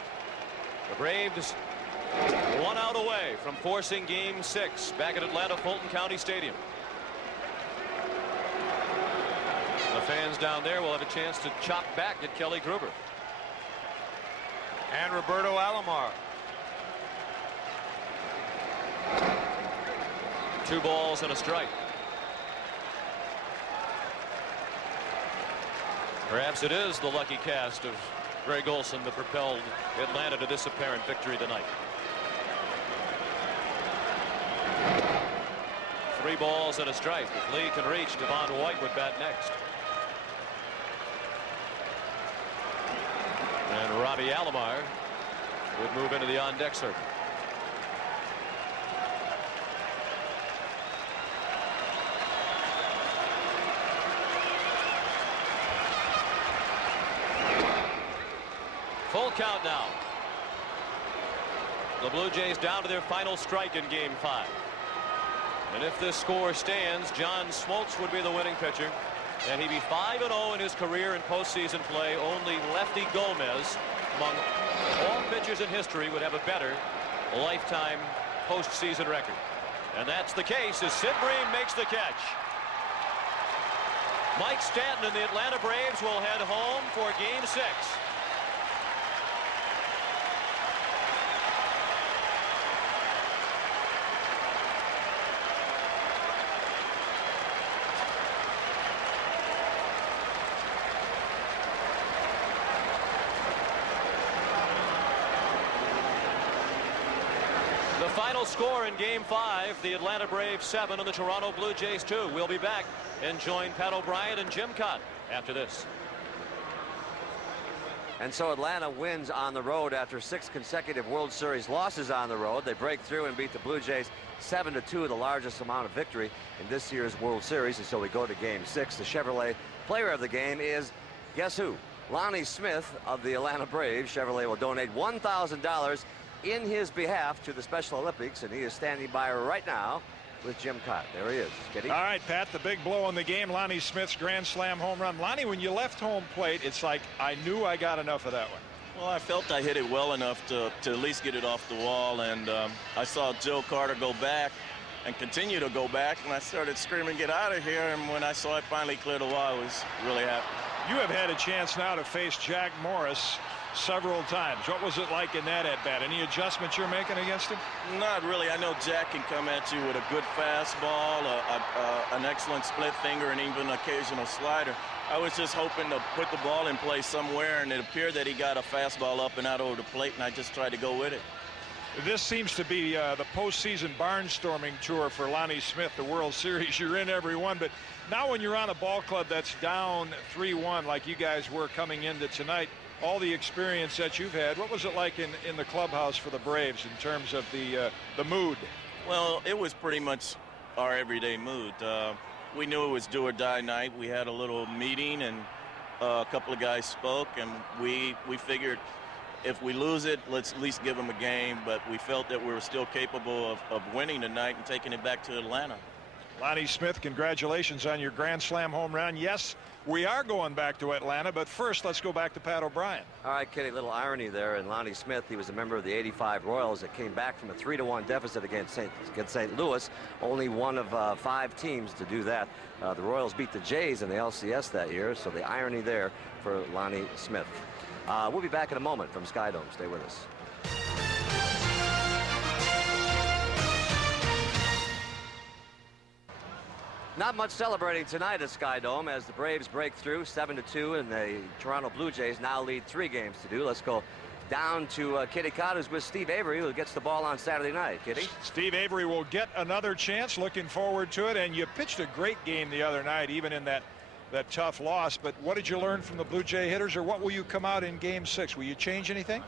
The Braves 1 out away from forcing Game 6 back at Atlanta Fulton County Stadium. The fans down there will have a chance to chop back at Kelly Gruber. And Roberto Alomar. 2 balls and a strike. Perhaps it is the lucky cast of Greg Olson that propelled Atlanta to this apparent victory tonight. 3 balls and a strike. If Lee can reach, Devon White would bat next. And Robbie Alomar would move into the on-deck circle. Full count now. The Blue Jays down to their final strike in Game 5. And if this score stands, John Smoltz would be the winning pitcher, and he'd be 5-0 in his career in postseason play. Only Lefty Gomez, among all pitchers in history, would have a better lifetime postseason record. And that's the case as Sid Bream makes the catch. Mike Stanton and the Atlanta Braves will head home for Game 6. The Final score in Game 5, the Atlanta Braves 7 and the Toronto Blue Jays 2. We'll be back and join Pat O'Brien and Jim Cott after this. And so Atlanta wins on the road after 6 consecutive World Series losses on the road. They break through and beat the Blue Jays 7-2, the largest amount of victory in this year's World Series. And so we go to Game 6. The Chevrolet player of the game is, guess who? Lonnie Smith of the Atlanta Braves. Chevrolet will donate $1,000 in his behalf to the Special Olympics, and he is standing by right now with Jim Cott. There he is. Kitty. All right, Pat, the big blow in the game, Lonnie Smith's grand slam home run. Lonnie, when you left home plate, it's like I knew I got enough of that one. Well, I felt I hit it well enough to at least get it off the wall, and I saw Joe Carter go back and continue to go back, and I started screaming, "Get out of here!" And when I saw it finally clear the wall, I was really happy. You have had a chance now to face Jack Morris several times. What was it like in that at-bat? Any adjustments you're making against him? Not really. I know Jack can come at you with a good fastball, an excellent split finger, and even an occasional slider. I was just hoping to put the ball in play somewhere, and it appeared that he got a fastball up and out over the plate, and I just tried to go with it. This seems to be the postseason barnstorming tour for Lonnie Smith, the World Series. You're in every one, but now when you're on a ball club that's down 3-1 like you guys were coming into tonight, all the experience that you've had, what was it like in the clubhouse for the Braves in terms of the mood? Well, it was pretty much our everyday mood. We knew it was do or die night. We had a little meeting, and a couple of guys spoke, and we figured if we lose it, let's at least give them a game. But we felt that we were still capable of winning tonight and taking it back to Atlanta. Lonnie Smith, congratulations on your grand slam home run. Yes, we are going back to Atlanta, but first let's go back to Pat O'Brien. All right, Kitty, little irony there. And Lonnie Smith, he was a member of the '85 Royals that came back from a 3-1 deficit against St. Louis. Only one of 5 teams to do that. The Royals beat the Jays in the LCS that year, so the irony there for Lonnie Smith. We'll be back in a moment from Skydome. Stay with us. Not much celebrating tonight at Skydome as the Braves break through 7-2, and the Toronto Blue Jays now lead 3 games to 2. Let's go down to Kitty Cott, who's with Steve Avery, who gets the ball on Saturday night. Kitty? Steve Avery will get another chance. Looking forward to it. And you pitched a great game the other night, even in that tough loss. But what did you learn from the Blue Jay hitters, or what will you come out in Game 6? Will you change anything?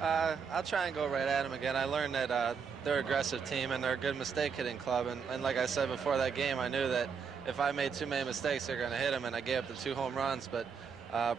I'll try and go right at them again. I learned that they're an aggressive team and they're a good mistake hitting club. And like I said before that game, I knew that if I made too many mistakes, they're going to hit them. And I gave up the 2 home runs, but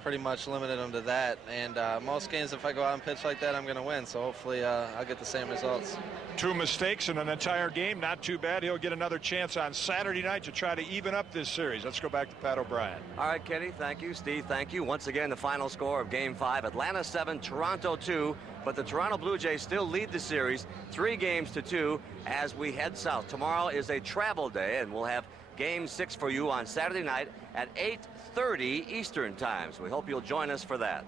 pretty much limited them to that. And most games, if I go out and pitch like that, I'm going to win. So hopefully I'll get the same results. 2 mistakes in an entire game, not too bad. He'll get another chance on Saturday night to try to even up this series. Let's go back to Pat O'Brien. All right, Kenny, thank you. Steve, thank you. Once again, the final score of Game 5, Atlanta 7, Toronto 2. But the Toronto Blue Jays still lead the series 3 games to 2 as we head south. Tomorrow is a travel day, and we'll have Game 6 for you on Saturday night at 8:30 Eastern time. So we hope you'll join us for that.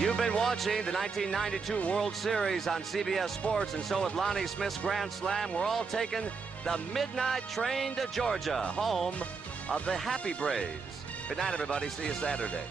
You've been watching the 1992 World Series on CBS Sports, and so with Lonnie Smith's grand slam, we're all taking the midnight train to Georgia, home of the Happy Braves. Good night, everybody. See you Saturday.